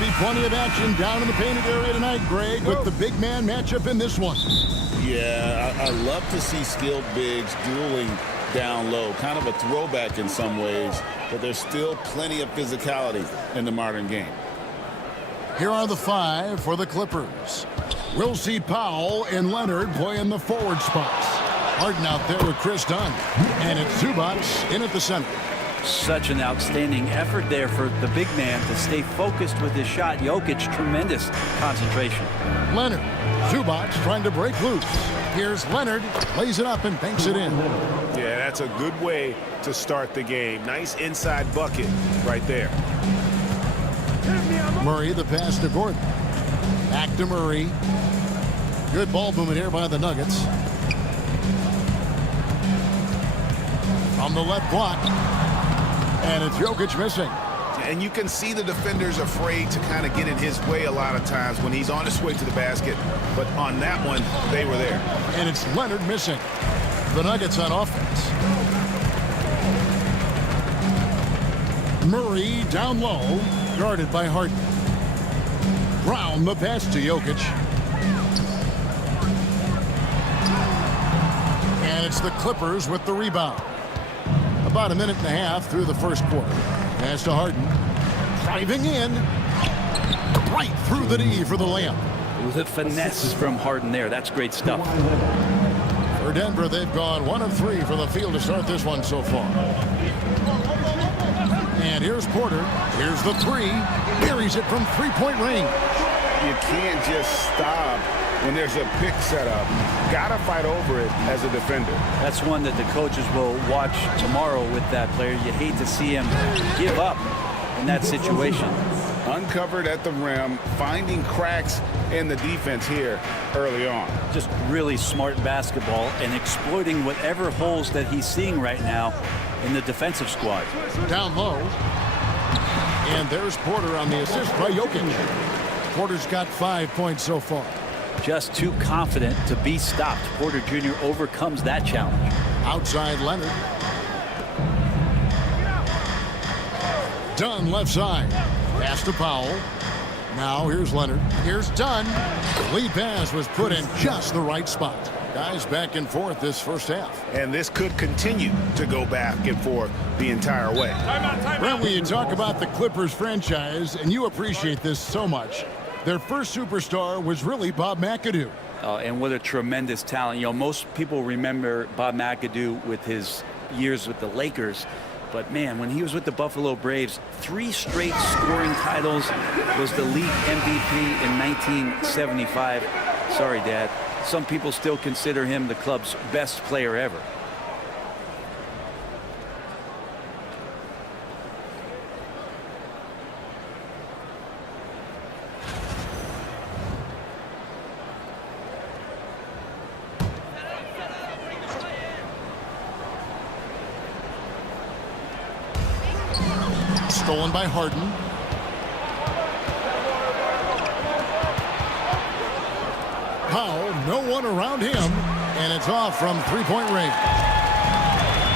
to be plenty of action down in the painted area tonight, Greg, with the big man matchup in this one. Yeah, I love to see skilled bigs dueling down low. Kind of a throwback in some ways, but there's still plenty of physicality in the modern game. Here are the 5 for the Clippers. We'll see Powell and Leonard play in the forward spots. Harden out there with Chris Dunn. And it's Zubac in at the center. Such an outstanding effort there for the big man to stay focused with his shot. Jokic, tremendous concentration. Leonard. Zubac trying to break loose. Here's Leonard. Lays it up and banks it in. Yeah, that's a good way to start the game. Nice inside bucket right there. Murray, the pass to Gordon. Back to Murray. Good ball movement here by the Nuggets. From the left block. And it's Jokic missing. And you can see the defenders afraid to kind of get in his way a lot of times when he's on his way to the basket. But on that one, they were there. And it's Leonard missing. The Nuggets on offense. Murray down low. Guarded by Harden. Brown the pass to Jokic. And it's the Clippers with the rebound. About a minute and a half through the first quarter. Pass to Harden. Driving in. Right through the knee for the layup. The finesse from Harden there. That's great stuff. For Denver, they've gone 1 of 3 from the field to start this one so far. And here's Porter. Here's the 3. Buries it from three-point range. You can't just stop when there's a pick set up. Gotta fight over it as a defender. That's one that the coaches will watch tomorrow with that player. You hate to see him give up in that situation. Uncovered at the rim, finding cracks in the defense here early on. Just really smart basketball and exploiting whatever holes that he's seeing right now in the defensive squad. Down low. And there's Porter on the assist by Jokic. Porter's got 5 points so far. Just too confident to be stopped. Porter Jr. overcomes that challenge. Outside Leonard. Dunn left side. Pass to Powell. Now here's Leonard. Here's Dunn. The lead pass was put in just the right spot. Guys back and forth this first half. And this could continue to go back and forth the entire way. Brent, when you talk about the Clippers franchise, and you appreciate this so much, their first superstar was really Bob McAdoo. And what a tremendous talent. You know, most people remember Bob McAdoo with his years with the Lakers. But, man, when he was with the Buffalo Braves, 3 straight scoring titles, was the league MVP in 1975. Sorry, Dad. Some people still consider him the club's best player ever. Stolen by Harden. Powell, no one around him, and it's off from three-point range.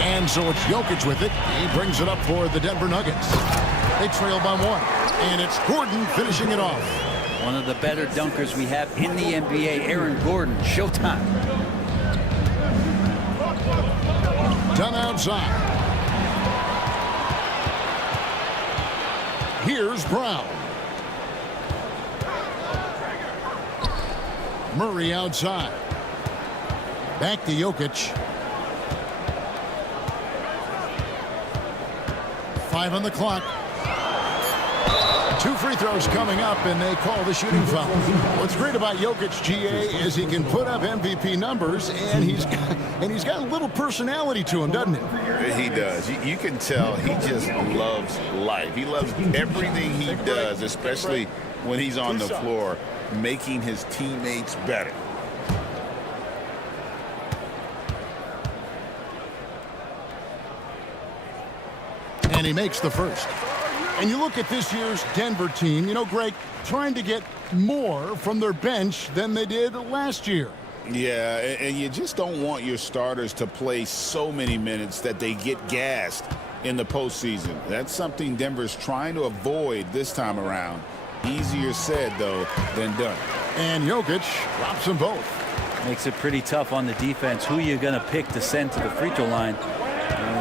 And so it's Jokic with it. He brings it up for the Denver Nuggets. They trail by 1, and it's Gordon finishing it off. One of the better dunkers we have in the NBA, Aaron Gordon. Showtime. Done outside. Here's Brown. Murray outside. Back to Jokic. 5 on the clock. 2 free throws coming up, and they call the shooting foul. What's great about Jokic, GA, is he can put up MVP numbers, and he's got a little personality to him, doesn't he? He does. You can tell he just loves life. He loves everything he does, especially when he's on the floor, making his teammates better. And he makes the first. And you look at this year's Denver team, you know, Greg, trying to get more from their bench than they did last year. Yeah, and you just don't want your starters to play so many minutes that they get gassed in the postseason. That's something Denver's trying to avoid this time around. Easier said, though, than done. And Jokic drops them both. Makes it pretty tough on the defense. Who are you going to pick to send to the free throw line?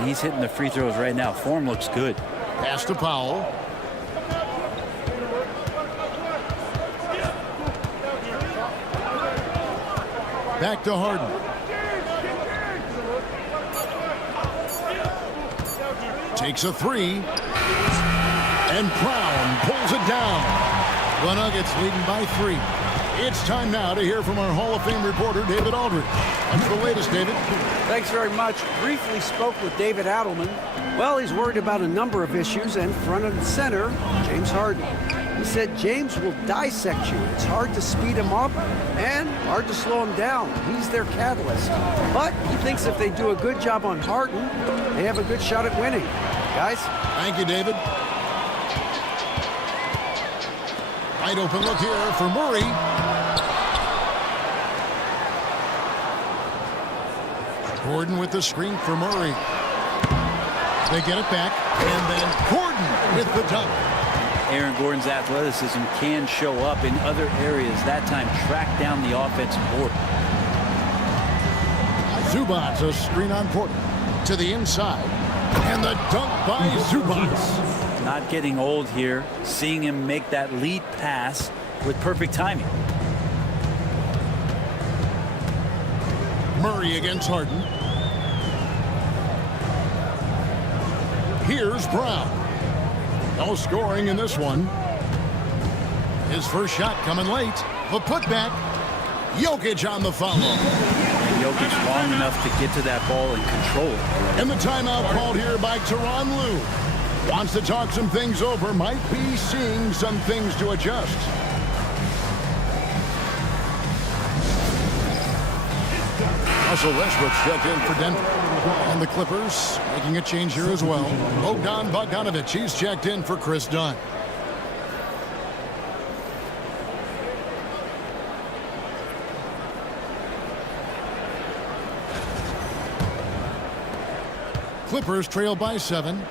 He's hitting the free throws right now. Form looks good. Pass to Powell. Back to Harden. Takes a three. And Brown pulls it down. The Nuggets leading by 3. It's time now to hear from our Hall of Fame reporter, David Aldridge. What's the latest, David? Thanks very much. Briefly spoke with David Adelman. Well, he's worried about a number of issues, and front and center, James Harden. He said James will dissect you. It's hard to speed him up and hard to slow him down. He's their catalyst. But he thinks if they do a good job on Harden, they have a good shot at winning. Guys? Thank you, David. Wide open look here for Murray. Gordon with the screen for Murray. They get it back, and then Gordon with the dunk. Aaron Gordon's athleticism can show up in other areas. That time, track down the offensive board. Zubats a screen on Porter to the inside, and the dunk by Zubats. Not getting old here. Seeing him make that lead pass with perfect timing. Murray against Harden. Here's Brown. No scoring in this one. His first shot coming late. The putback. Jokic on the follow. And Jokic long enough to get to that ball and control it. And the timeout called here by Tyronn Lue. Wants to talk some things over. Might be seeing some things to adjust. Russell Westbrook's checked in for Denver. And the Clippers making a change here as well. Bogdan Bogdanovic, he's checked in for Chris Dunn. Clippers trail by 7.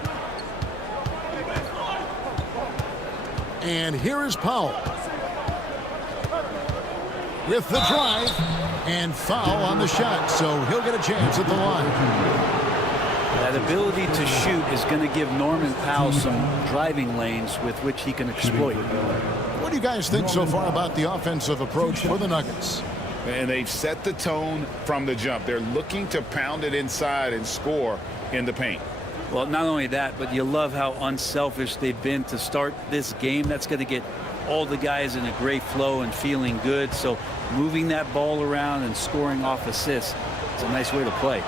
And here is Powell. With the drive. And foul on the shot, so he'll get a chance at the line. That ability to shoot is going to give Norman Powell some driving lanes with which he can exploit. What do you guys think so far about the offensive approach for the Nuggets? And they've set the tone from the jump. They're looking to pound it inside and score in the paint. Well, not only that, but you love how unselfish they've been to start this game. That's going to get all the guys in a great flow and feeling good. So moving that ball around and scoring off assists, it's a nice way to play.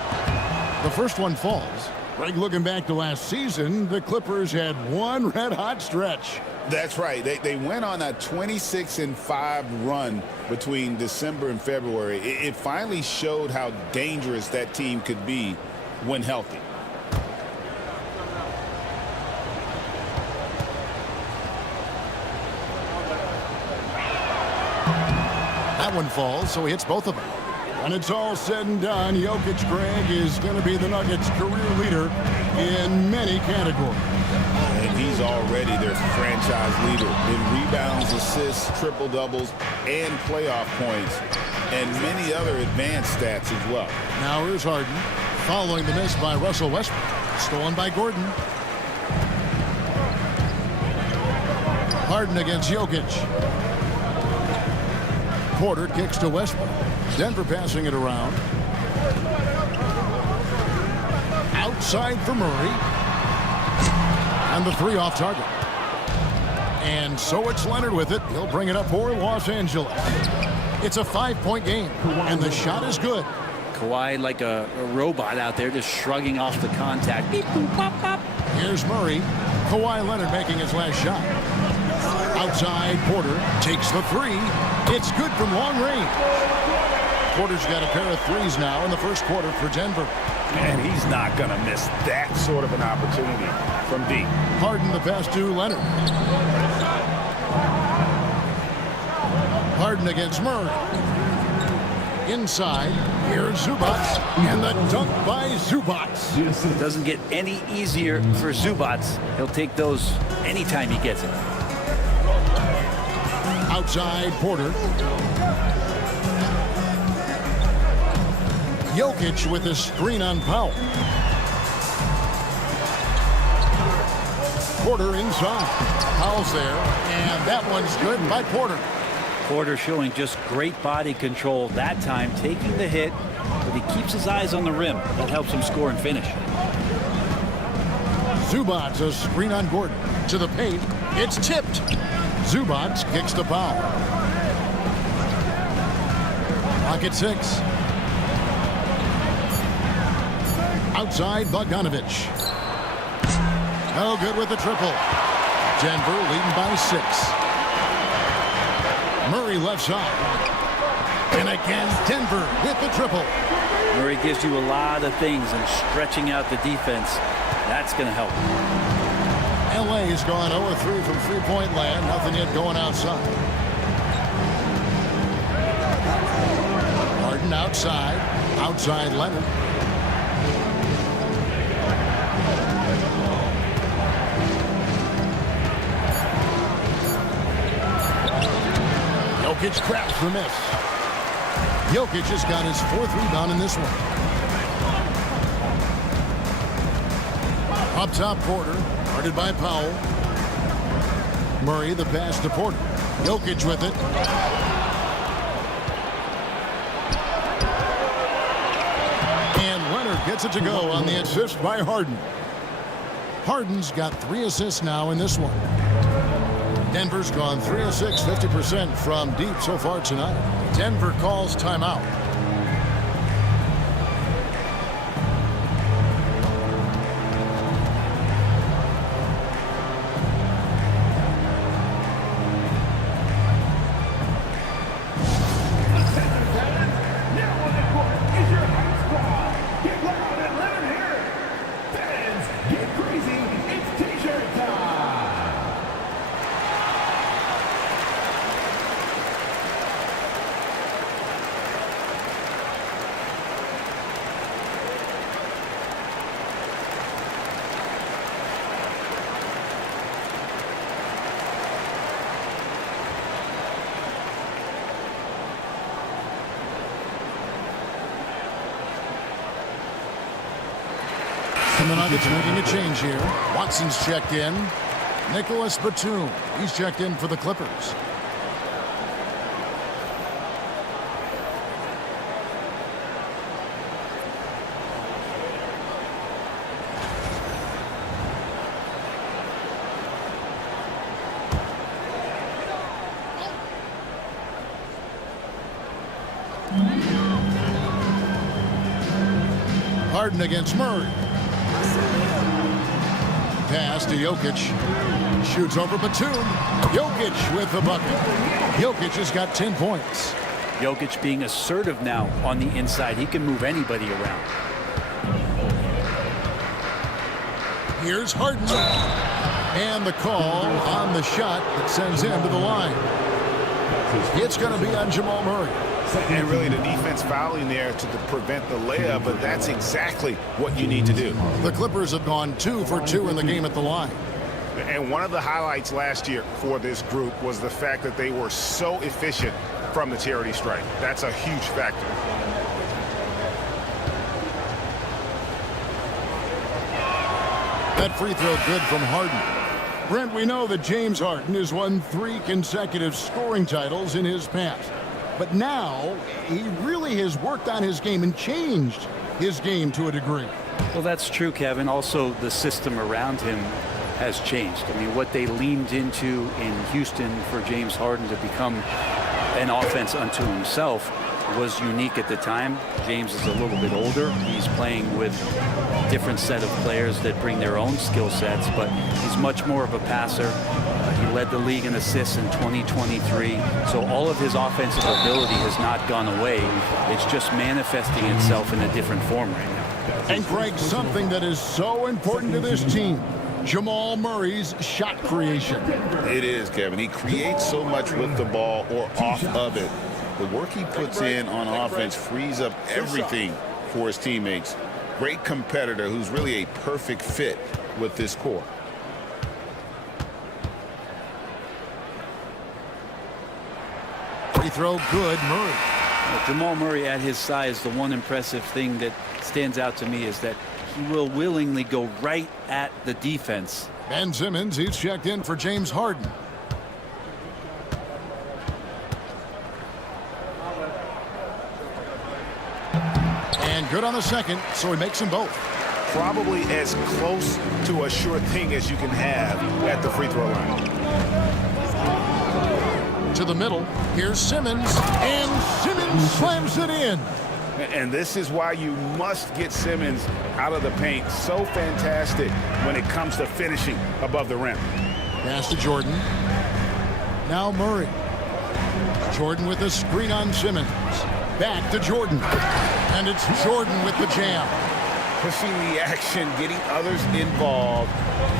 The first one falls. Greg, looking back to last season, the Clippers had one red-hot stretch. That's right. They went on a 26-5 run between December and February. It finally showed how dangerous that team could be when healthy. That one falls, so he hits both of them. When it's all said and done, Jokic, Greg, is going to be the Nuggets' career leader in many categories. And he's already their franchise leader in rebounds, assists, triple-doubles, and playoff points, and many other advanced stats as well. Now here's Harden, following the miss by Russell Westbrook. Stolen by Gordon. Harden against Jokic. Porter kicks to Westbrook. Denver passing it around. Outside for Murray. And the 3 off target. And so it's Leonard with it. He'll bring it up for Los Angeles. It's a 5-point game, and the shot is good. Kawhi like a robot out there just shrugging off the contact. Beep, boop, pop, pop. Here's Murray. Kawhi Leonard making his last shot. Outside, Porter takes the 3. It's good from long range. Porter's got a pair of 3s now in the first quarter for Denver. And he's not going to miss that sort of an opportunity from deep. Harden the pass to Leonard. Harden against Murray. Inside, here's Zubats, and the dunk by Zubats. It doesn't get any easier for Zubats. He'll take those anytime he gets it. Outside Porter. Jokic with a screen on Powell. Porter inside. Powell's there, and that one's good by Porter. Porter showing just great body control that time, taking the hit, but he keeps his eyes on the rim. That helps him score and finish. Zubac's a screen on Gordon. To the paint. It's tipped. Zubac's kicks the foul. Pocket 6. Outside Bogdanovich. No good with the triple. Denver leading by 6. Murray left side. And again, Denver with the triple. Murray gives you a lot of things, and stretching out the defense, that's going to help. LA has gone 0-3 from three-point land. Nothing yet going outside. Harden outside. Outside Leonard. Jokic cracks the miss. Jokic has got his 4th rebound in this one. Up top, Porter. Guarded by Powell. Murray the pass to Porter. Jokic with it. And Leonard gets it to go on the assist by Harden. Harden's got 3 assists now in this one. Denver's gone 3 of 6, 50% from deep so far tonight. Denver calls timeout. And the Nuggets making a change here. Watson's checked in. Nicholas Batum, he's checked in for the Clippers. Harden against Murray. Pass to Jokic. Shoots over Batum. Jokic with the bucket. Jokic has got 10 points. Jokic being assertive now on the inside. He can move anybody around. Here's Harden. And the call on the shot that sends him to the line. It's going to be on Jamal Murray. And really the defense fouling there to prevent the layup, but that's exactly what you need to do. The Clippers have gone 2 for 2 in the game at the line. And one of the highlights last year for this group was the fact that they were so efficient from the charity stripe. That's a huge factor. That free throw good from Harden. Brent, we know that James Harden has won 3 consecutive scoring titles in his past. But now, he really has worked on his game and changed his game to a degree. Well, that's true, Kevin. Also, the system around him has changed. I mean, what they leaned into in Houston for James Harden to become an offense unto himself was unique at the time. James is a little bit older. He's playing with a different set of players that bring their own skill sets, but he's much more of a passer. He led the league in assists in 2023. So all of his offensive ability has not gone away. It's just manifesting itself in a different form right now. And Greg, something that is so important to this team, Jamal Murray's shot creation. It is, Kevin. He creates so much with the ball or off of it. The work he puts in on offense frees up everything for his teammates. Great competitor who's really a perfect fit with this core. throw good. Murray. Well, Jamal Murray at his size, the one impressive thing that stands out to me is that he will willingly go right at the defense. Ben Simmons, he's checked in for James Harden. And good on the second, so he makes them both. Probably as close to a sure thing as you can have at the free throw line. To the middle, here's Simmons, and Simmons slams it in. And this is why you must get Simmons out of the paint. So fantastic when it comes to finishing above the rim. Pass to Jordan. Now Murray. Jordan with a screen on Simmons. Back to Jordan. And it's Jordan with the jam. Pushing the action, getting others involved.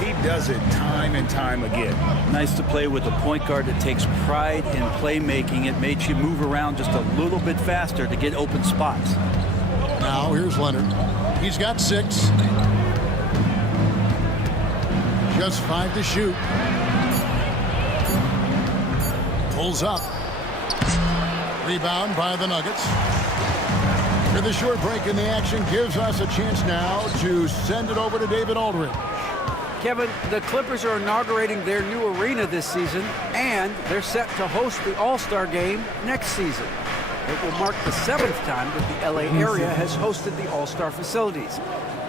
He does it time and time again. Nice to play with a point guard that takes pride in playmaking. It makes you move around just a little bit faster to get open spots. Now here's Leonard. He's got 6. Just 5 to shoot. Pulls up. Rebound by the Nuggets. For the short break in the action gives us a chance now to send it over to David Aldridge. Kevin, the Clippers are inaugurating their new arena this season, and they're set to host the All-Star Game next season. It will mark the 7th time that the LA area has hosted the All-Star facilities.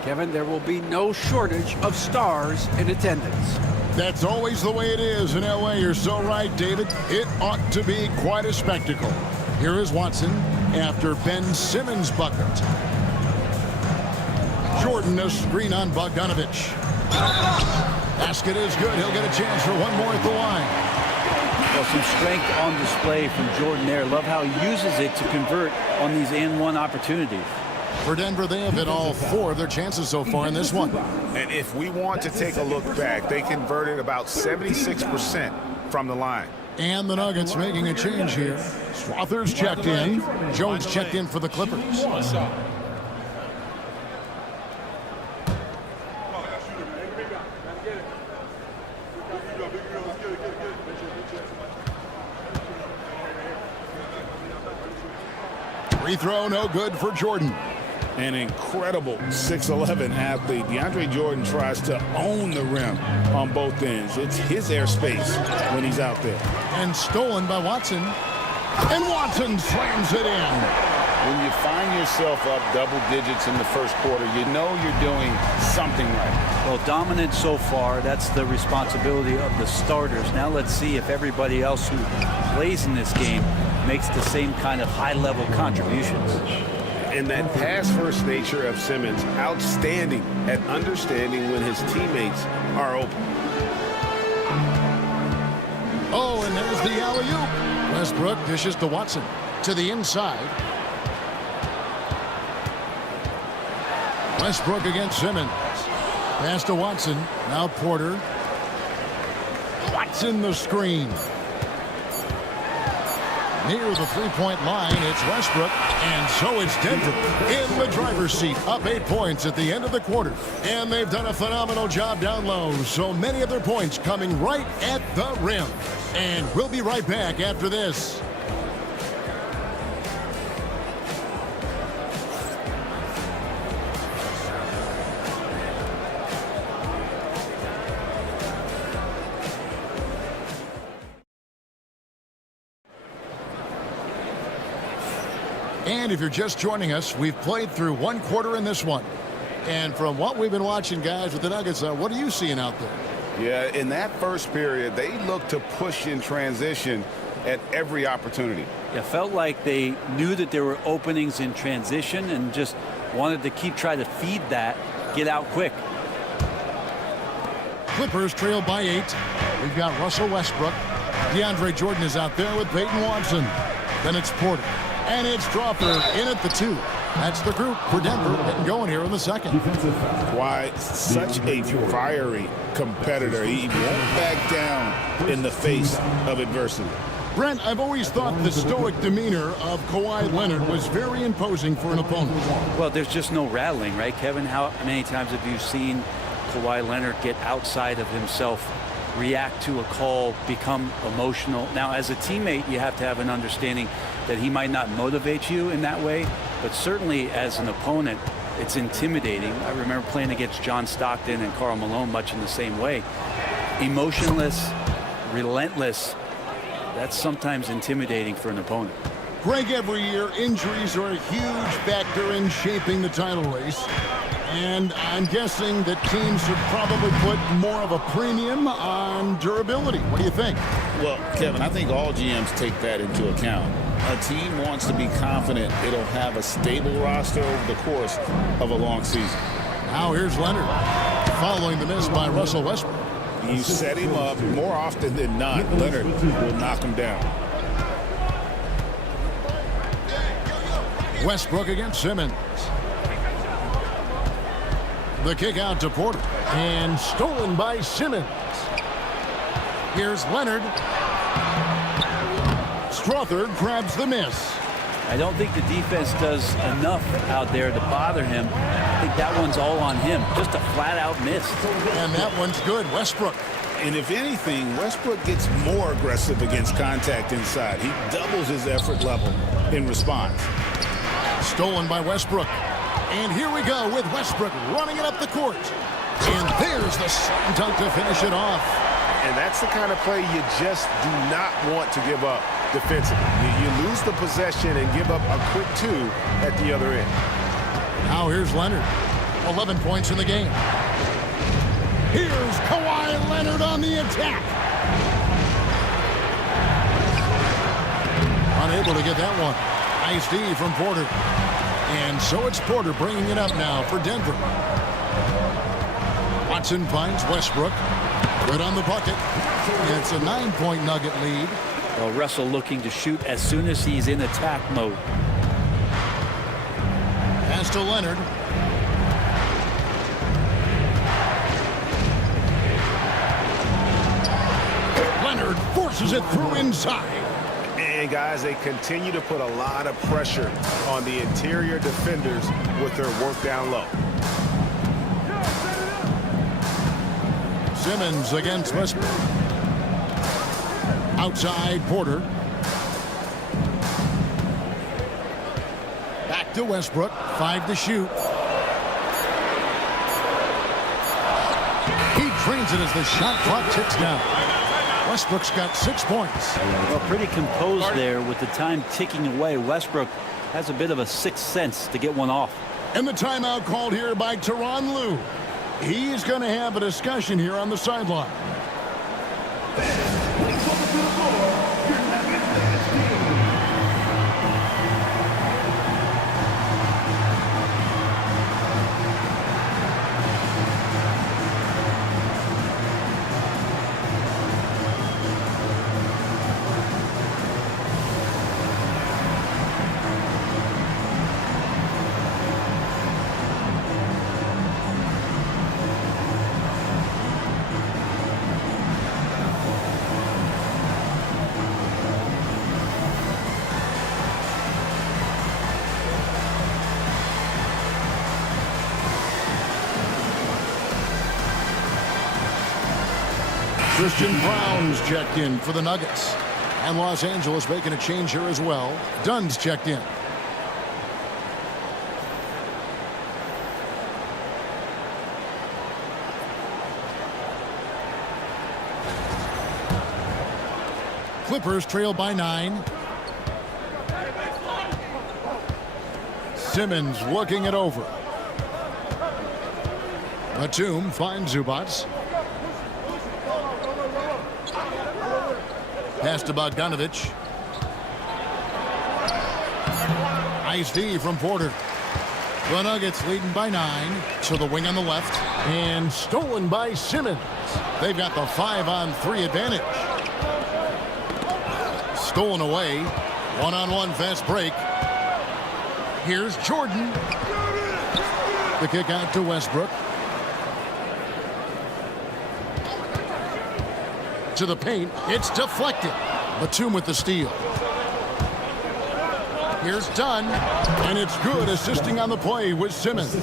Kevin, there will be no shortage of stars in attendance. That's always the way it is in LA. You're so right, David. It ought to be quite a spectacle. Here is Watson after Ben Simmons' bucket. Jordan a screen on Bogdanovich. Basket is good. He'll get a chance for one more at the line. Well, some strength on display from Jordan there. Love how he uses it to convert on these and-one opportunities. For Denver, they have hit all 4 of their chances so far in this one. And if we want to take a look back, they converted about 76% from the line. And the Nuggets making a change here. Swathers checked in. Jones checked in for the Clippers. Free throw, no good for Jordan. An incredible 6'11" athlete. DeAndre Jordan tries to own the rim on both ends. It's his airspace when he's out there. And stolen by Watson. And Watson slams it in. When you find yourself up double digits in the first quarter, you know you're doing something right. Well, dominant so far. That's the responsibility of the starters. Now let's see if everybody else who plays in this game makes the same kind of high-level contributions. And that pass-first nature of Simmons, outstanding at understanding when his teammates are open. Oh, and there's the alley-oop. Westbrook dishes to Watson. To the inside. Westbrook against Simmons. Pass to Watson. Now Porter. Watson the screen. Near the three-point line, it's Westbrook, and so it's Denver in the driver's seat, up 8 points at the end of the quarter. And they've done a phenomenal job down low, so many of their points coming right at the rim. And we'll be right back after this. And if you're just joining us, we've played through one quarter in this one. And from what we've been watching, guys, with the Nuggets, what are you seeing out there? Yeah, in that first period, they looked to push in transition at every opportunity. It felt like they knew that there were openings in transition and just wanted to keep trying to feed that, get out quick. Clippers trail by 8. We've got Russell Westbrook. DeAndre Jordan is out there with Peyton Watson. Then it's Porter. And it's Crawford in at the 2. That's the group for Denver getting going here in the second. Why, such a fiery competitor. He won't back down in the face of adversity. Brent, I've always thought the stoic demeanor of Kawhi Leonard was very imposing for an opponent. Well, there's just no rattling, right, Kevin? How many times have you seen Kawhi Leonard get outside of himself react to a call, become emotional. Now, as a teammate, you have to have an understanding that he might not motivate you in that way, but certainly as an opponent, it's intimidating. I remember playing against John Stockton and Karl Malone much in the same way. Emotionless, relentless, that's sometimes intimidating for an opponent. Greg, every year, injuries are a huge factor in shaping the title race. And I'm guessing that teams should probably put more of a premium on durability. What do you think? Well, Kevin, I think all GMs take that into account. A team wants to be confident it'll have a stable roster over the course of a long season. Now here's Leonard, following the miss by Russell Westbrook. You set him up more often than not. Leonard will knock him down. Westbrook against Simmons. The kick out to Porter. And stolen by Simmons. Here's Leonard. Strother grabs the miss. I don't think the defense does enough out there to bother him. I think that one's all on him. Just a flat-out miss. And that one's good. Westbrook. And if anything, Westbrook gets more aggressive against contact inside. He doubles his effort level in response. Stolen by Westbrook. And here we go with Westbrook running it up the court. And there's the slam dunk to finish it off. And that's the kind of play you just do not want to give up defensively. You lose the possession and give up a quick two at the other end. Now here's Leonard. 11 points in the game. Here's Kawhi Leonard on the attack. Unable to get that one. Nice D from Porter. And so it's Porter bringing it up now for Denver. Watson finds Westbrook. Good on the bucket. It's a 9-point Nugget lead. Well, Russell looking to shoot as soon as he's in attack mode. Pass to Leonard. Leonard forces it through inside. And guys, they continue to put a lot of pressure on the interior defenders with their work down low. Simmons against Westbrook. Outside Porter. Back to Westbrook. 5 to shoot. He drains it as the shot clock ticks down. Westbrook's got 6 points. Well, pretty composed there with the time ticking away. Westbrook has a bit of a sixth sense to get one off. And the timeout called here by Tyronn Lue. He's going to have a discussion here on the sideline. Christian Brown's checked in for the Nuggets. And Los Angeles making a change here as well. Dunn's checked in. Clippers trail by 9. Simmons looking it over. Batum finds Zubats. Pass to Bogdanovich. Nice D from Porter. The Nuggets leading by 9 to the wing on the left. And stolen by Simmons. They've got the 5-on-3 advantage. Stolen away. One-on-one fast break. Here's Jordan. The kick out to Westbrook. To the paint. It's deflected. Batum with the steal. Here's Dunn. And it's good, assisting on the play with Simmons.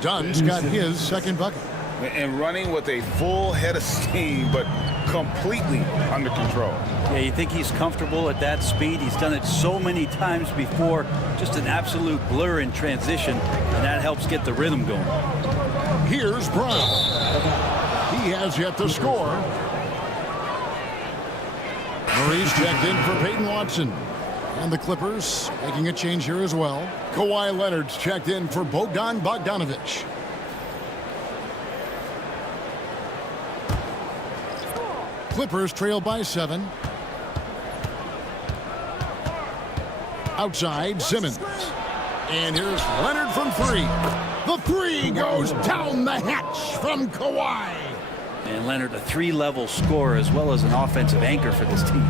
Dunn's got his second bucket. And running with a full head of steam, but completely under control. Yeah, you think he's comfortable at that speed? He's done it so many times before. Just an absolute blur in transition, and that helps get the rhythm going. Here's Brown. He has yet to score. Murray's checked in for Peyton Watson. And the Clippers making a change here as well. Kawhi Leonard's checked in for Bogdan Bogdanović. Clippers trail by 7. Outside, Simmons. And here's Leonard from 3. The 3 goes down the hatch from Kawhi. And Leonard, a 3-level scorer as well as an offensive anchor for this team.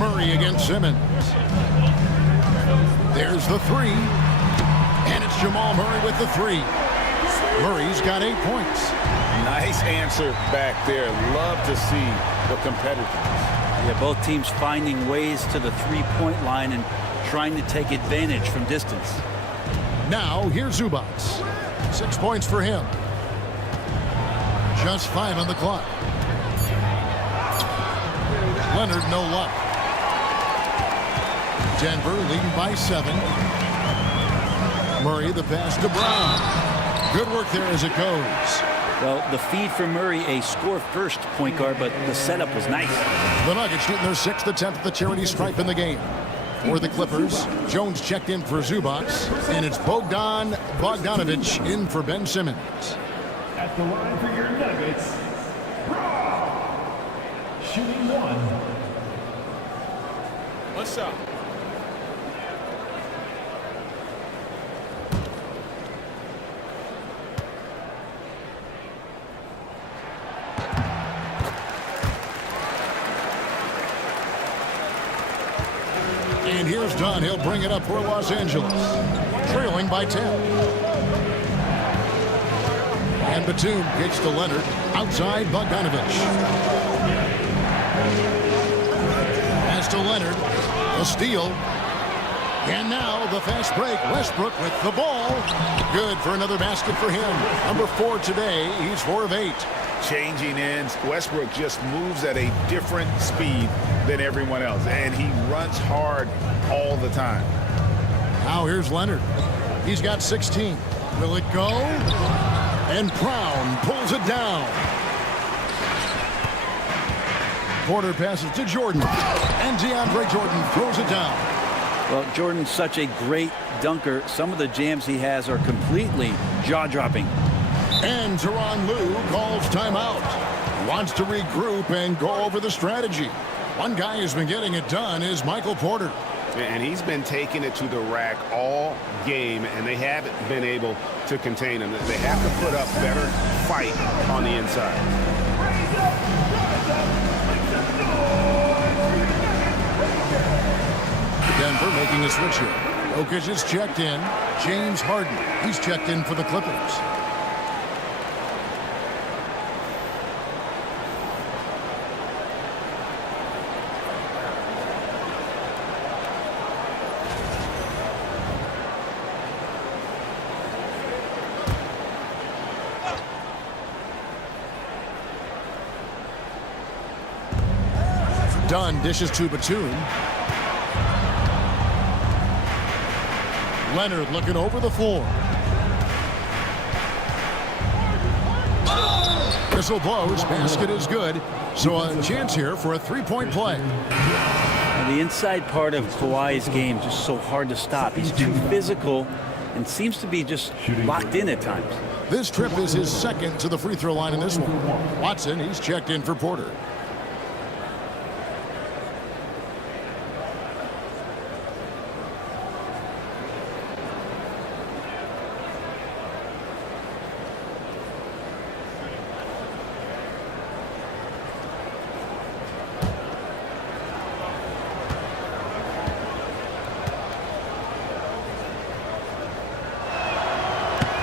Murray against Simmons. There's the 3. And it's Jamal Murray with the 3. Murray's got 8 points. Nice answer back there. Love to see the competitiveness. Yeah, both teams finding ways to the three-point line and trying to take advantage from distance. Now, here's Zubac. 6 points for him. Just 5 on the clock. Leonard, no luck. Denver leading by 7. Murray, the pass to Brown. Good work there as it goes. Well, the feed for Murray, a score-first point guard, but the setup was nice. The Nuggets shooting their 6th attempt at the charity stripe in the game. For the Clippers, Jones checked in for Zubac, and it's Bogdan Bogdanović in for Ben Simmons. At the line for your Nuggets, shooting 1. What's up? And here's Dunn. He'll bring it up for Los Angeles. Trailing by 10. And Batum gets to Leonard. Outside Bogdanović. Pass to Leonard. A steal. And now the fast break. Westbrook with the ball. Good for another basket for him. Number 4 today. He's 4 of 8. Changing ends. Westbrook just moves at a different speed than everyone else, and he runs hard all the time. Now here's Leonard. He's got 16. Will it go? And Brown pulls it down. Porter passes to Jordan. And DeAndre Jordan throws it down. Well, Jordan's such a great dunker. Some of the jams he has are completely jaw-dropping. And Tyronn Lue calls timeout. Wants to regroup and go over the strategy. One guy who's been getting it done is Michael Porter. And he's been taking it to the rack all game, and they haven't been able to contain him. They have to put up better fight on the inside. Denver making a switch here. Jokic is checked in. James Harden. He's checked in for the Clippers. Dunn dishes to Batum. Leonard looking over the floor. Whistle blows. Basket is good. So a chance here for a three-point play. And the inside part of Kawhi's game just so hard to stop. He's too physical and seems to be just locked in at times. This trip is his 2nd to the free throw line in this one. Watson, he's checked in for Porter.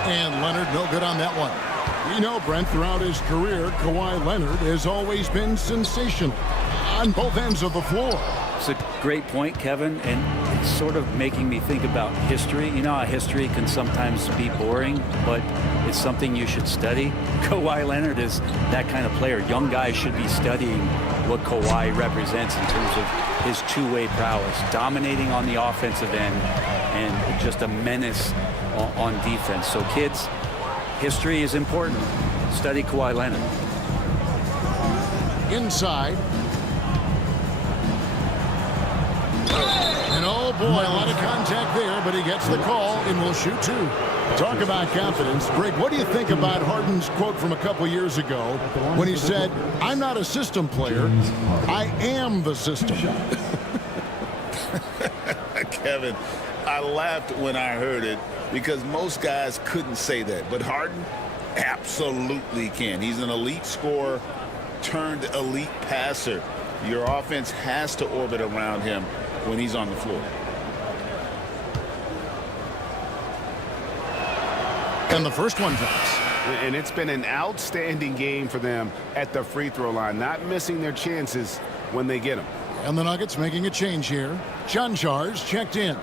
And Leonard no good on that one. We know, Brent, throughout his career, Kawhi Leonard has always been sensational on both ends of the floor. It's a great point, Kevin, and it's sort of making me think about history. You know how history can sometimes be boring, but it's something you should study. Kawhi Leonard is that kind of player. Young guys should be studying what Kawhi represents in terms of his two-way prowess, dominating on the offensive end and just a menace on defense. So kids, history is important. Study Kawhi Leonard. Inside. And oh boy, a lot of contact there, but he gets the call and will shoot two. Talk about confidence. Greg, what do you think about Harden's quote from a couple years ago when he said, "I'm not a system player, I am the system"? Kevin, I laughed when I heard it because most guys couldn't say that. But Harden absolutely can. He's an elite scorer turned elite passer. Your offense has to orbit around him when he's on the floor. And the first one drops. And it's been an outstanding game for them at the free throw line, not missing their chances when they get them. And the Nuggets making a change here. Chanjar's checked in.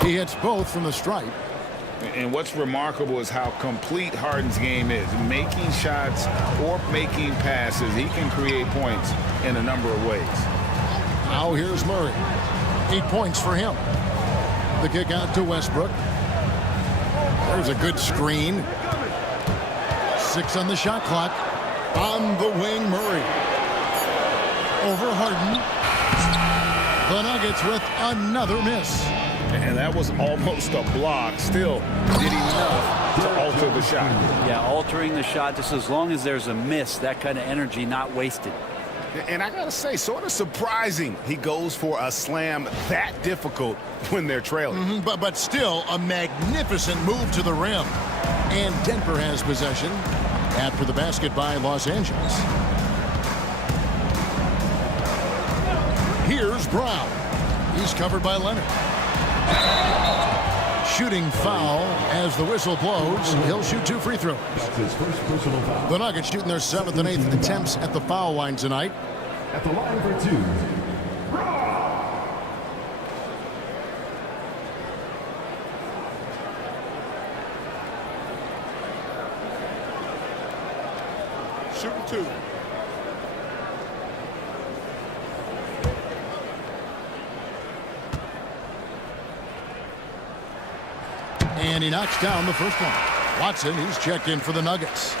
He hits both from the stripe. And what's remarkable is how complete Harden's game is. Making shots or making passes, he can create points in a number of ways. Now here's Murray. 8 points for him. The kick out to Westbrook. There's a good screen. 6 on the shot clock. On the wing, Murray. Over Harden. The Nuggets with another miss. And that was almost a block. Still did enough to alter the shot. Yeah, altering the shot, just as long as there's a miss, that kind of energy not wasted. And I got to say, sort of surprising he goes for a slam that difficult when they're trailing. But still a magnificent move to the rim. And Denver has possession after the basket by Los Angeles. Here's Brown. He's covered by Leonard. Shooting foul as the whistle blows. He'll shoot 2 free throws. That's his first personal foul. The Nuggets shooting their 7th and 8th attempts at the foul line tonight. At the line for 2. Shooting 2. And he knocks down the first one. Watson, he's checked in for the Nuggets.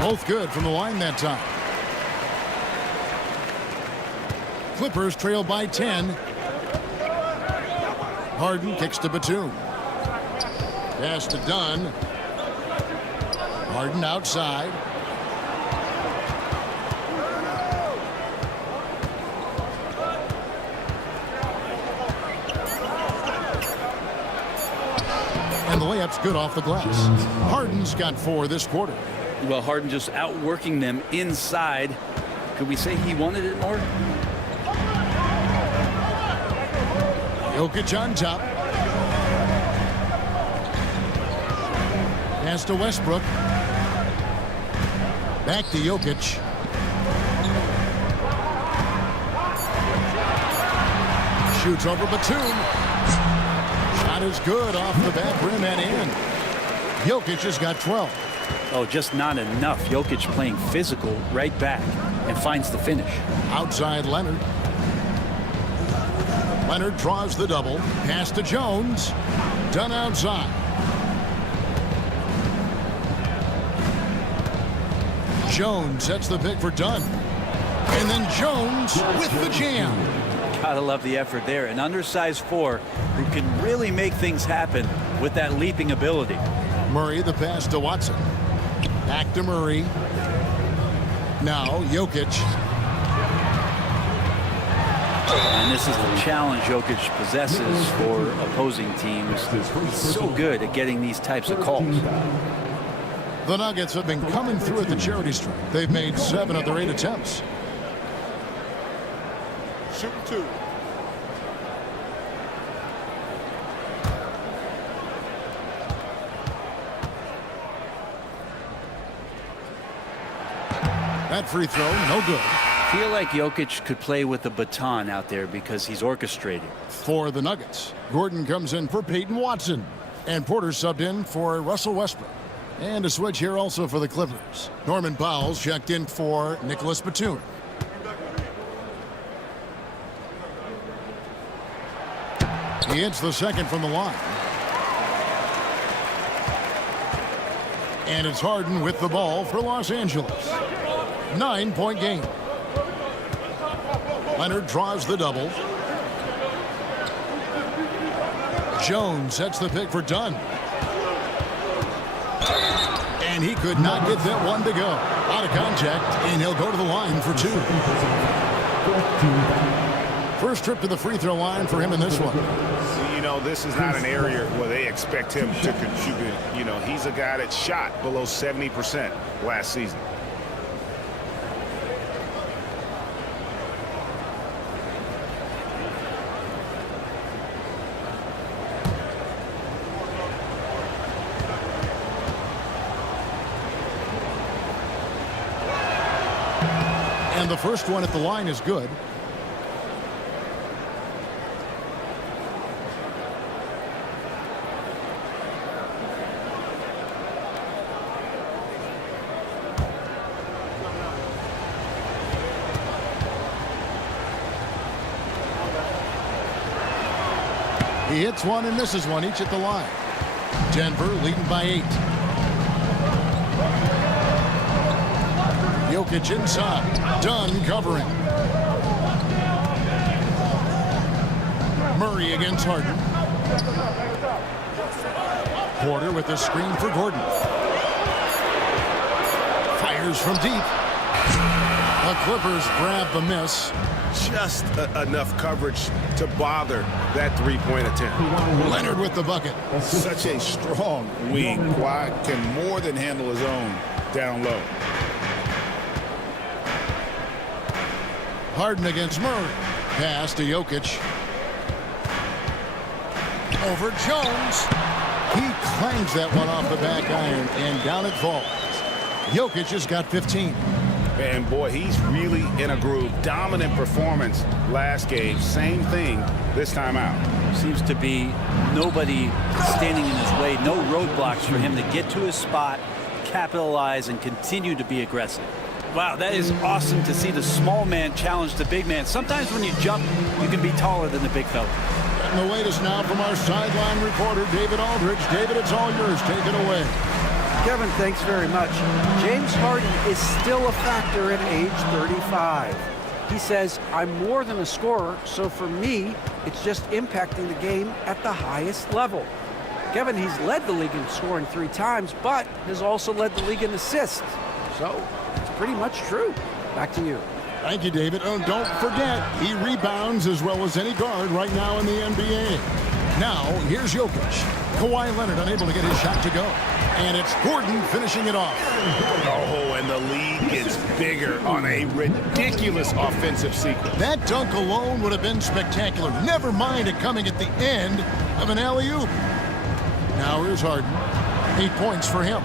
Both good from the line that time. Clippers trail by 10. Harden kicks to Batum. Pass to Dunn. Harden outside. And the layup's good off the glass. Harden's got 4 this quarter. Well, Harden just outworking them inside. Could we say he wanted it more? Jokic on top. Pass to Westbrook. Back to Jokic. Shoots over Batum. Shot is good off the back rim and in. Jokic has got 12. Oh, just not enough. Jokic playing physical right back and finds the finish. Outside Leonard. Leonard draws the double. Pass to Jones. Dunn outside. Jones sets the pick for Dunn. And then Jones with the jam. Gotta love the effort there. An undersized 4 who can really make things happen with that leaping ability. Murray the pass to Watson. Back to Murray. Now Jokic. this is the challenge Jokic possesses for opposing teams. He's so good at getting these types of calls. The Nuggets have been coming through at the charity stripe. They've made 7 of their 8 attempts. Shoot 2. That free throw, no good. I feel like Jokic could play with a baton out there because he's orchestrating. For the Nuggets, Gordon comes in for Peyton Watson. And Porter subbed in for Russell Westbrook. And a switch here also for the Clippers. Norman Powell's checked in for Nicholas Batum. He hits the second from the line. And it's Harden with the ball for Los Angeles. 9-point game. Leonard draws the double. Jones sets the pick for Dunn. And he could not get that one to go. Out of contact, and he'll go to the line for 2. First trip to the free throw line for him in this one. You know, this is not an area where they expect him to contribute. You know, he's a guy that shot below 70% last season. And the first one at the line is good. He hits one and misses one, each at the line. Denver leading by 8. Jokic inside. Dunn covering. Murray against Harden. Porter with the screen for Gordon. Fires from deep. The Clippers grab the miss. Just enough coverage to bother that three-point attempt. Leonard with the bucket. Such a strong wing. Kawhi can more than handle his own down low. Harden against Murray. Pass to Jokic. Over Jones. He clangs that one off the back iron, and down it falls. Jokic has got 15. And boy, he's really in a groove. Dominant performance last game. Same thing this time out. Seems to be nobody standing in his way. No roadblocks for him to get to his spot, capitalize, and continue to be aggressive. Wow, that is awesome to see the small man challenge the big man. Sometimes when you jump, you can be taller than the big fella. And the latest now from our sideline reporter, David Aldridge. David, it's all yours. Take it away. Kevin, thanks very much. James Harden is still a factor at age 35. He says, I'm more than a scorer, so for me, it's just impacting the game at the highest level. Kevin, he's led the league in scoring 3 times, but has also led the league in assists. So it's pretty much true. Back to you. Thank you, David. Oh, don't forget, he rebounds as well as any guard right now in the NBA. Now, here's Jokic. Kawhi Leonard unable to get his shot to go. And it's Gordon finishing it off. Oh, and the lead gets bigger on a ridiculous offensive sequence. That dunk alone would have been spectacular. Never mind it coming at the end of an alley-oop. Now here's Harden. 8 points for him.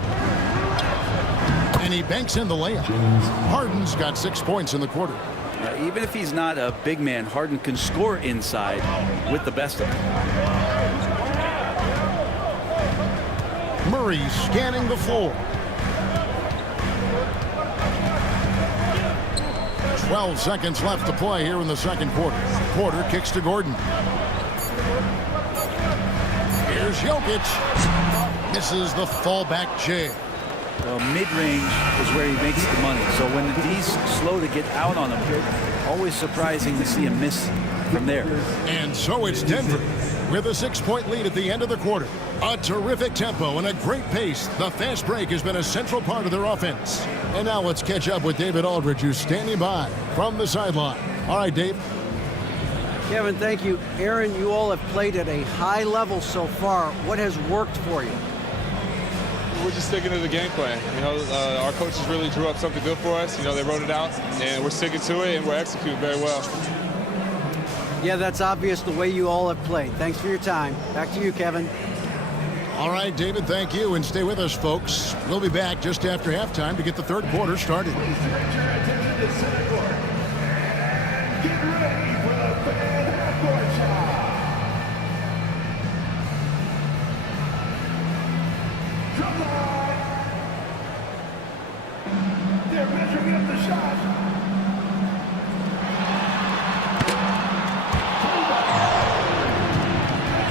And he banks in the layup. Harden's got 6 points in the quarter. Even if he's not a big man, Harden can score inside with the best of them. Murray scanning the floor. 12 seconds left to play here in the second quarter. Porter kicks to Gordon. Here's Jokic. Misses the fallback jam. Well, mid-range is where he makes the money. So when he's slow to get out on him, always surprising to see him miss from there. And so it's Denver with a 6-point lead at the end of the quarter. A terrific tempo and a great pace. The fast break has been a central part of their offense. And now let's catch up with David Aldridge, who's standing by from the sideline. All right, Dave. Kevin, thank you. Aaron, you all have played at a high level so far. What has worked for you? We're just sticking to the game plan. You know, our coaches really drew up something good for us. You know, they wrote it out, and we're sticking to it, and we're executing very well. Yeah, that's obvious the way you all have played. Thanks for your time. Back to you, Kevin. All right, David, thank you. And stay with us, folks. We'll be back just after halftime to get the third quarter started. Get ready for the fan half-court shot. Come on. They're measuring up the shot.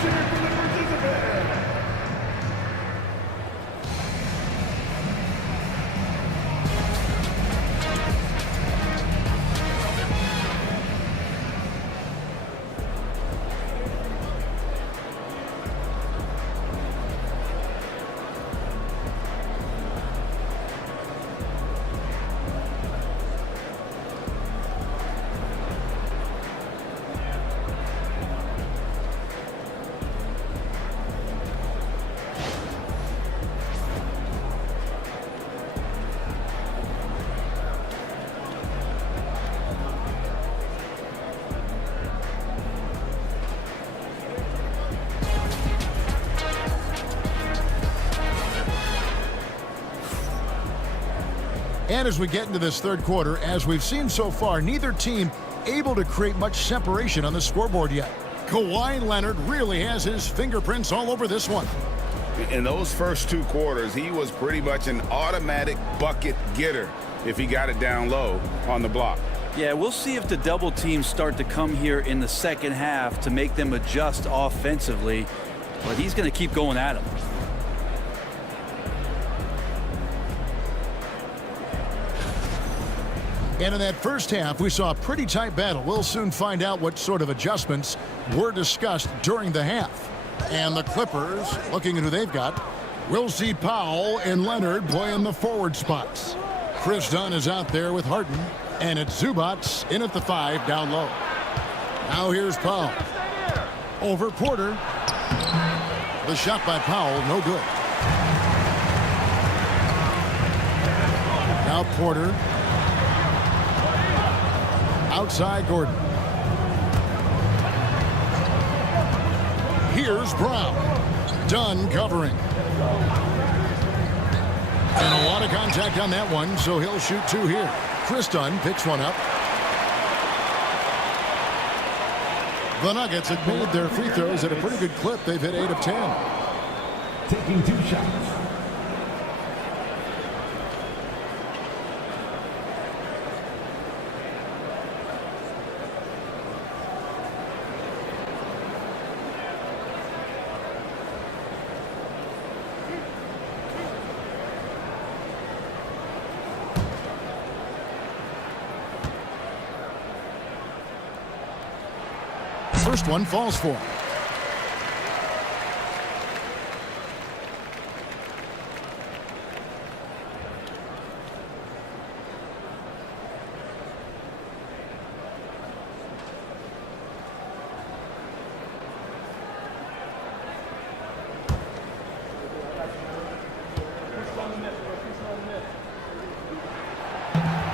Cheer for the participant. And as we get into this third quarter, as we've seen so far, neither team able to create much separation on the scoreboard yet. Kawhi Leonard really has his fingerprints all over this one. In those first two quarters, he was pretty much an automatic bucket getter if he got it down low on the block. Yeah, we'll see if the double teams start to come here in the second half to make them adjust offensively, but he's going to keep going at him. And in that first half, we saw a pretty tight battle. We'll soon find out what sort of adjustments were discussed during the half. And the Clippers, looking at who they've got, we'll see Powell and Leonard playing the forward spots. Chris Dunn is out there with Harden, and it's Zubats in at the 5 down low. Now here's Powell. Over Porter. The shot by Powell, no good. Now Porter. Outside Gordon. Here's Brown. Dunn covering. And a lot of contact on that one, so he'll shoot 2 here. Chris Dunn picks one up. The Nuggets have made their free throws at a pretty good clip. They've hit 8 of 10. Taking 2 shots. First one falls for him.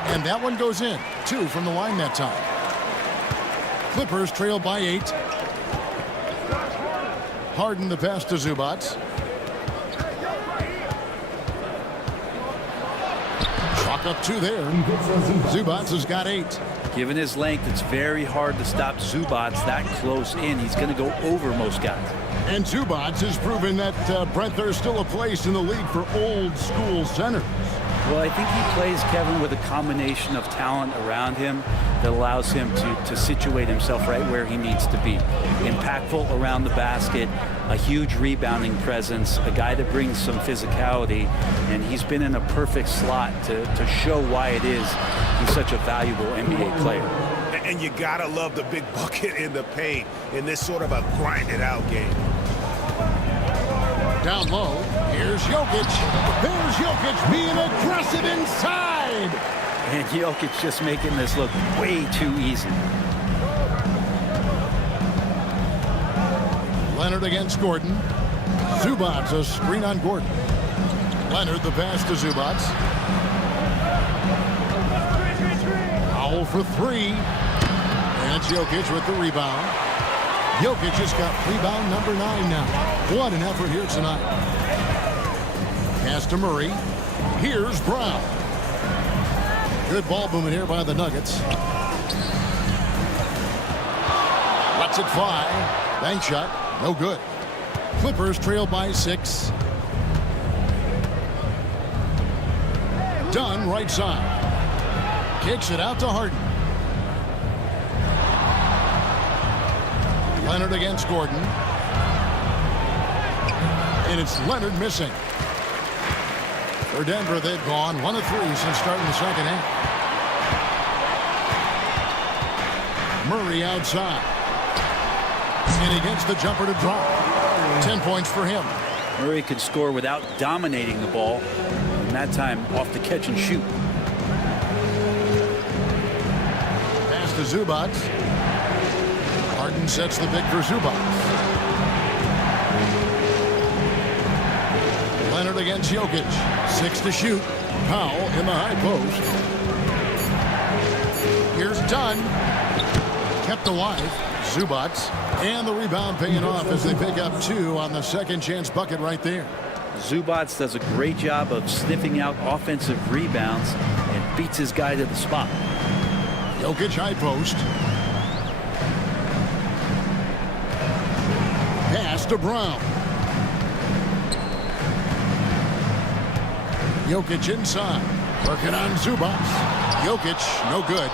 And that one goes in. 2 from the line that time. Clippers trail by 8. Harden the pass to Zubats. Chalk up 2 there. Zubats has got 8. Given his length, it's very hard to stop Zubats that close in. He's going to go over most guys. And Zubats has proven that, Brent, there's still a place in the league for old school centers. Well, I think he plays, Kevin, with a combination of talent around him that allows him to situate himself right where he needs to be. Impactful around the basket, a huge rebounding presence, a guy that brings some physicality, and he's been in a perfect slot to show why it is he's such a valuable NBA player. And you gotta love the big bucket in the paint in this sort of a grinded-out game. Down low, here's Jokic. There's Jokic being aggressive inside. And Jokic just making this look way too easy. Leonard against Gordon. Zubats a screen on Gordon. Leonard the pass to Zubats. Foul for 3. And it's Jokic with the rebound. Jokic has got rebound number 9 now. What an effort here tonight. Pass to Murray. Here's Brown. Good ball movement here by the Nuggets. Lets it fly. Bank shot. No good. Clippers trail by 6. Dunn right side. Kicks it out to Harden. Leonard against Gordon. And it's Leonard missing. For Denver, they've gone 1 of 3 since starting the second half. Murray outside. And he gets the jumper to drop. 10 points for him. Murray could score without dominating the ball. And that time off the catch and shoot. Pass to Zubats. Harden sets the pick for Zubats. Leonard against Jokic. 6 to shoot. Powell in the high post. Here's Dunn. Kept alive. Zubats. And the rebound paying off as they pick up 2 on the second chance bucket right there. Zubats does a great job of sniffing out offensive rebounds and beats his guy to the spot. Jokic high post. Pass to Brown. Jokic inside. Working on Zubats. Jokic, no good.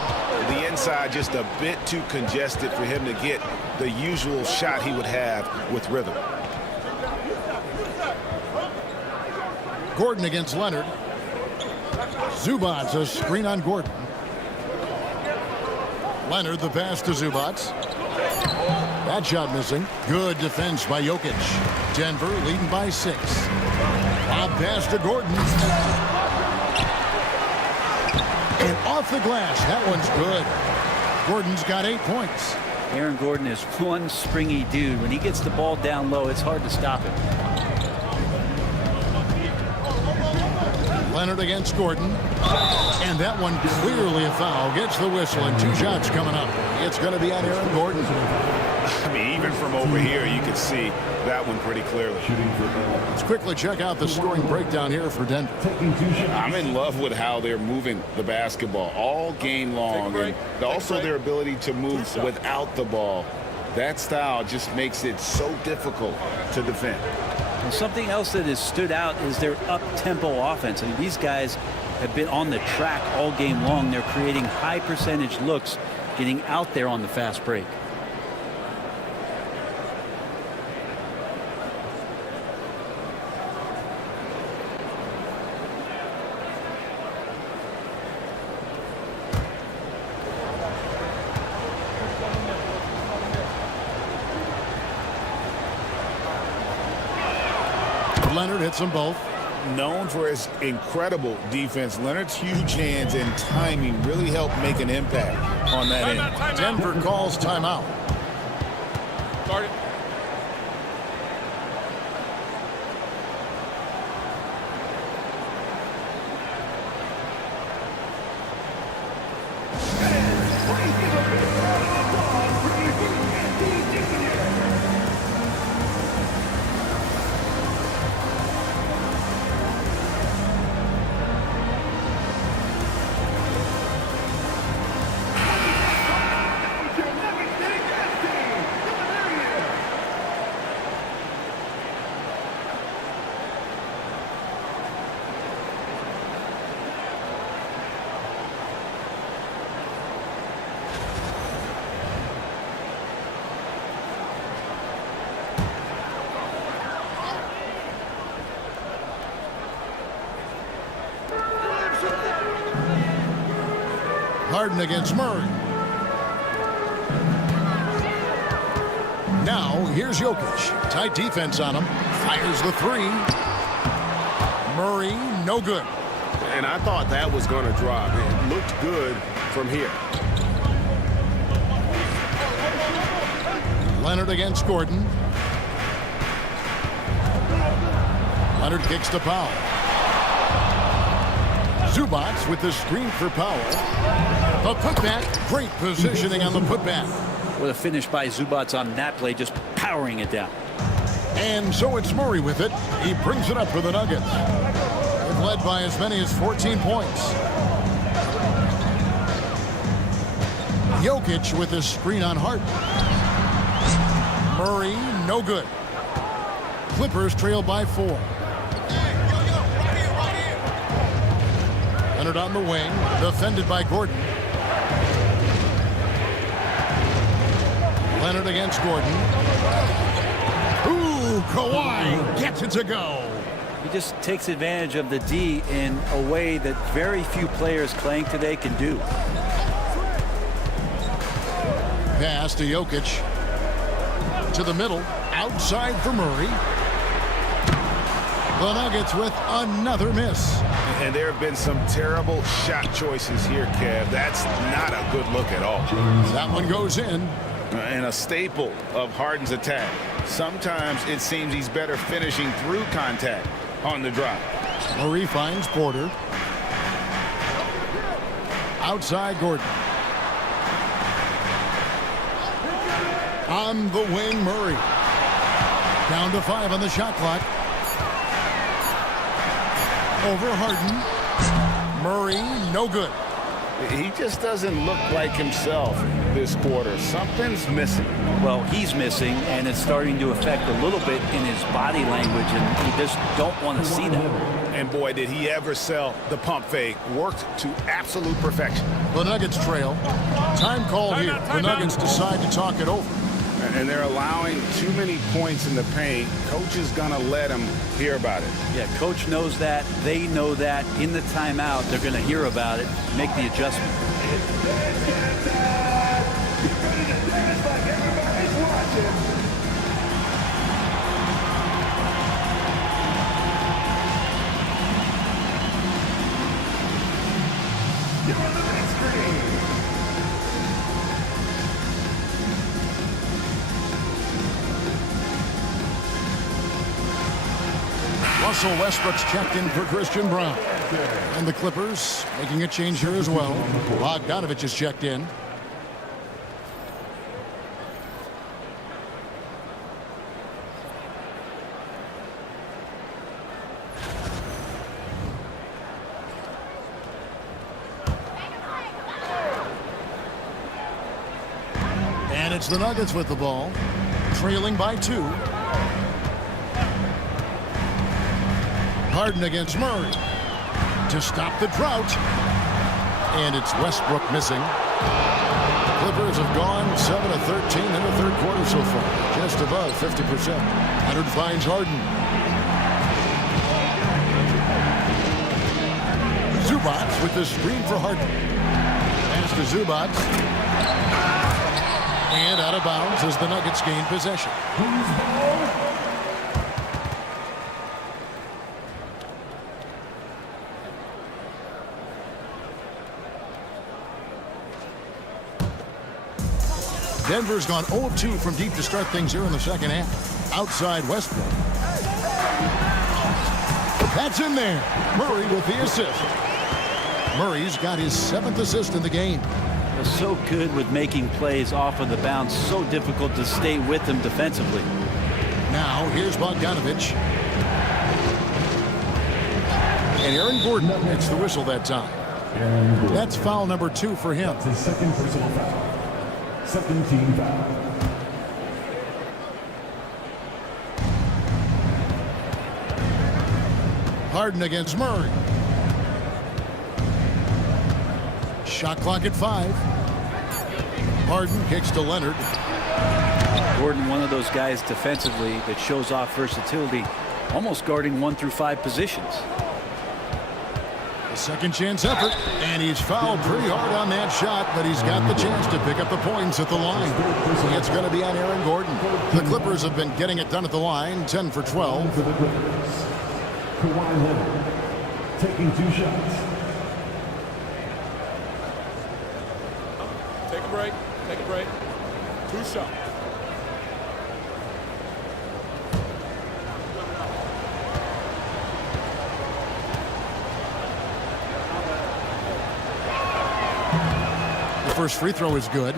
The inside just a bit too congested for him to get the usual shot he would have with rhythm. Gordon against Leonard. Zubats a screen on Gordon. Leonard the pass to Zubats. That shot missing. Good defense by Jokic. Denver leading by 6. Lob pass to Gordon. And off the glass. That one's good. Gordon's got 8 points. Aaron Gordon is one springy dude. When he gets the ball down low, it's hard to stop him. Leonard against Gordon. And that one clearly a foul. Gets the whistle and 2 shots coming up. It's going to be on Aaron Gordon. I mean, even from over here, you can see that one pretty clearly. Let's quickly check out the scoring breakdown here for Denver. I'm in love with how they're moving the basketball all game long, and also their ability to move without the ball. That style just makes it so difficult to defend. And something else that has stood out is their up-tempo offense. I mean, these guys have been on the track all game long. They're creating high percentage looks, getting out there on the fast break. Leonard hits them both. Known for his incredible defense, Leonard's huge hands and timing really help make an impact on that end. Denver calls timeout. Start it. Harden against Murray. Now, here's Jokic. Tight defense on him. Fires the 3. Murray, no good. And I thought that was going to drop. It looked good from here. Leonard against Gordon. Leonard kicks to Powell. Zubac with the screen for Powell. The putback. Great positioning on the putback. What a finish by Zubac on that play, just powering it down. And so it's Murray with it. He brings it up for the Nuggets. They've led by as many as 14 points. Jokic with the screen on Harden. Murray, no good. Clippers trail by 4. Leonard on the wing, defended by Gordon. Leonard against Gordon. Ooh, Kawhi gets it to go. He just takes advantage of the D in a way that very few players playing today can do. Pass to Jokic. To the middle, outside for Murray. The Nuggets with another miss. And there have been some terrible shot choices here, Kev. That's not a good look at all. That one goes in. And a staple of Harden's attack. Sometimes it seems he's better finishing through contact on the drop. Murray finds Porter. Outside Gordon. On the wing, Murray. Down to 5 on the shot clock. Over Harden. Murray, no good. He just doesn't look like himself this quarter. Something's missing. Well, he's missing, and it's starting to affect a little bit in his body language, and you just don't want to see that. And boy, did he ever sell the pump fake. Worked to absolute perfection. The Nuggets trail. Time called here. The Nuggets decide to talk it over. And they're allowing too many points in the paint. Coach is going to let them hear about it. Yeah, coach knows that. They know that. In the timeout, they're going to hear about it, make the adjustment. Russell Westbrook's checked in for Christian Brown. And the Clippers making a change here as well. Bogdanovich is checked in. And it's the Nuggets with the ball, trailing by 2. Harden against Murray to stop the drought. And it's Westbrook missing. Clippers have gone 7 of 13 in the third quarter so far, just above 50%. Leonard finds Harden. Zubac with the screen for Harden. Pass to Zubac. And out of bounds as the Nuggets gain possession. Denver's gone 0 of 2 from deep to start things here in the second half. Outside Westbrook. That's in there. Murray with the assist. Murray's got his 7th assist in the game. They're so good with making plays off of the bounce. So difficult to stay with them defensively. Now here's Bogdanovich. And Aaron Gordon gets the whistle that time. That's foul number 2 for him. His second personal foul. Second team foul. Harden against Murray. Shot clock at 5. Harden kicks to Leonard. Gordon, one of those guys defensively that shows off versatility, almost guarding 1 through 5 positions. A second chance effort, and he's fouled pretty hard on that shot, but he's got the chance to pick up the points at the line. It's going to be on Aaron Gordon. The Clippers have been getting it done at the line, 10 for 12. For the Clippers, Kawhi Leonard taking 2 shots. Take a break. Take a break. 2 shots. first free throw is good.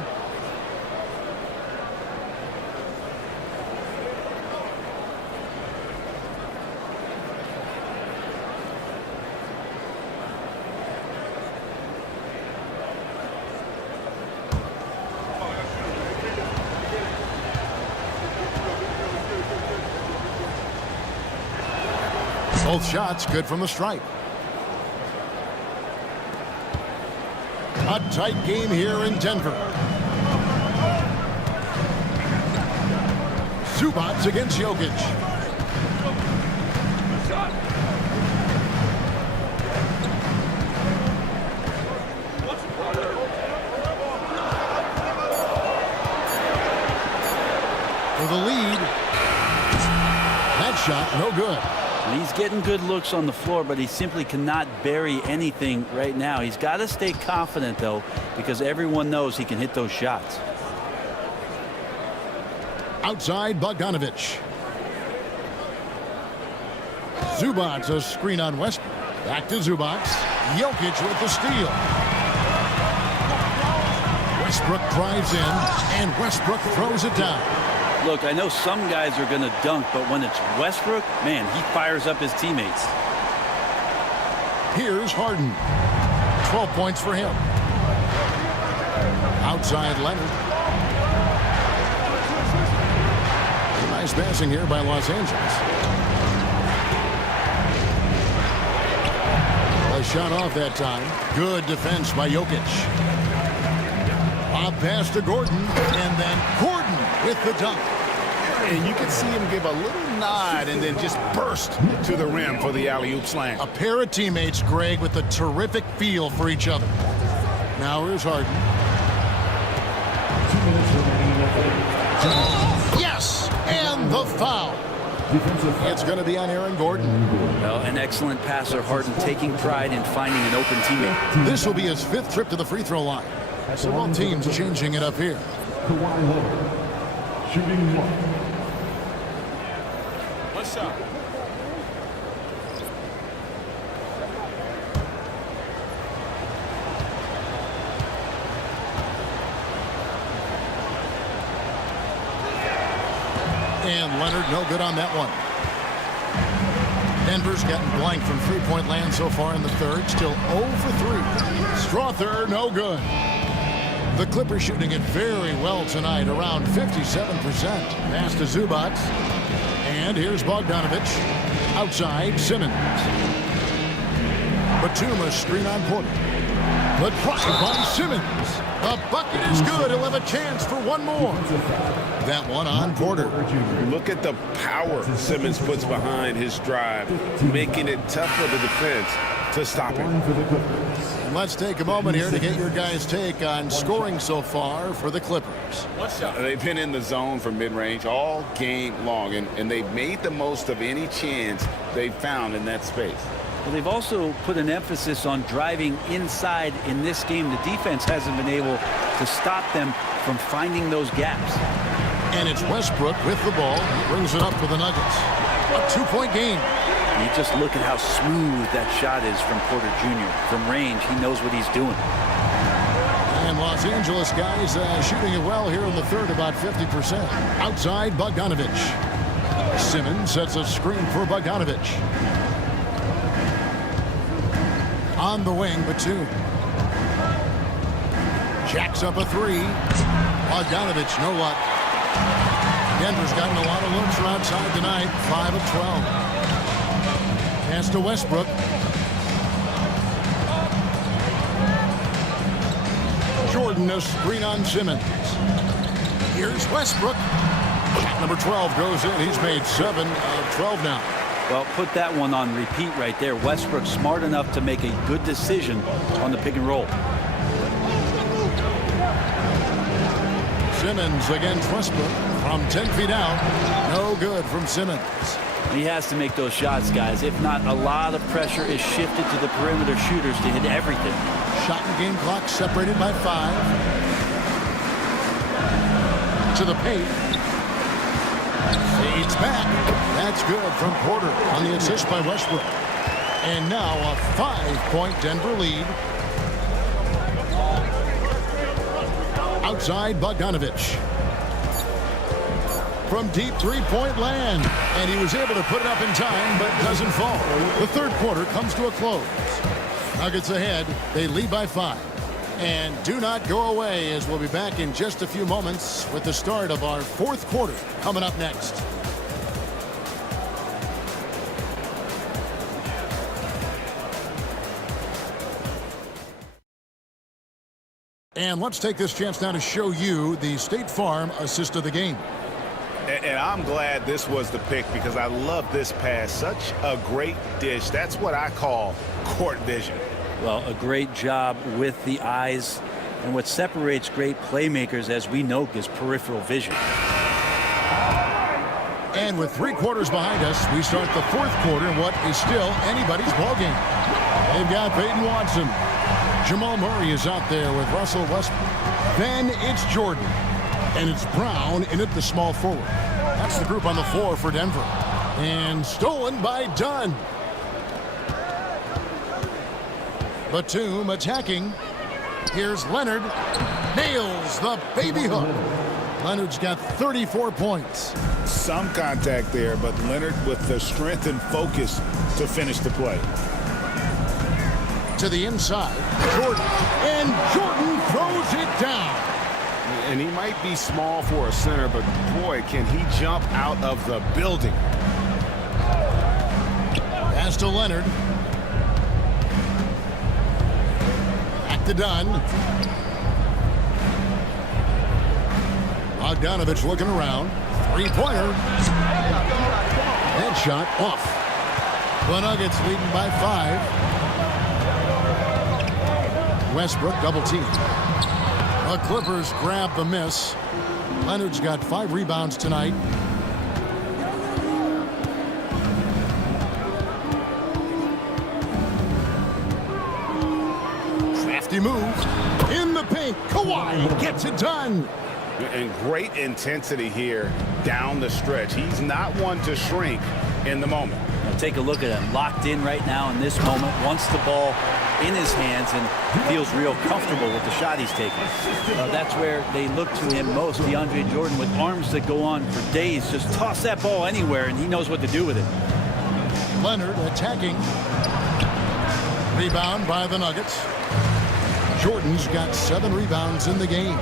Both shots good from the stripe. A tight game here in Denver. Zubats against Jokic. For the lead. That shot no good. He's getting good looks on the floor, but he simply cannot bury anything right now. He's got to stay confident, though, because everyone knows he can hit those shots. Outside, Bogdanovich. Zubats, a screen on Westbrook. Back to Zubats. Jokic with the steal. Westbrook drives in, and Westbrook throws it down. Look, I know some guys are going to dunk, but when it's Westbrook, man, he fires up his teammates. Here's Harden. 12 points for him. Outside Leonard. Nice passing here by Los Angeles. A shot off that time. Good defense by Jokic. Bob pass to Gordon, and then Gordon with the dunk. And you can see him give a little nod and then just burst to the rim for the alley-oop slam. A pair of teammates, Greg, with a terrific feel for each other. Now here's Harden. 2 minutes remaining. Yes, and the foul. It's going to be on Aaron Gordon. Well, an excellent passer, Harden, taking pride in finding an open teammate. This will be his 5th trip to the free throw line. Several teams changing it up here. Kawhi Leonard, shooting 1. One shot. And Leonard, no good on that one. Denver's gotten blank from three-point land so far in the third. Still 0 for 3. Strother, no good. The Clippers shooting it very well tonight, around 57%. Pass to Zubats. And here's Bogdanovich. Outside, Simmons. Batum, a screen on Porter. But blocked by Simmons. The bucket is good. He'll have a chance for one more. That one on Porter. Look at the power Simmons puts behind his drive, making it tough for the defense to stop him. And let's take a moment here to get your guys' take on scoring so far for the Clippers. They've been in the zone for mid-range all game long, and they've made the most of any chance they've found in that space. Well, they've also put an emphasis on driving inside in this game. The defense hasn't been able to stop them from finding those gaps. And it's Westbrook with the ball. He brings it up for the Nuggets. A 2-point game. You just look at how smooth that shot is from Porter Jr. From range, he knows what he's doing. And Los Angeles guys shooting it well here in the third, about 50%. Outside, Bogdanovich. Simmons sets a screen for Bogdanovich. On the wing, Batum. Jacks up a 3. Bogdanovich, no luck. Denver's gotten a lot of looks from outside tonight. 5 of 12. Pass to Westbrook. Jordan, a screen on Simmons. Here's Westbrook. Shot number 12 goes in. He's made 7 of 12 now. Well, put that one on repeat right there. Westbrook smart enough to make a good decision on the pick and roll. Simmons against Westbrook from 10 feet out. No good from Simmons. He has to make those shots, guys. If not, a lot of pressure is shifted to the perimeter shooters to hit everything. Shot and game clock separated by 5. To the paint. Fades back. That's good from Porter on the assist by Westbrook. And now a 5-point Denver lead. outside Bogdanovich. From deep three-point land. And he was able to put it up in time, but doesn't fall. The third quarter comes to a close. Nuggets ahead. They lead by 5. And do not go away, as we'll be back in just a few moments with the start of our fourth quarter coming up next. And let's take this chance now to show you the State Farm assist of the game. And I'm glad this was the pick because I love this pass. Such a great dish. That's what I call court vision. Well, a great job with the eyes. And what separates great playmakers, as we know, is peripheral vision. And with 3 quarters behind us, we start the fourth quarter in what is still anybody's ballgame. They've got Peyton Watson. Jamal Murray is out there with Russell Westbrook. Then it's Jordan. And it's Brown in at the small forward. That's the group on the floor for Denver. And stolen by Dunn. Batum attacking. Here's Leonard. Nails the baby hook. Leonard's got 34 points. Some contact there, but Leonard with the strength and focus to finish the play. To the inside. Jordan. And Jordan throws it down. And he might be small for a center, but boy, can he jump out of the building. Pass to Leonard. Back to Dunn. Bogdanovich looking around. Three-pointer. Headshot off. The Nuggets leading by 5. Westbrook double team. The Clippers grab the miss. Leonard's got 5 rebounds tonight. Crafty move. In the paint. Kawhi gets it done. And great intensity here down the stretch. He's not one to shrink in the moment. Now take a look at him. Locked in right now in this moment. Wants the ball in his hands and feels real comfortable with the shot he's taking. That's where they look to him most. DeAndre Jordan with arms that go on for days. Just toss that ball anywhere and he knows what to do with it. Leonard attacking. Rebound by the Nuggets. Jordan's got 7 rebounds in the game.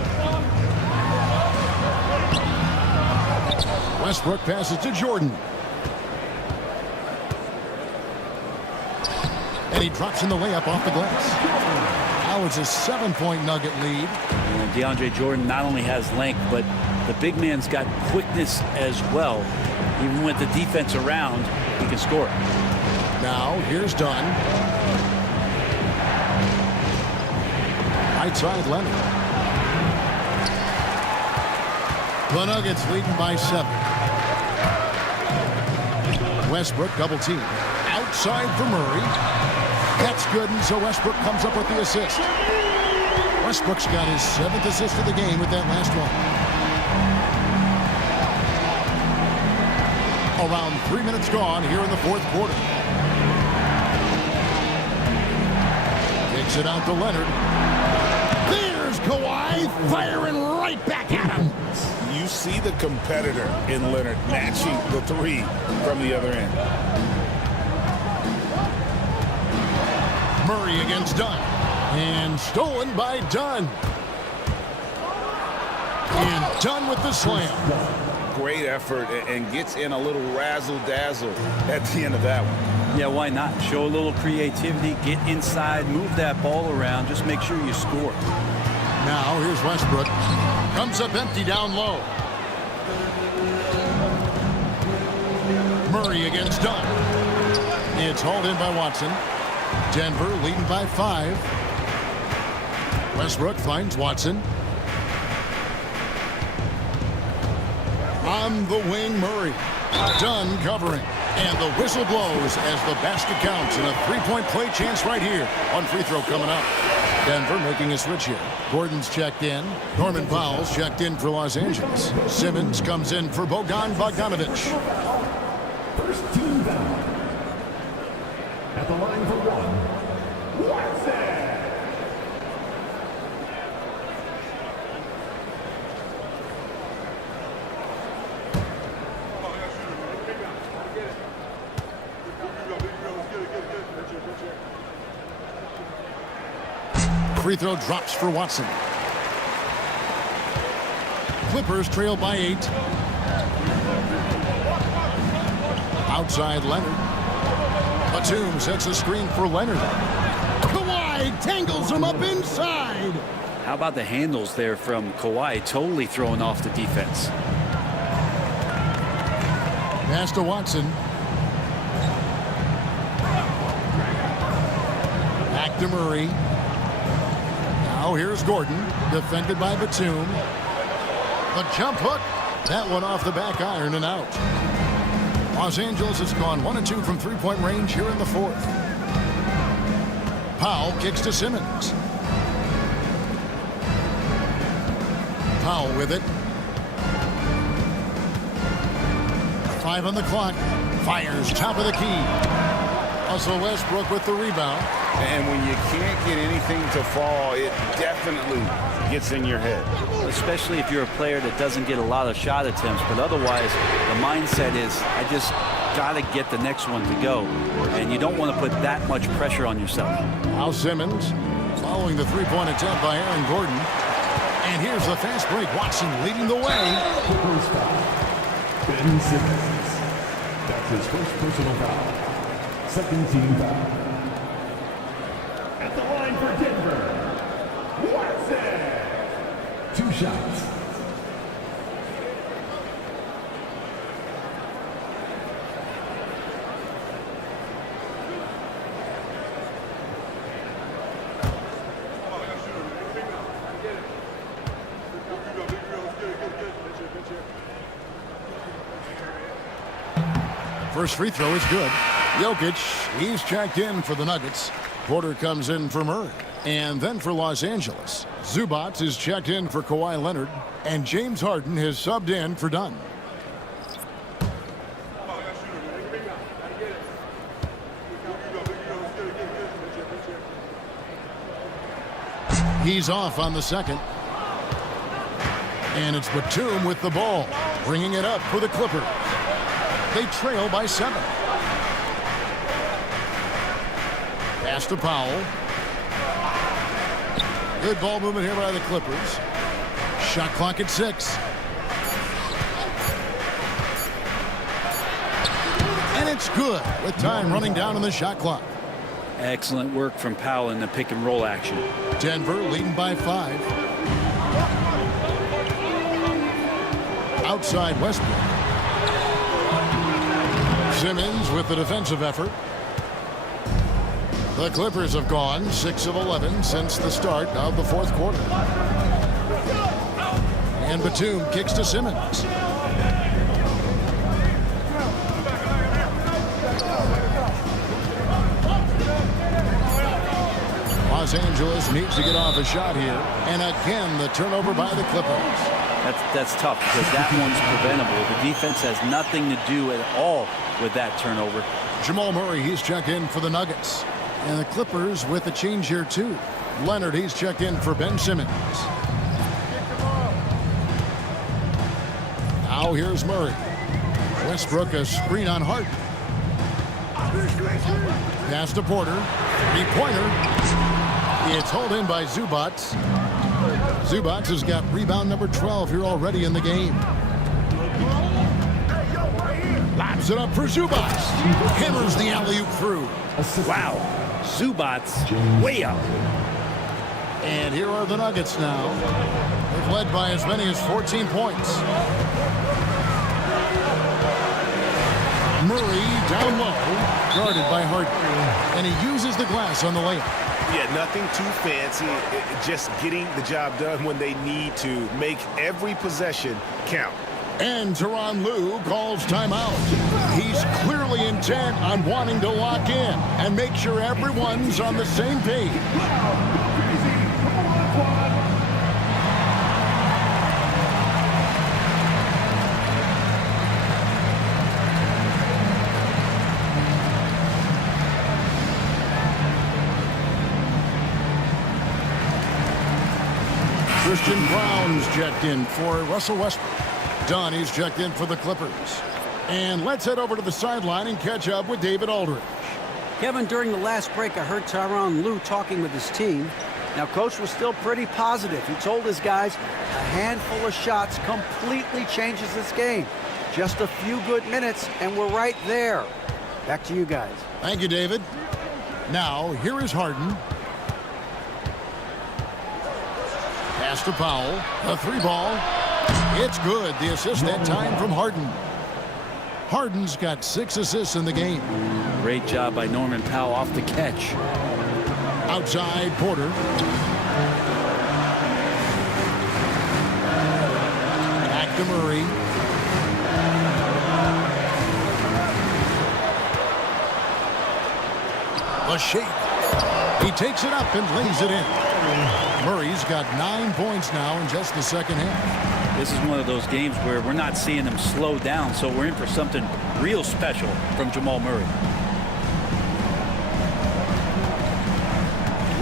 Westbrook passes to Jordan. And he drops in the layup off the glass. Now it's a 7-point Nugget lead. And DeAndre Jordan not only has length, but the big man's got quickness as well. Even with the defense around, he can score. Now here's Dunn. Right side Leonard. The Nuggets leading by 7. Westbrook double team. Outside for Murray. That's good, and so Westbrook comes up with the assist. Westbrook's got his 7th assist of the game with that last one. Around 3 minutes gone here in the fourth quarter. Kicks it out to Leonard. There's Kawhi firing right back at him. You see the competitor in Leonard matching the 3 from the other end. Murray against Dunn. And stolen by Dunn. And Dunn with the slam. Great effort and gets in a little razzle-dazzle at the end of that one. Yeah, why not? Show a little creativity, get inside, move that ball around, just make sure you score. Now here's Westbrook. Comes up empty down low. Murray against Dunn. It's hauled in by Watson. Denver leading by 5. Westbrook finds Watson. On the wing, Murray. Dunn covering. And the whistle blows as the basket counts in a 3-point play chance right here. One free throw coming up. Denver making a switch here. Gordon's checked in. Norman Powell's checked in for Los Angeles. Simmons comes in for Bogdanovich. First team down. At the line for 1, Watson. free throw drops for Watson. Clippers trail by 8. Outside Leonard. Batum sets a screen for Leonard. Kawhi tangles him up inside. How about the handles there from Kawhi, totally throwing off the defense. Pass to Watson. Back to Murray. Now here's Gordon, defended by Batum. The jump hook. That one off the back iron and out. Los Angeles has gone 1 of 2 from three-point range here in the fourth. Powell kicks to Simmons. Powell with it. 5 on the clock. Fires top of the key. Russell Westbrook with the rebound. And when you can't get anything to fall, it definitely gets in your head. Especially if you're a player that doesn't get a lot of shot attempts. But otherwise, the mindset is, I just got to get the next one to go. And you don't want to put that much pressure on yourself. Now Simmons following the three-point attempt by Aaron Gordon. And here's the fast break. Watson leading the way. Clippers foul. Ben Simmons. That's his first personal foul. Second team foul. At the line for Denver, Watson. 2 shots. First free throw is good. Jokic, he's checked in for the Nuggets. Porter comes in for Murray. And then for Los Angeles, Zubac is checked in for Kawhi Leonard. And James Harden has subbed in for Dunn. He's off on the second. And it's Batum with the ball, bringing it up for the Clippers. They trail by 7. Pass to Powell. Good ball movement here by the Clippers. Shot clock at 6. And it's good with time running down on the shot clock. Excellent work from Powell in the pick and roll action. Denver leading by 5. Outside Westbrook. Simmons with the defensive effort. The Clippers have gone 6 of 11 since the start of the fourth quarter. And Batum kicks to Simmons. Los Angeles needs to get off a shot here. And again, the turnover by the Clippers. That's tough because that one's preventable. The defense has nothing to do at all with that turnover. Jamal Murray, he's checked in for the Nuggets. And the Clippers with a change here, too. Leonard, he's checked in for Ben Simmons. Now here's Murray. Westbrook, a screen on Harden. Pass to Porter. 3-pointer. It's hauled in by Zubac. Zubac has got rebound number 12 here already in the game. Lobs it up for Zubac. Hammers the alley-oop through. Wow. Zubac way up. And here are the Nuggets now. They've led by as many as 14 points. Murray down low, guarded by Harden. And he uses the glass on the layup. Yeah, nothing too fancy. Just getting the job done when they need to. Make every possession count. And Tyronn Lue calls timeout. He's clearly intent on wanting to lock in and make sure everyone's on the same page. Christian Brown's checked in for Russell Westbrook. Dunn, he's checked in for the Clippers. And let's head over to the sideline and catch up with David Aldridge. Kevin, during the last break, I heard Tyronn Lue talking with his team. Now, Coach was still pretty positive. He told his guys a handful of shots completely changes this game. Just a few good minutes, and we're right there. Back to you guys. Thank you, David. Now, here is Harden. Pass to Powell. The three ball. It's good. The assist that time from Harden. Harden's got 6 assists in the game. Great job by Norman Powell off the catch. Outside, Porter. Back to Murray. A shake. He takes it up and lays it in. Murray's got 9 points now in just the second half. This is one of those games where we're not seeing him slow down, so we're in for something real special from Jamal Murray.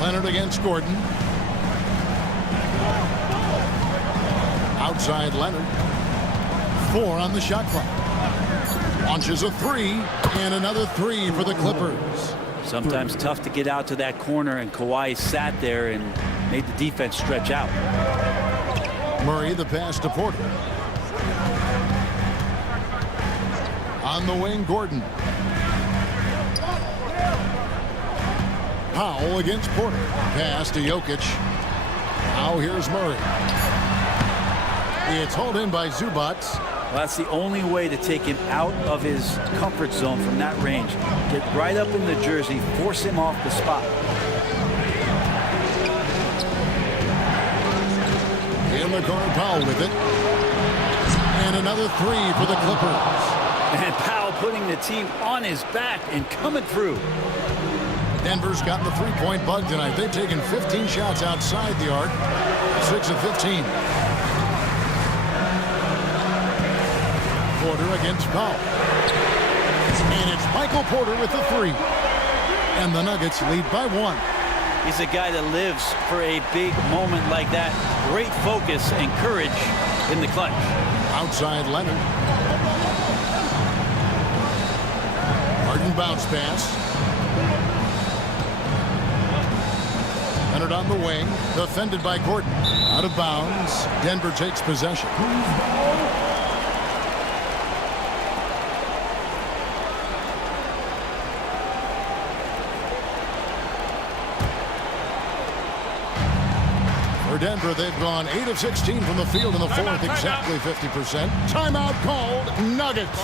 Leonard against Gordon. Outside Leonard. 4 on the shot clock. Launches a 3 and another 3 for the Clippers. Sometimes tough to get out to that corner, and Kawhi sat there and made the defense stretch out. Murray, the pass to Porter. On the wing, Gordon. Powell against Porter. Pass to Jokic. Now here's Murray. It's hauled in by Zubac. Well, that's the only way to take him out of his comfort zone from that range. Get right up in the jersey, force him off the spot. In the corner, Powell with it. And another 3 for the Clippers. And Powell putting the team on his back and coming through. Denver's got the three-point bug tonight. They've taken 15 shots outside the arc. 6 of 15. Porter against Powell. And it's Michael Porter with the 3. And the Nuggets lead by 1. He's a guy that lives for a big moment like that. Great focus and courage in the clutch. Outside Leonard. Harden bounce pass. Leonard on the wing. Defended by Gordon. Out of bounds. Denver takes possession. Denver, they've gone 8 of 16 from the field in the fourth, exactly 50%. Timeout called. Nuggets.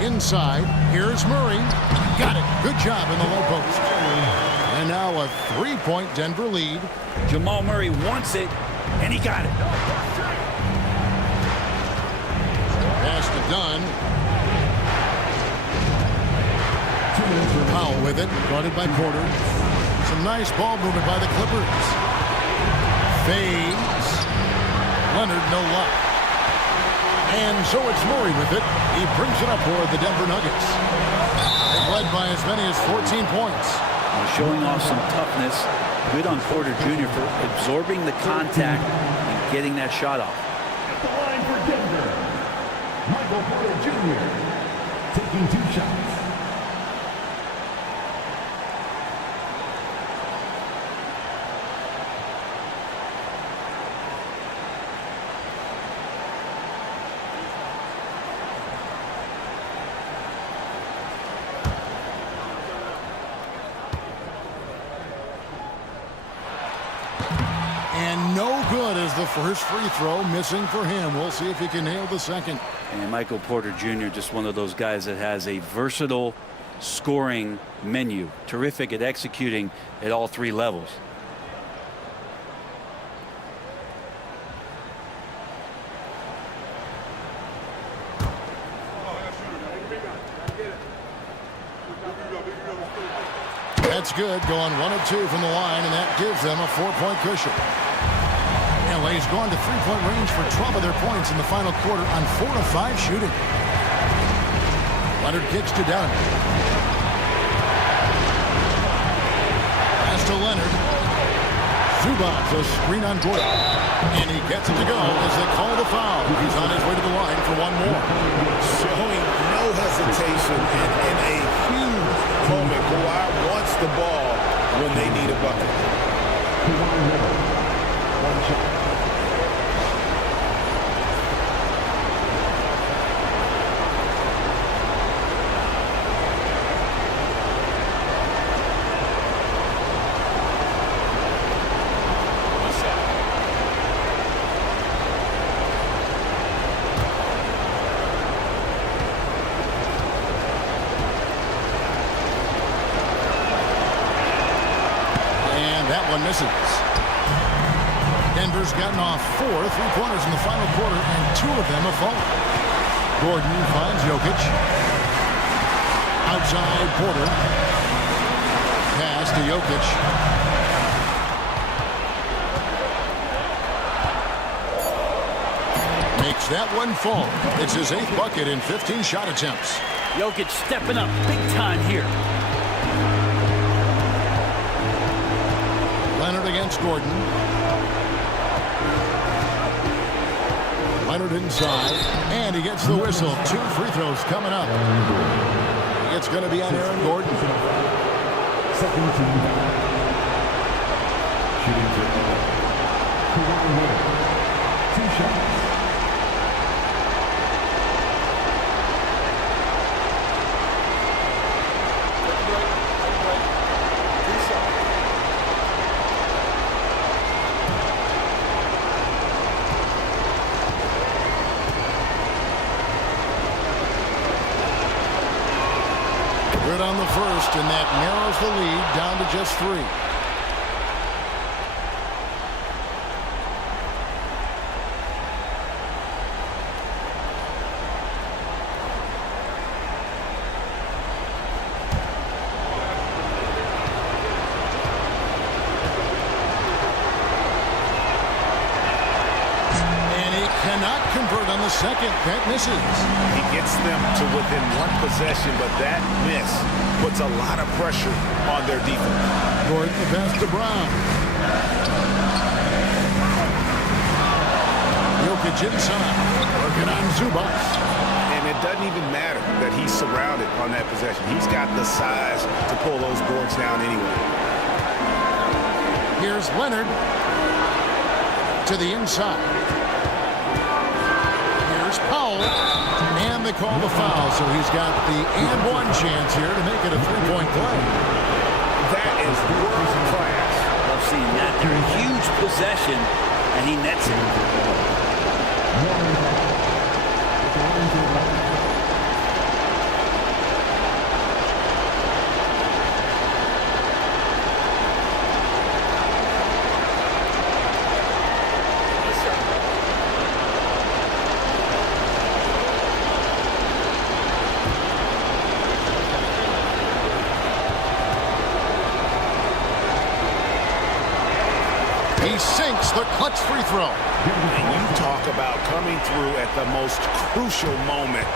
Inside, here's Murray. Got it. Good job in the low post. And now a 3-point Denver lead. Jamal Murray wants it, and he got it. Pass to Dunn. Powell with it, guarded by Porter. Some nice ball movement by the Clippers. Fades. Leonard, no luck. And so it's Murray with it. He brings it up for the Denver Nuggets. They've led by as many as 14 points. Showing off some toughness. Good on Porter Jr. for absorbing the contact and getting that shot off. At the line for Denver, Michael Porter Jr. taking 2 shots. And no good as the first free throw missing for him. We'll see if he can nail the second. And Michael Porter Jr., just one of those guys that has a versatile scoring menu. Terrific at executing at all 3 levels. That's good, going 1 of 2 from the line, and that gives them a 4-point cushion. LA's gone to 3-point range for 12 of their points in the final quarter on 4 of 5 shooting. Leonard kicks to Dunn. Pass to Leonard. Zubac's a screen on Gordon. And he gets it to go as they call the foul. He's on his way to the line for one more. Showing no hesitation and in a huge moment. Kawhi wants the ball when they need a bucket. One shot. Misses. Denver's gotten off 4 3-pointers in the final quarter, and 2 of them have fallen. Gordon finds Jokic. Outside Porter. Pass to Jokic. Makes that one fall. It's his 8th bucket in 15 shot attempts. Jokic stepping up big time here. Leonard against Gordon. Leonard inside, and he gets the whistle. 2 free throws coming up. It's going to be on Aaron Gordon. Second team foul. Shooting for Kawhi Leonard. 2 shots. Good on the first, and that narrows the lead down to just 3. And he cannot convert on the second. That misses. He gets them to within 1 possession, but that miss puts a lot of pressure on their defense. Gordon the pass to Brown. Jokic inside. Working on Zubac. And it doesn't even matter that he's surrounded on that possession. He's got the size to pull those boards down anyway. Here's Leonard to the inside. Here's Powell. And they call the foul, so he's got the and 1 chance here to make it a 3-point play. That is world class. I've seen that. They're a huge possession, and he nets it. He sinks the clutch free throw. And you talk about coming through at the most crucial moment.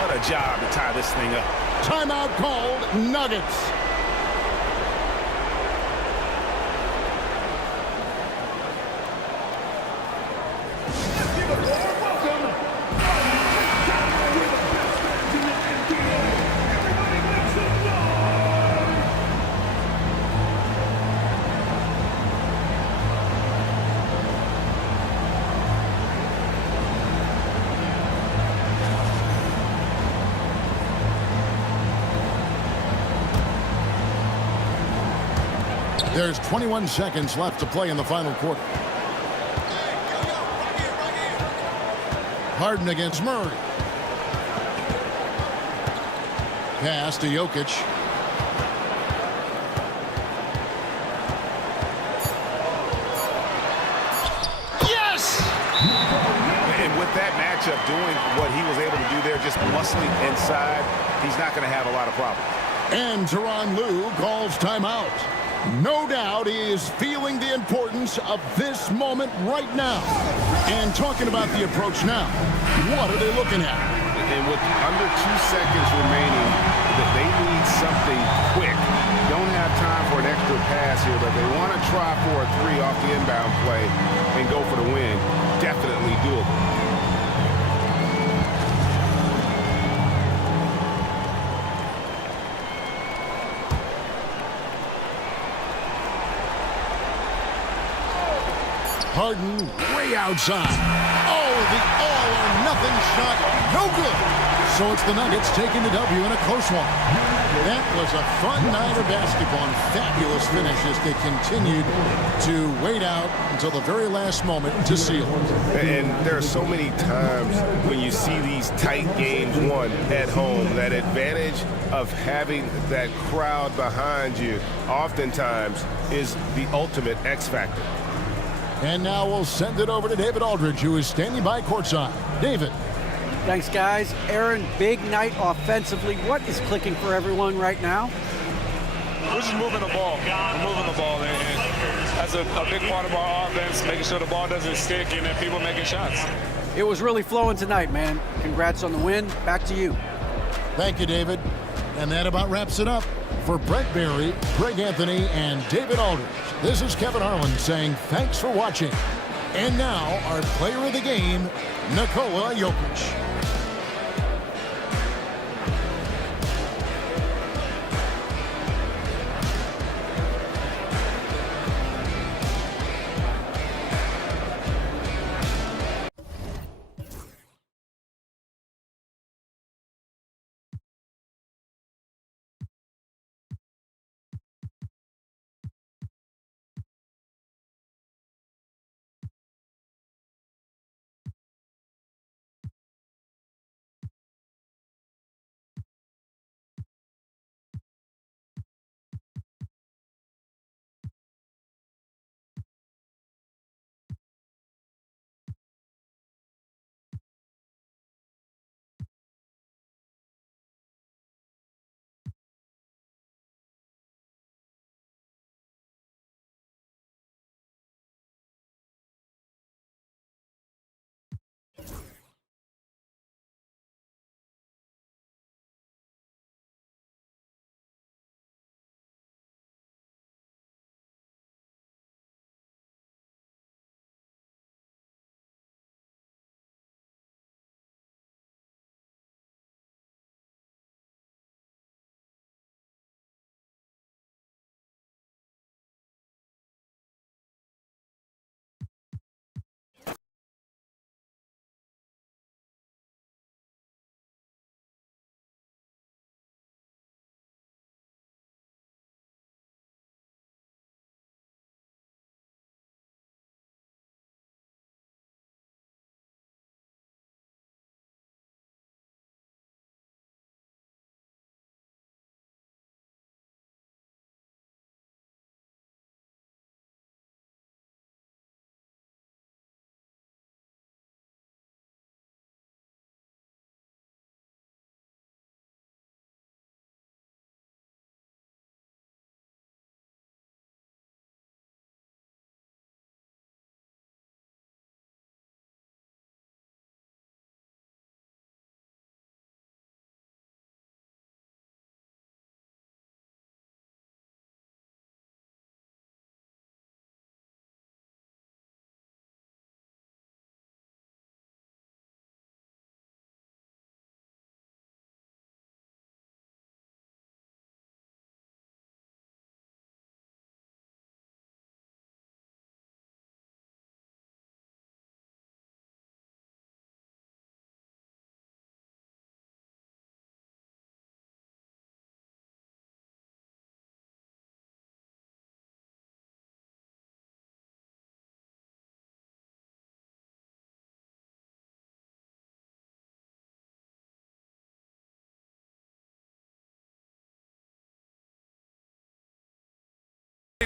What a job to tie this thing up. Timeout called. Nuggets. There's 21 seconds left to play in the final quarter. Harden against Murray. Pass to Jokic. Yes! And with that matchup, doing what he was able to do there, just muscling inside, he's not going to have a lot of problems. And Tyronn Lue calls timeout. No doubt he is feeling the importance of this moment right now. And talking about the approach now, what are they looking at? And with under 2 seconds remaining, they need something quick. Don't have time for an extra pass here, but they want to try for a 3 off the inbound play and go for the win. Definitely doable. Harden way outside. Oh, the all-or-nothing shot. No good. So it's the Nuggets taking the W in a close one. That was a fun night of basketball and fabulous finish as they continued to wait out until the very last moment to seal it. And there are so many times when you see these tight games won at home, that advantage of having that crowd behind you oftentimes is the ultimate X factor. And now we'll send it over to David Aldridge, who is standing by courtside. David. Thanks, guys. Aaron, big night offensively. What is clicking for everyone right now? We're just moving the ball. We're moving the ball, and that's a big part of our offense, making sure the ball doesn't stick and then people making shots. It was really flowing tonight, man. Congrats on the win. Back to you. Thank you, David. And that about wraps it up. For Brent Barry, Greg Anthony, and David Aldridge, this is Kevin Harlan saying thanks for watching. And now, our player of the game, Nikola Jokic.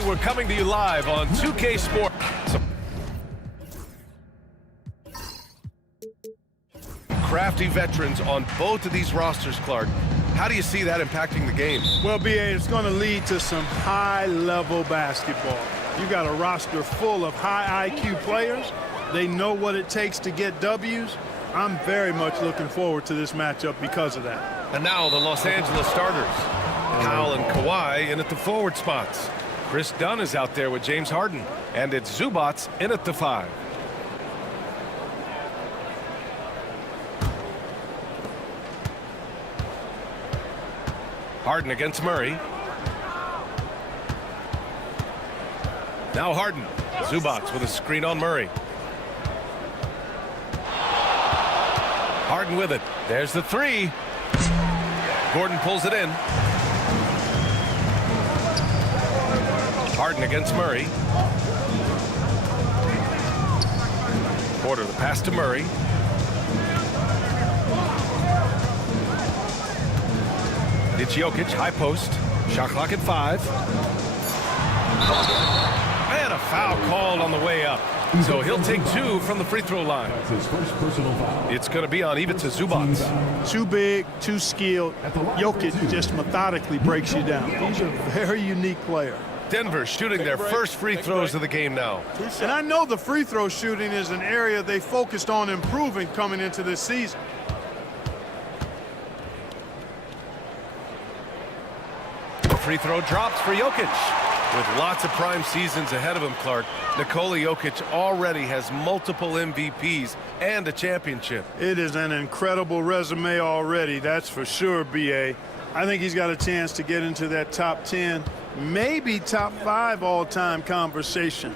We're coming to you live on 2K Sports. Crafty veterans on both of these rosters, Clark. How do you see that impacting the game? Well, BA, it's going to lead to some high-level basketball. You got a roster full of high IQ players. They know what it takes to get W's. I'm very much looking forward to this matchup because of that. And now the Los Angeles starters. Powell and Kawhi in at the forward spots. Chris Dunn is out there with James Harden. And it's Zubats in at the 5. Harden against Murray. Now Harden. Zubats with a screen on Murray. Harden with it. There's the 3. Gordon pulls it in. Harden against Murray. Porter the pass to Murray. It's Jokic, high post. Shot clock at 5. And a foul called on the way up. So he'll take 2 from the free throw line. That's his first personal foul. It's going to be on Ivica Zubats. Too big, too skilled. Jokic just methodically breaks you down. He's a very unique player. Denver shooting their first free throws of the game now. And I know the free throw shooting is an area they focused on improving coming into this season. Free throw drops for Jokic. With lots of prime seasons ahead of him, Clark, Nikola Jokic already has multiple MVPs and a championship. It is an incredible resume already, that's for sure, BA. I think he's got a chance to get into that top 10, maybe top 5 all-time conversation.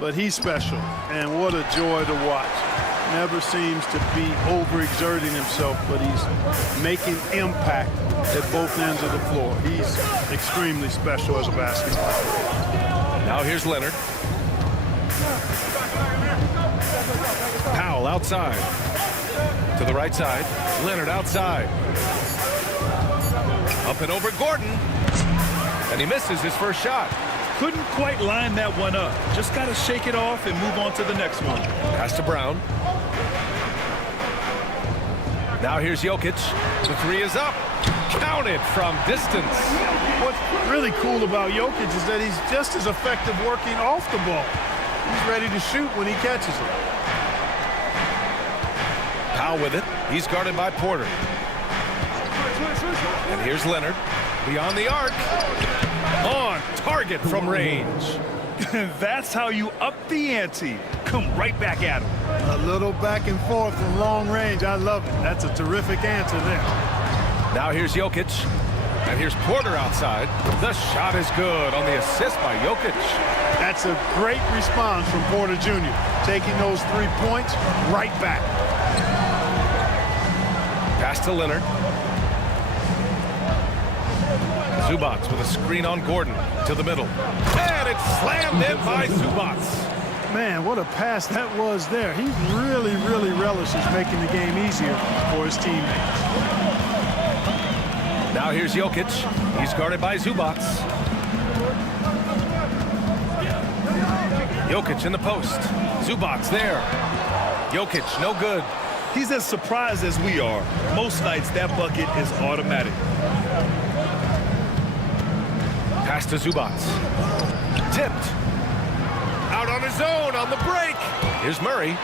But he's special, and what a joy to watch. Never seems to be overexerting himself, but he's making impact at both ends of the floor. He's extremely special as a basketball player. Now here's Leonard. Powell outside. To the right side. Leonard outside. Up and over Gordon. And he misses his first shot. Couldn't quite line that one up. Just got to shake it off and move on to the next one. Pass to Brown. Now here's Jokic. The 3 is up. Counted from distance. What's really cool about Jokic is that he's just as effective working off the ball. He's ready to shoot when he catches it. Powell with it. He's guarded by Porter. And here's Leonard. Beyond the arc. On target from range. That's how you up the ante. Come right back at him. A little back and forth from long range. I love it. That's a terrific answer there. Now here's Jokic. And here's Porter outside. The shot is good on the assist by Jokic. That's a great response from Porter Jr. Taking those 3 points right back. Pass to Leonard. Zubats with a screen on Gordon to the middle. And it's slammed in by Zubats. Man, what a pass that was there. He really, really relishes making the game easier for his teammates. Now here's Jokic. He's guarded by Zubats. Jokic in the post. Zubats there. Jokic, no good. He's as surprised as we are. Most nights, that bucket is automatic. Pass to Zubats. Tipped. Out on his own on the break. Here's Murray.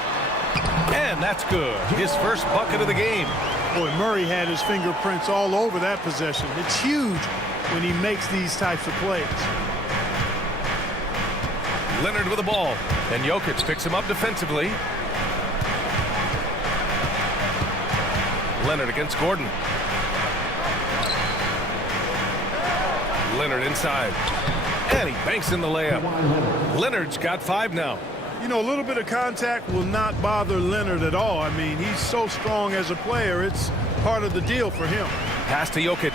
And that's good. His first bucket of the game. Boy, Murray had his fingerprints all over that possession. It's huge when he makes these types of plays. Leonard with the ball. And Jokic picks him up defensively. Leonard against Gordon. Leonard inside. And he banks in the layup. Leonard's got 5 now. You know, a little bit of contact will not bother Leonard at all. I mean, he's so strong as a player. It's part of the deal for him. Pass to Jokic.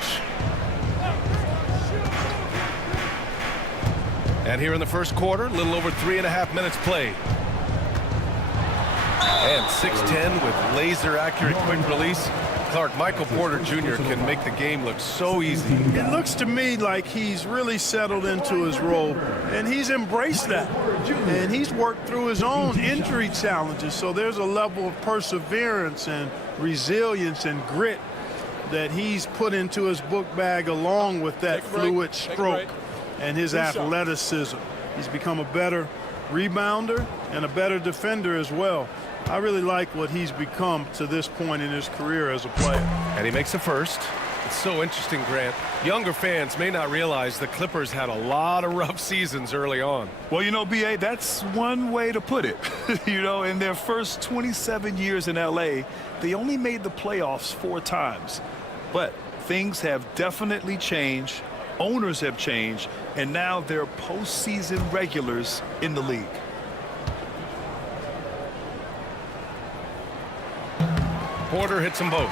And here in the first quarter, a little over 3.5 minutes played. And 6'10" with laser-accurate quick release. Clark, Michael Porter Jr. can make the game look so easy. It looks to me like he's really settled into his role, and he's embraced that. And he's worked through his own injury challenges, so there's a level of perseverance and resilience and grit that he's put into his book bag along with that fluid stroke and his athleticism. He's become a better rebounder and a better defender as well. I really like what he's become to this point in his career as a player. And he makes the first. It's so interesting, Grant. Younger fans may not realize the Clippers had a lot of rough seasons early on. Well, you know, B.A., that's one way to put it. You know, in their first 27 years in L.A., they only made the playoffs 4 times. But things have definitely changed. Owners have changed. And now they're postseason regulars in the league. Porter hits them both.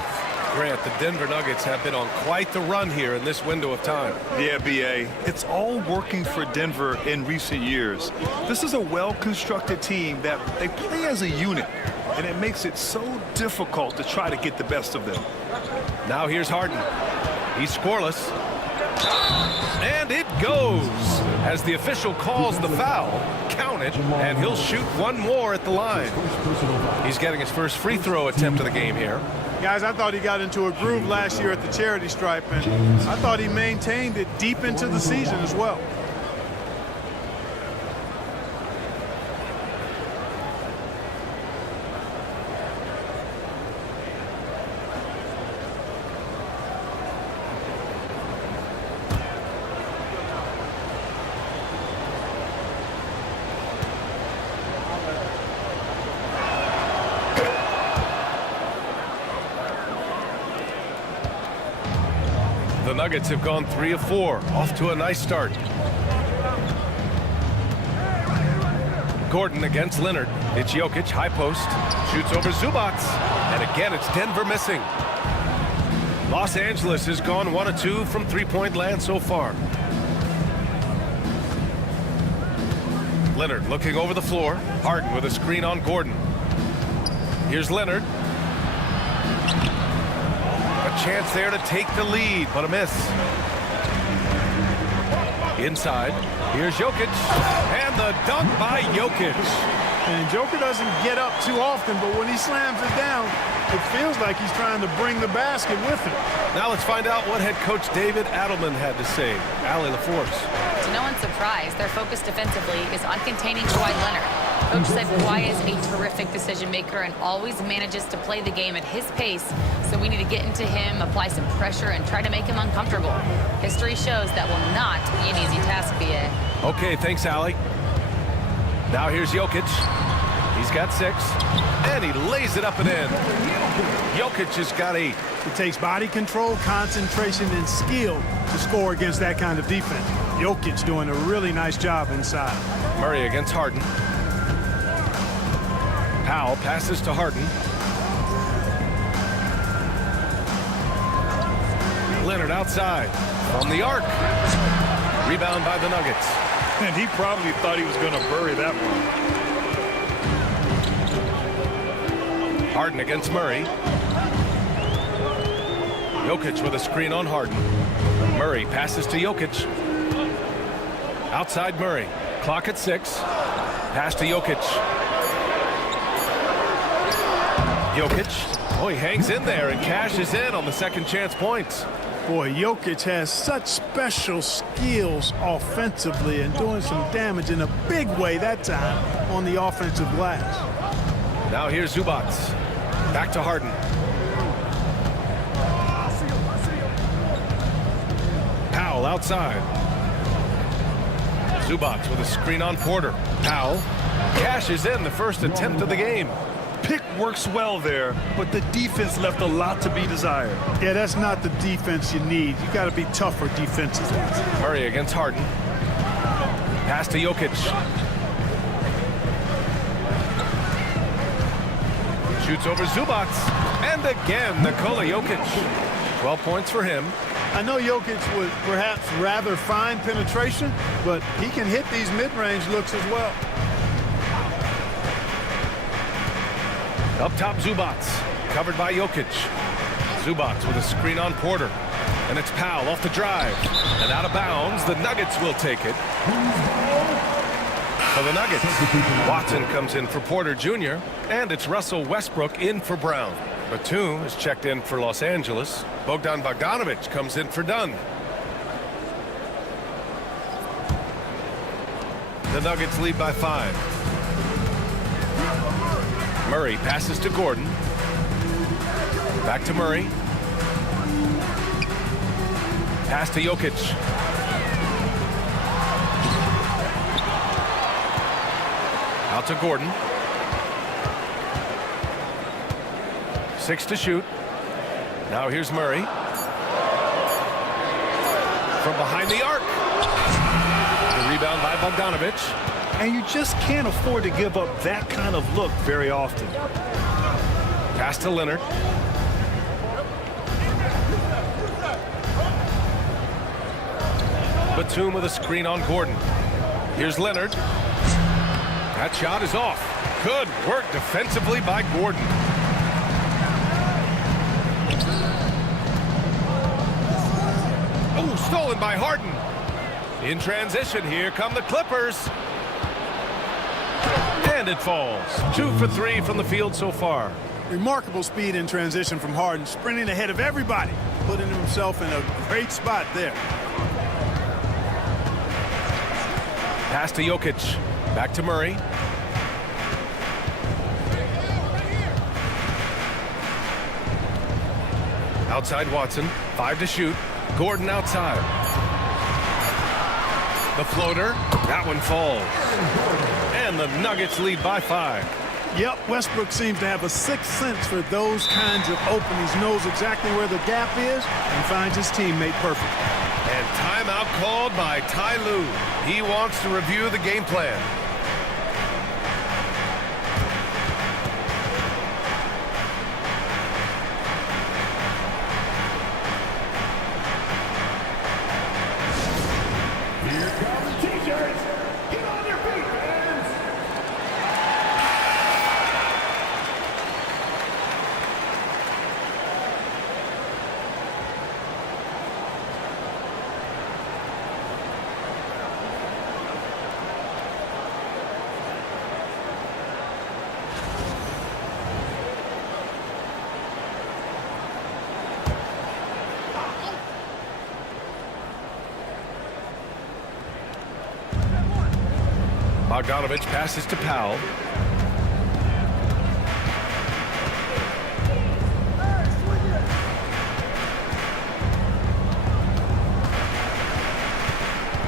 Grant, the Denver Nuggets have been on quite the run here in this window of time. Yeah, B.A., it's all working for Denver in recent years. This is a well-constructed team that they play as a unit, and it makes it so difficult to try to get the best of them. Now here's Harden. He's scoreless. And it goes as the official calls the foul. Count it, and he'll shoot one more at the line. He's getting his first free throw attempt of the game here. Guys, I thought he got into a groove last year at the charity stripe, and I thought he maintained it deep into the season as well. The Nuggets have gone 3 of 4, off to a nice start. Gordon against Leonard. It's Jokic, high post, shoots over Zubac, and again it's Denver missing. Los Angeles has gone 1 of 2 from three-point land so far. Leonard looking over the floor. Harden with a screen on Gordon. Here's Leonard. A chance there to take the lead, but a miss. Inside, here's Jokic, and the dunk by Jokic. And Joker doesn't get up too often, but when he slams it down, it feels like he's trying to bring the basket with him. Now let's find out what head coach David Adelman had to say. Allie LaForce. To no one's surprise, their focus defensively is on containing Kawhi Leonard. Coach said Kawhi is a terrific decision maker and always manages to play the game at his pace, so we need to get into him, apply some pressure, and try to make him uncomfortable. History shows that will not be an easy task, B.A. Okay, thanks, Allie. Now here's Jokic. He's got 6, and he lays it up and in. Jokic has got 8. It takes body control, concentration, and skill to score against that kind of defense. Jokic doing a really nice job inside. Murray against Harden. Powell passes to Harden. Leonard outside from the arc. Rebound by the Nuggets. And he probably thought he was going to bury that one. Harden against Murray. Jokic with a screen on Harden. Murray passes to Jokic. Outside Murray. Clock at 6. Pass to Jokic. Jokic. Oh, he hangs in there and cashes in on the second chance points. Boy, Jokic has such special skills offensively and doing some damage in a big way that time on the offensive glass. Now here's Zubac. Back to Harden. Powell outside. Zubac with a screen on Porter. Powell cashes in the first attempt of the game. Pick works well there, but the defense left a lot to be desired. Yeah, that's not the defense you need. You got to be tougher defensively. Murray against Harden. Pass to Jokic. Shoots over Zubac. And again, Nikola Jokic. 12 points for him. I know Jokic would perhaps rather find penetration, but he can hit these mid-range looks as well. Up top, Zubac. Covered by Jokic. Zubac with a screen on Porter. And it's Powell off the drive. And out of bounds, the Nuggets will take it. For the Nuggets, Watson comes in for Porter Jr. And it's Russell Westbrook in for Brown. Batum is checked in for Los Angeles. Bogdan Bogdanovic comes in for Dunn. The Nuggets lead by 5. Murray passes to Gordon. Back to Murray. Pass to Jokic. Out to Gordon. 6 to shoot. Now here's Murray. From behind the arc. The rebound by Bogdanovic. And you just can't afford to give up that kind of look very often. Pass to Leonard. Batum with a screen on Gordon. Here's Leonard. That shot is off. Good work defensively by Gordon. Oh, stolen by Harden. In transition, here come the Clippers. And it falls. 2 for 3 from the field so far. Remarkable speed in transition from Harden, sprinting ahead of everybody, putting himself in a great spot there. Pass to Jokic. Back to Murray. Outside Watson. 5 to shoot. Gordon outside. The floater. That one falls. And the Nuggets lead by 5. Yep, Westbrook seems to have a sixth sense for those kinds of openings, knows exactly where the gap is, and finds his teammate perfect. And timeout called by Ty Lue. He wants to review the game plan. Here come the T-shirts. Get on your feet, fans. Bogdanovic passes to Powell.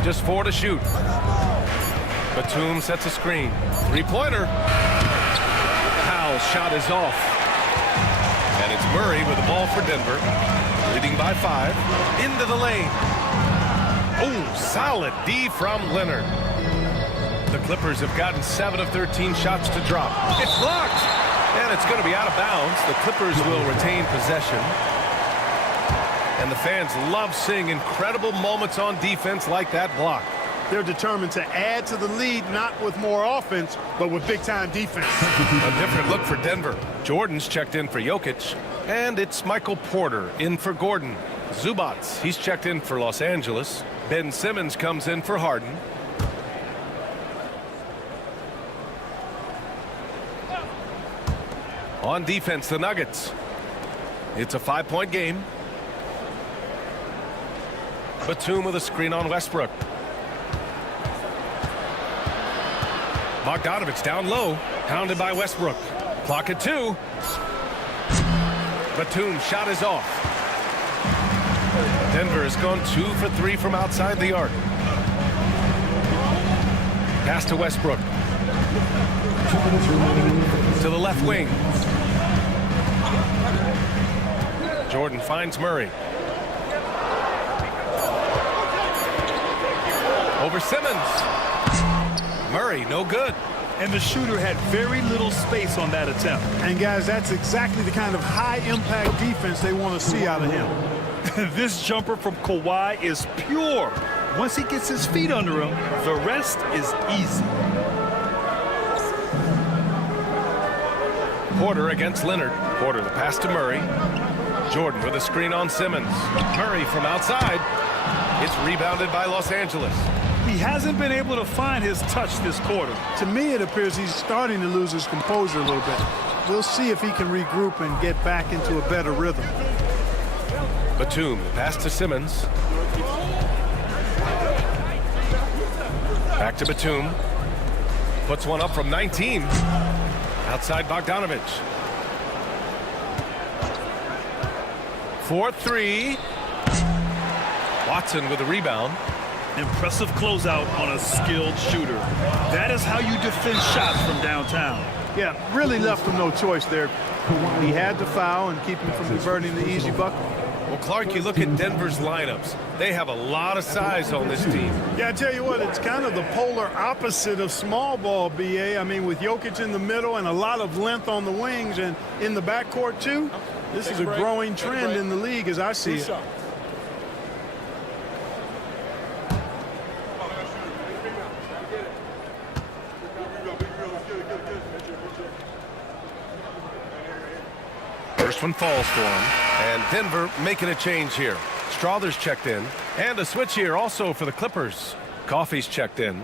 Just 4 to shoot. Batum sets a screen. 3-pointer. Powell's shot is off. And it's Murray with the ball for Denver. Leading by 5. Into the lane. Oh, solid D from Leonard. The Clippers have gotten 7 of 13 shots to drop. It's blocked. And it's going to be out of bounds. The Clippers will retain possession. And the fans love seeing incredible moments on defense like that block. They're determined to add to the lead, not with more offense, but with big-time defense. A different look for Denver. Jordan's checked in for Jokic. And it's Michael Porter in for Gordon. Zubats, he's checked in for Los Angeles. Ben Simmons comes in for Harden. On defense, the Nuggets. It's a 5-point game. Batum with a screen on Westbrook. Bogdanovic down low, pounded by Westbrook. Clock at 2. Batum's shot is off. Denver has gone 2 for 3 from outside the arc. Pass to Westbrook. To the left wing. Jordan finds Murray. Over Simmons. Murray, no good. And the shooter had very little space on that attempt. And guys, that's exactly the kind of high-impact defense they want to see out of him. This jumper from Kawhi is pure. Once he gets his feet under him, the rest is easy. Porter against Leonard. Porter the pass to Murray. Jordan with a screen on Simmons. Murray from outside. It's rebounded by Los Angeles. He hasn't been able to find his touch this quarter. To me, it appears he's starting to lose his composure a little bit. We'll see if he can regroup and get back into a better rhythm. Batum, pass to Simmons. Back to Batum. Puts one up from 19. Outside Bogdanovich. 4-3. Watson with a rebound. Impressive closeout on a skilled shooter. That is how you defend shots from downtown. Yeah, really left him no choice there. He had to foul and keep him from converting the easy bucket. Well, Clark, you look at Denver's lineups. They have a lot of size on this team. Yeah, I tell you what, it's kind of the polar opposite of small ball, B.A. I mean, with Jokic in the middle and a lot of length on the wings and in the backcourt, too, this is a growing trend in the league as I see it. First one falls for him, and Denver making a change here. Strawther's checked in, and a switch here also for the Clippers. Coffey's checked in.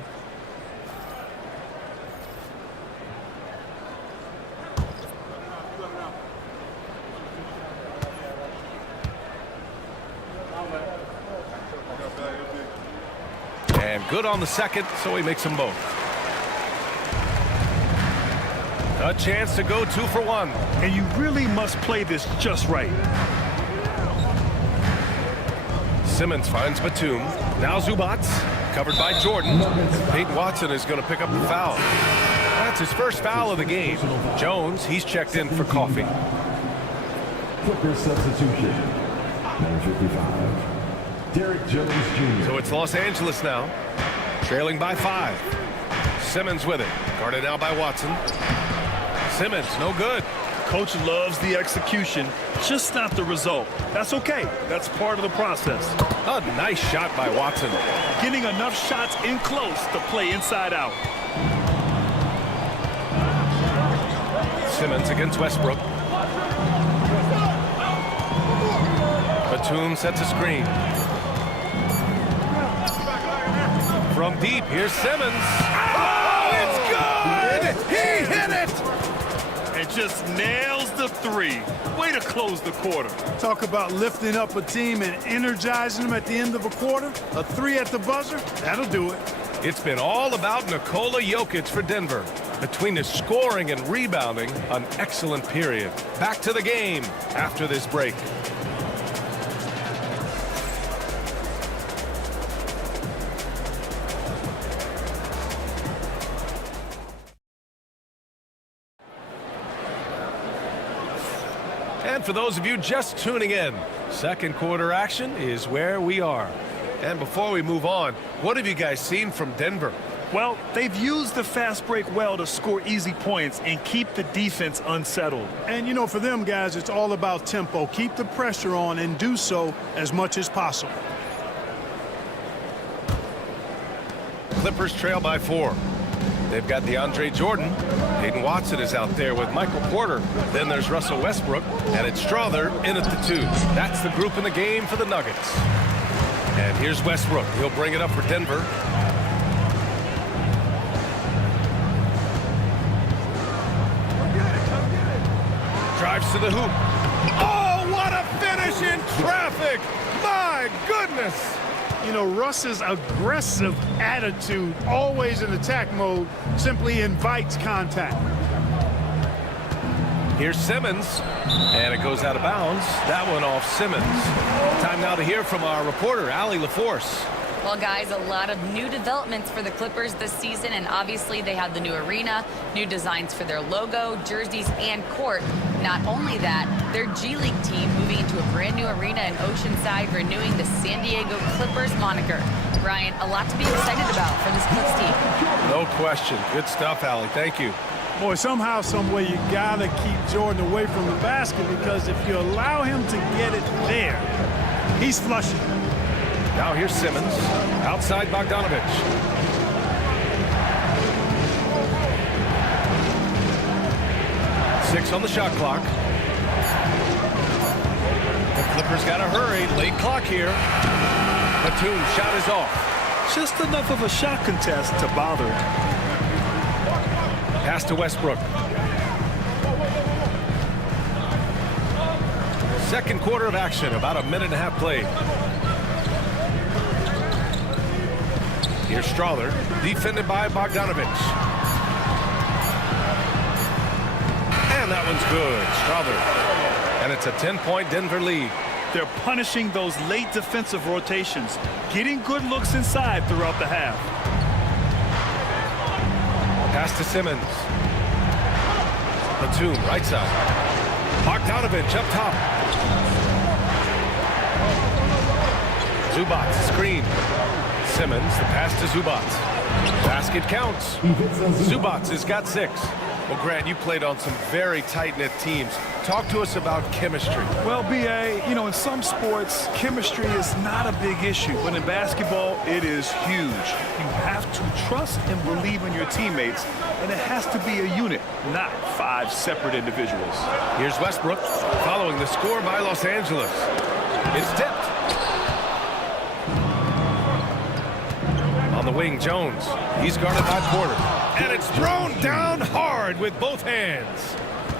And good on the second, so he makes them both. A chance to go 2 for 1. And you really must play this just right. Simmons finds Batum. Now Zubac, covered by Jordan. Peyton Watson is going to pick up the foul. That's his first foul of the game. Jones, he's checked in for Coffey. Clippers substitution. Number 55. Derek Jones Jr. So it's Los Angeles now, trailing by 5. Simmons with it, guarded now by Watson. Simmons, no good. Coach loves the execution, just not the result. That's okay. That's part of the process. A nice shot by Watson. Getting enough shots in close to play inside out. Simmons against Westbrook. Batum sets a screen. From deep, here's Simmons. Oh, it's good! He hit it! And just nails the three. Way to close the quarter. Talk about lifting up a team and energizing them at the end of a quarter. A 3 at the buzzer, that'll do it. It's been all about Nikola Jokic for Denver. Between the scoring and rebounding, an excellent period. Back to the game after this break. And for those of you just tuning in, second quarter action is where we are. And before we move on, what have you guys seen from Denver? Well, they've used the fast break well to score easy points and keep the defense unsettled. And, you know, for them guys, it's all about tempo. Keep the pressure on and do so as much as possible. Clippers trail by 4. They've got DeAndre Jordan. Peyton Watson is out there with Michael Porter. Then there's Russell Westbrook, and it's Strawther in at the 2. That's the group in the game for the Nuggets. And here's Westbrook. He'll bring it up for Denver. Drives to the hoop. Oh, what a finish in traffic! My goodness! You know, Russ's aggressive attitude, always in attack mode, simply invites contact. Here's Simmons, and it goes out of bounds. That one off Simmons. Time now to hear from our reporter, Allie LaForce. Well, guys, a lot of new developments for the Clippers this season, and obviously they have the new arena, new designs for their logo, jerseys, and court. Not only that, their G League team moving into a brand new arena in Oceanside, renewing the San Diego Clippers moniker. Ryan, a lot to be excited about for this Clips team. No question. Good stuff, Allie. Thank you. Boy, somehow, some way, you got to keep Jordan away from the basket, because if you allow him to get it there, he's flushing. Now here's Simmons. Outside Bogdanovich. Six on the shot clock. The Clippers got to hurry. Late clock here. Batum shot is off. Just enough of a shot contest to bother him. Pass to Westbrook. Second quarter of action, about a minute and a half played. Here's Strother, defended by Bogdanovich. And that one's good. Strother. And it's a 10-point Denver lead. They're punishing those late defensive rotations, getting good looks inside throughout the half. Pass to Simmons. Batum, right side. Bogdanovich up top. Zubac, screen. Simmons, the pass to Zubac. Basket counts. Zubac has got 6. Well, Grant, you played on some very tight-knit teams. Talk to us about chemistry. Well, B.A., you know, in some sports, chemistry is not a big issue. But in basketball, it is huge. You have to trust and believe in your teammates, and it has to be a unit, not 5 separate individuals. Here's Westbrook following the score by Los Angeles. It's tipped. On the wing, Jones. He's guarded by Porter. And it's thrown down hard with both hands.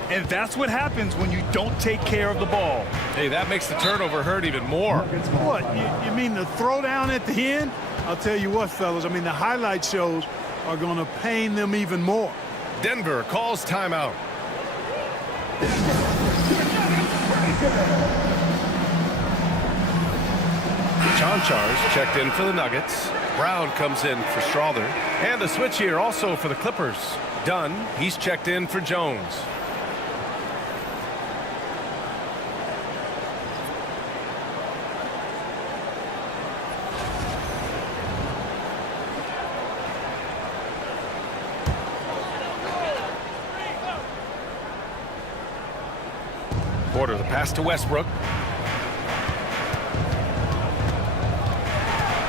And that's what happens when you don't take care of the ball. Hey, that makes the turnover hurt even more. What, you mean the throwdown at the end? I'll tell you what, fellas, I mean, the highlight shows are going to pain them even more. Denver calls timeout. Chanchar's checked in for the Nuggets. Brown comes in for Strother. And a switch here also for the Clippers. Dunn, he's checked in for Jones. Porter, the pass to Westbrook.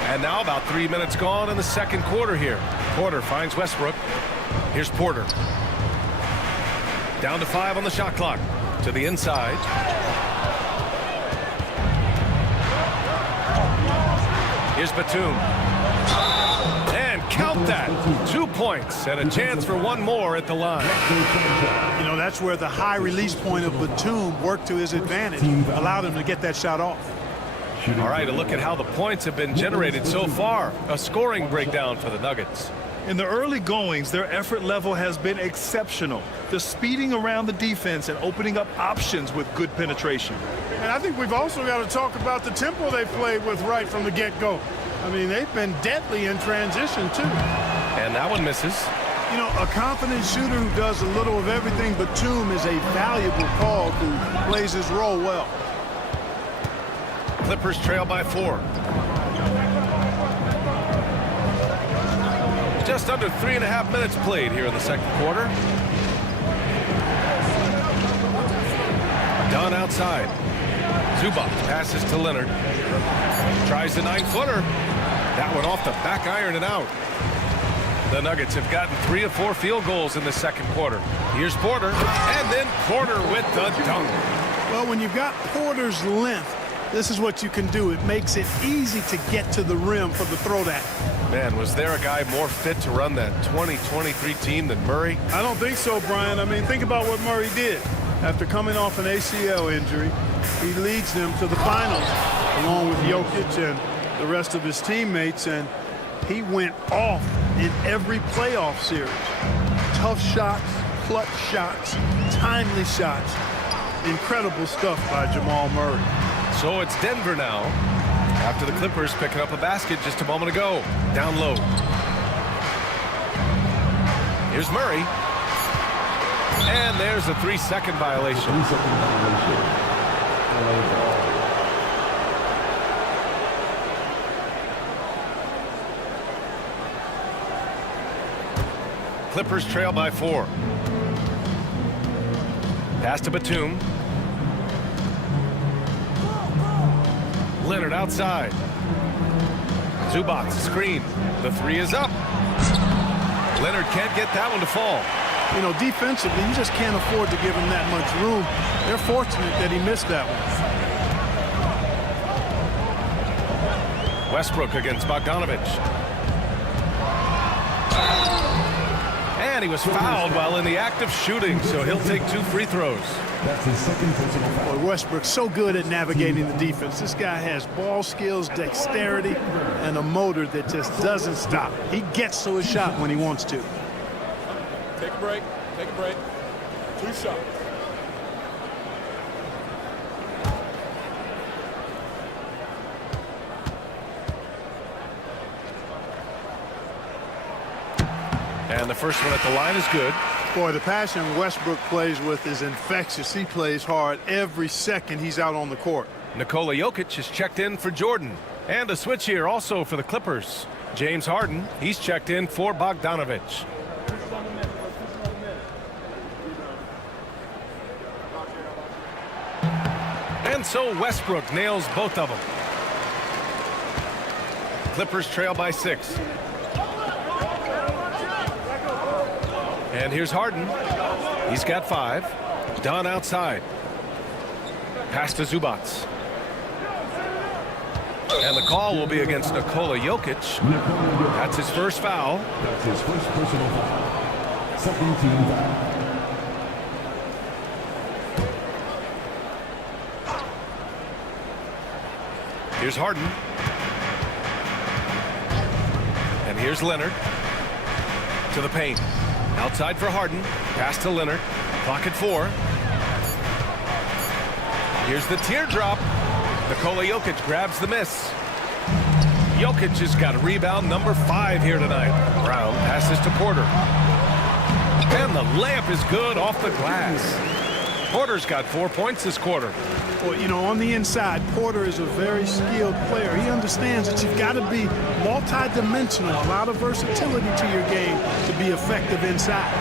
And now about 3 minutes gone in the second quarter here. Porter finds Westbrook. Here's Porter. Down to 5 on the shot clock. To the inside. Here's Batum. And count that. 2 points and a chance for one more at the line. You know, that's where the high release point of Batum worked to his advantage. Allowed him to get that shot off. All right, a look at how the points have been generated so far. A scoring breakdown for the Nuggets. In the early goings, their effort level has been exceptional. They're speeding around the defense and opening up options with good penetration. And I think we've also got to talk about the tempo they played with right from the get-go. I mean, they've been deadly in transition, too. And that one misses. You know, a confident shooter who does a little of everything, Batum is a valuable call who plays his role well. Clippers trail by 4. Just under 3.5 minutes played here in the second quarter. Dunn outside. Zubac passes to Leonard. Tries the 9-footer. That one off the back iron and out. The Nuggets have gotten 3 of 4 field goals in the second quarter. Here's Porter. And then Porter with the dunk. Well, when you've got Porter's length, this is what you can do. It makes it easy to get to the rim for the throwdown. Man, was there a guy more fit to run that 2023 team than Murray? I don't think so, Brian. I mean, think about what Murray did. After coming off an ACL injury, he leads them to the finals along with Jokic and the rest of his teammates, and he went off in every playoff series. Tough shots, clutch shots, timely shots. Incredible stuff by Jamal Murray. So it's Denver now, after the Clippers picking up a basket just a moment ago. Down low. Here's Murray. And there's a 3-second violation. 3-second violation. Clippers trail by 4. Pass to Batum. Leonard outside. Zubac screen. The 3 is up. Leonard can't get that one to fall. You know, defensively, you just can't afford to give him that much room. They're fortunate that he missed that one. Westbrook against Bogdanovich. And he was fouled while in the act of shooting, so he'll take 2 free throws. That's his second personal foul. Boy, Westbrook's so good at navigating the defense. This guy has ball skills, dexterity, and a motor that just doesn't stop. He gets to his shot when he wants to. Take a break. Take a break. 2 shots. And the first one at the line is good. Boy, the passion Westbrook plays with is infectious. He plays hard every second he's out on the court. Nikola Jokic is checked in for Jordan. And a switch here also for the Clippers. James Harden, he's checked in for Bogdanovich. And so Westbrook nails both of them. Clippers trail by 6. And here's Harden. He's got 5. Dunn outside. Pass to Zubats. And the call will be against Nikola Jokic. That's his first foul. That's his first personal foul. Second team foul. Here's Harden. And here's Leonard. To the paint. Outside for Harden. Pass to Leonard. Clock at 4. Here's the teardrop. Nikola Jokic grabs the miss. Jokic has got rebound number 5 here tonight. Brown passes to Porter. And the layup is good off the glass. Porter's got 4 points this quarter. Well, you know, on the inside, Porter is a very skilled player. He understands that you've got to be multi-dimensional, a lot of versatility to your game to be effective inside.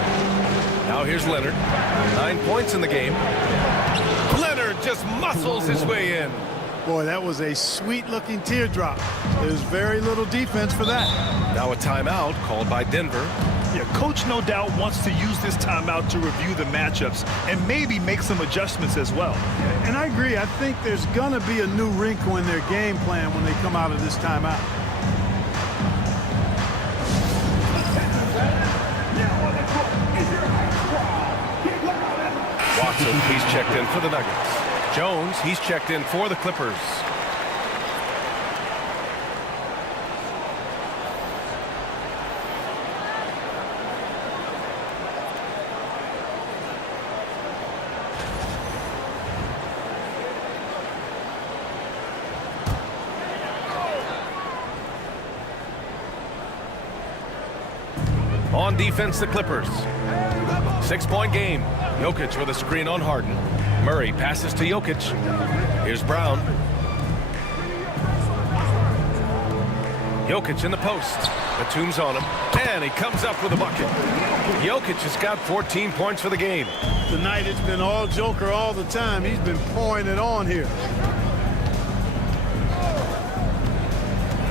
Now here's Leonard. 9 points in the game. Leonard just muscles his way in. Boy, that was a sweet-looking teardrop. There's very little defense for that. Now a timeout called by Denver. Yeah, coach no doubt wants to use this timeout to review the matchups and maybe make some adjustments as well. And I agree. I think there's going to be a new wrinkle in their game plan when they come out of this timeout. Watson, he's checked in for the Nuggets. Jones, he's checked in for the Clippers. On defense, the Clippers. 6-point game. Jokic with a screen on Harden. Murray passes to Jokic. Here's Brown. Jokic in the post. Batum's on him. And he comes up with a bucket. Jokic has got 14 points for the game. Tonight it's been all Joker all the time. He's been pouring it on here.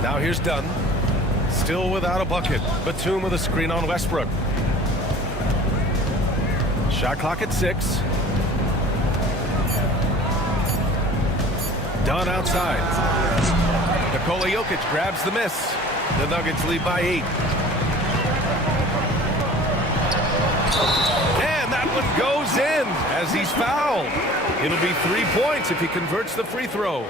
Now here's Dunn. Still without a bucket. Batum with a screen on Westbrook. Shot clock at 6. Dunn outside. Nikola Jokic grabs the miss. The Nuggets lead by 8. And that one goes in as he's fouled. It'll be 3 points if he converts the free throw.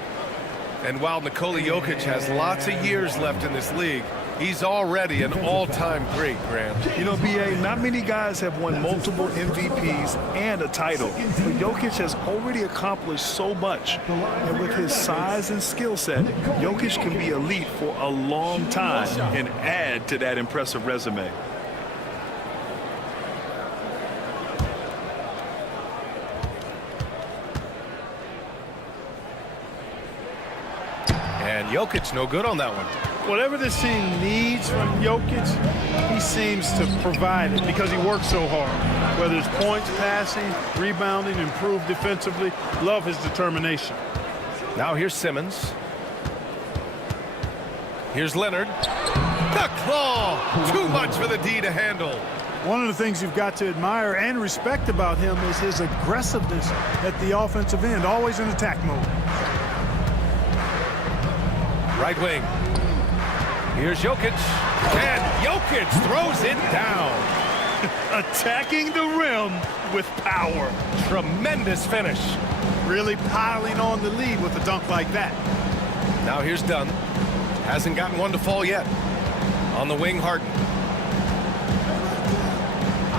And while Nikola Jokic has lots of years left in this league, he's already an all-time great, Grant. You know, B.A., not many guys have won multiple MVPs and a title. But Jokic has already accomplished so much. And with his size and skill set, Jokic can be elite for a long time and add to that impressive resume. And Jokic no good on that one. Whatever this team needs from Jokic, he seems to provide it because he works so hard. Whether it's points, passing, rebounding, improved defensively, love his determination. Now here's Simmons. Here's Leonard. The claw! Too much for the D to handle. One of the things you've got to admire and respect about him is his aggressiveness at the offensive end, always in attack mode. Right wing. Here's Jokic. And Jokic throws it down. Attacking the rim with power. Tremendous finish. Really piling on the lead with a dunk like that. Now here's Dunn. Hasn't gotten one to fall yet. On the wing, Harden.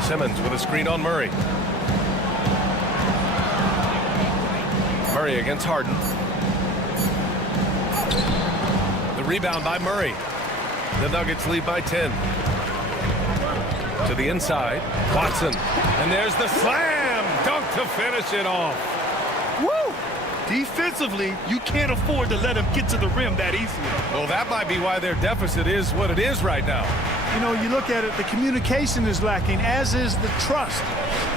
Simmons with a screen on Murray. Murray against Harden. The rebound by Murray. The Nuggets lead by 10. To the inside, Watson. And there's the slam dunk to finish it off. Woo! Defensively, you can't afford to let him get to the rim that easily. Well, that might be why their deficit is what it is right now. You know, you look at it, the communication is lacking, as is the trust.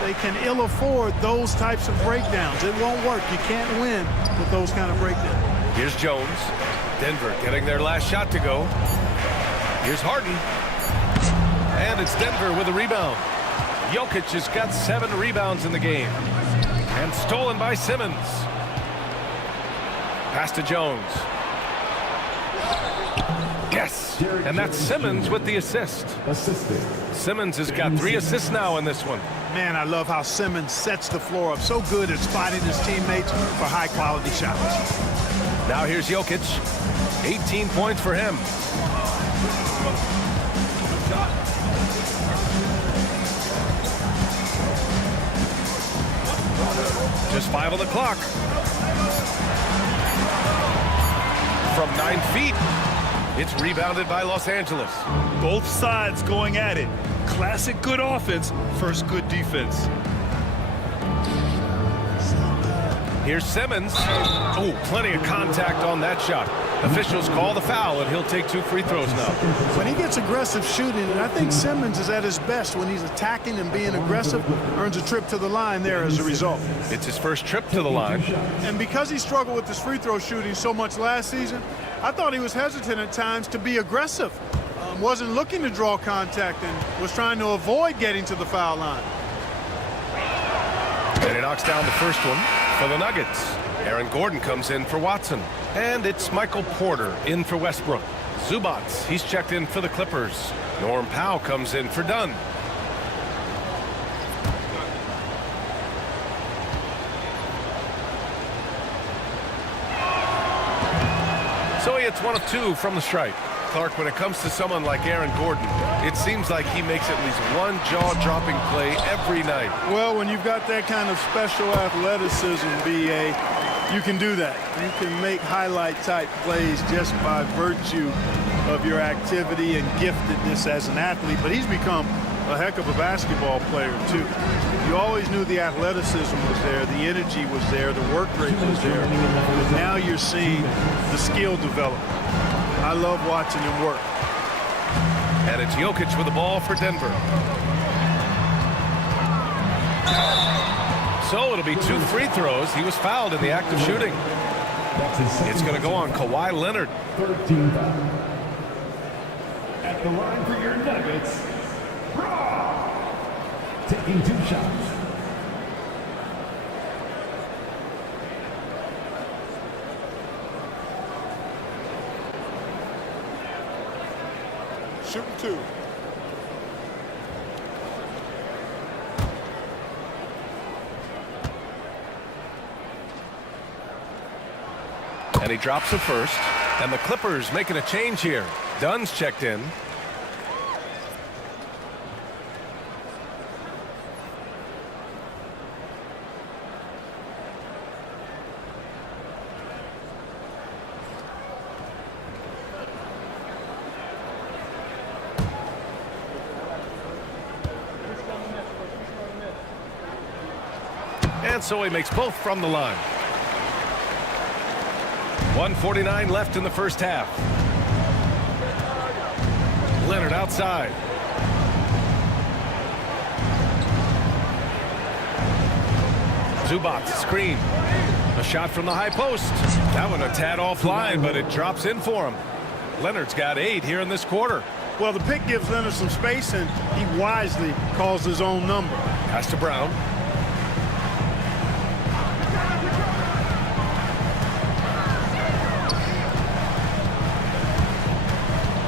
They can ill afford those types of breakdowns. It won't work. You can't win with those kind of breakdowns. Here's Jones. Denver getting their last shot to go. Here's Harden. And it's Denver with a rebound. Jokic has got 7 rebounds in the game. And stolen by Simmons. Pass to Jones. Yes, and that's Simmons with the assist. Simmons has got 3 assists now in this one. Man, I love how Simmons sets the floor up. So good at spotting his teammates for high-quality shots. Now here's Jokic. 18 points for him. Just 5 on the clock. From 9 feet. It's rebounded by Los Angeles. Both sides going at it. Classic good offense, first good defense. Here's Simmons. Oh, plenty of contact on that shot. Officials call the foul, and he'll take 2 free throws now. When he gets aggressive shooting, and I think Simmons is at his best when he's attacking and being aggressive, earns a trip to the line there as a result. It's his first trip to the line. And because he struggled with his free throw shooting so much last season, I thought he was hesitant at times to be aggressive. Wasn't looking to draw contact and was trying to avoid getting to the foul line. And he knocks down the first one for the Nuggets. Aaron Gordon comes in for Watson. And it's Michael Porter in for Westbrook. Zubac, he's checked in for the Clippers. Norm Powell comes in for Dunn. So he hits 1 of 2 from the stripe. Clark, when it comes to someone like Aaron Gordon, it seems like he makes at least one jaw-dropping play every night. Well, when you've got that kind of special athleticism, B.A., you can do that. You can make highlight-type plays just by virtue of your activity and giftedness as an athlete. But he's become a heck of a basketball player, too. You always knew the athleticism was there, the energy was there, the work rate was there. But now you're seeing the skill develop. I love watching him work. And it's Jokic with the ball for Denver. So it'll be 2 free throws. He was fouled in the act of shooting. It's going to go on Kawhi Leonard. 13 foul. At the line for your Nuggets, taking 2 shots. Shooting 2. And he drops the first. And the Clippers making a change here. Dunn's checked in. And so he makes both from the line. 1:49 left in the first half. Leonard outside. Zubac screen. A shot from the high post. That one a tad offline, but it drops in for him. Leonard's got 8 here in this quarter. Well, the pick gives Leonard some space, and he wisely calls his own number. Pass to Brown.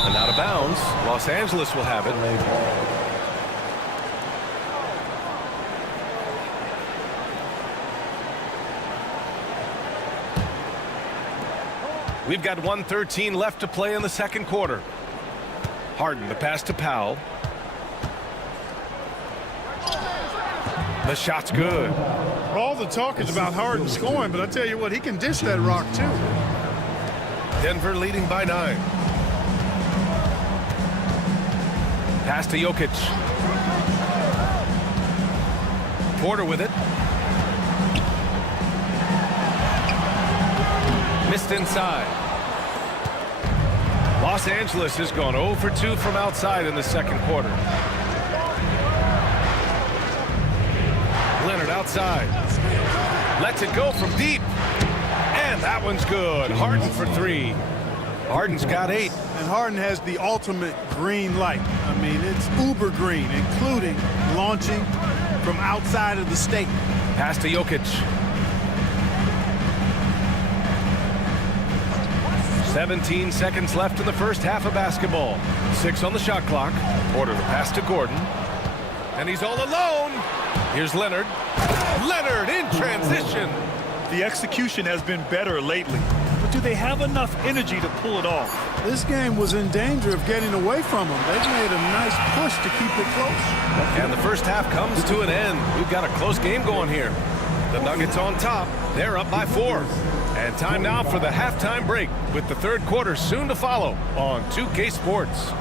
And out of bounds. Los Angeles will have it. We've got 1:13 left to play in the second quarter. Harden, the pass to Powell. The shot's good. All the talk is about Harden scoring, but I tell you what, he can dish that rock too. Denver leading by 9. Pass to Jokic. Porter with it. Missed inside. Los Angeles has gone 0 for 2 from outside in the second quarter. Leonard outside. Lets it go from deep. And that one's good. Harden for 3. Harden's got 8. And Harden has the ultimate green light. I mean, it's uber green, including launching from outside of the state. Pass to Jokic. 17 seconds left in the first half of basketball. 6 on the shot clock. Porter the pass to Gordon. And he's all alone. Here's Leonard. Leonard in transition. The execution has been better lately. But do they have enough energy to pull it off? This game was in danger of getting away from them. They've made a nice push to keep it close. And the first half comes to an end. We've got a close game going here. The Nuggets on top. They're up by 4. And time now for the halftime break with the third quarter soon to follow on 2K Sports.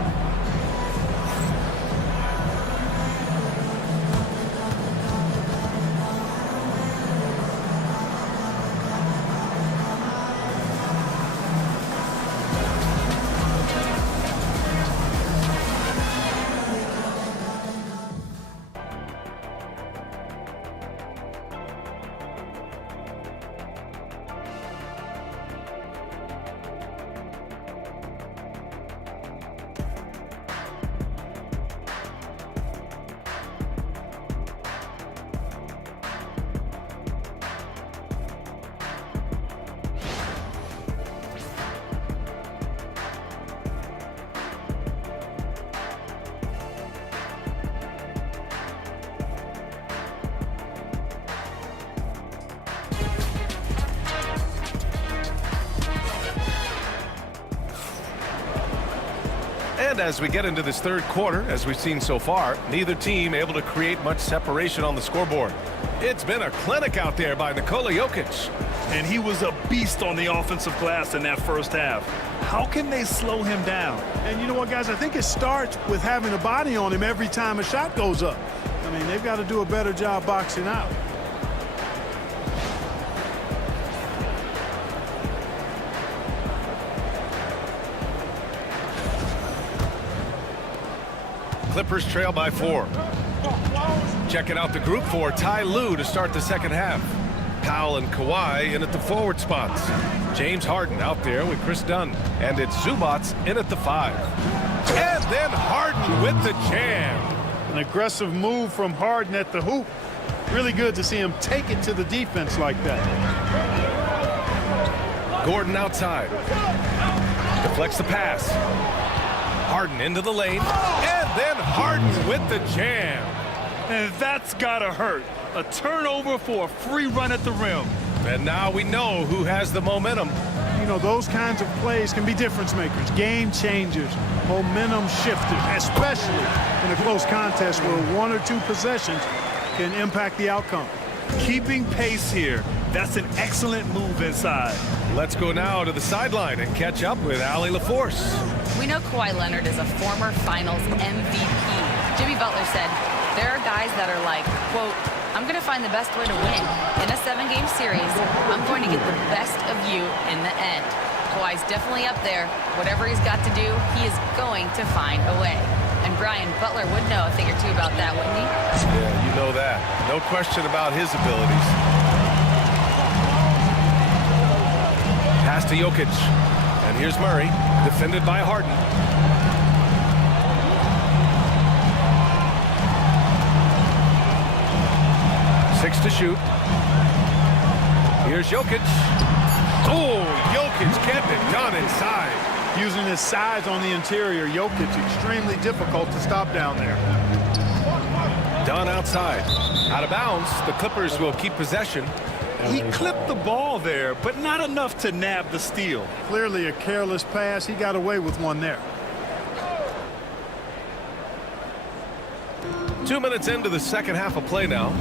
And as we get into this third quarter, as we've seen so far, neither team able to create much separation on the scoreboard. It's been a clinic out there by Nikola Jokic. And he was a beast on the offensive glass in that first half. How can they slow him down? And you know what, guys? I think it starts with having a body on him every time a shot goes up. I mean, they've got to do a better job boxing out. Clippers trail by 4. Checking out the group for Ty Lue to start the second half. Powell and Kawhi in at the forward spots. James Harden out there with Chris Dunn. And it's Zubats in at the 5. And then Harden with the jam. An aggressive move from Harden at the hoop. Really good to see him take it to the defense like that. Gordon outside. Deflects the pass. Harden into the lane. And then Harden with the jam. And that's gotta hurt. A turnover for a free run at the rim. And now we know who has the momentum. You know, those kinds of plays can be difference makers, game changers, momentum shifters, especially in a close contest where 1 or 2 possessions can impact the outcome. Keeping pace here. That's an excellent move inside. Let's go now to the sideline and catch up with Allie LaForce. We know Kawhi Leonard is a former Finals MVP. Jimmy Butler said, there are guys that are like, quote, I'm going to find the best way to win. In a 7-game series, I'm going to get the best of you in the end. Kawhi's definitely up there. Whatever he's got to do, he is going to find a way. And Brian, Butler would know a thing or two about that, wouldn't he? Yeah, you know that. No question about his abilities. Pass to Jokic. And here's Murray, defended by Harden. Six to shoot. Here's Jokic. Oh, Jokic getting it done inside. Using his size on the interior, Jokic extremely difficult to stop down there. Done outside. Out of bounds, the Clippers will keep possession. He clipped the ball there, but not enough to nab the steal. Clearly a careless pass. He got away with one there. 2 minutes into the second half of play now.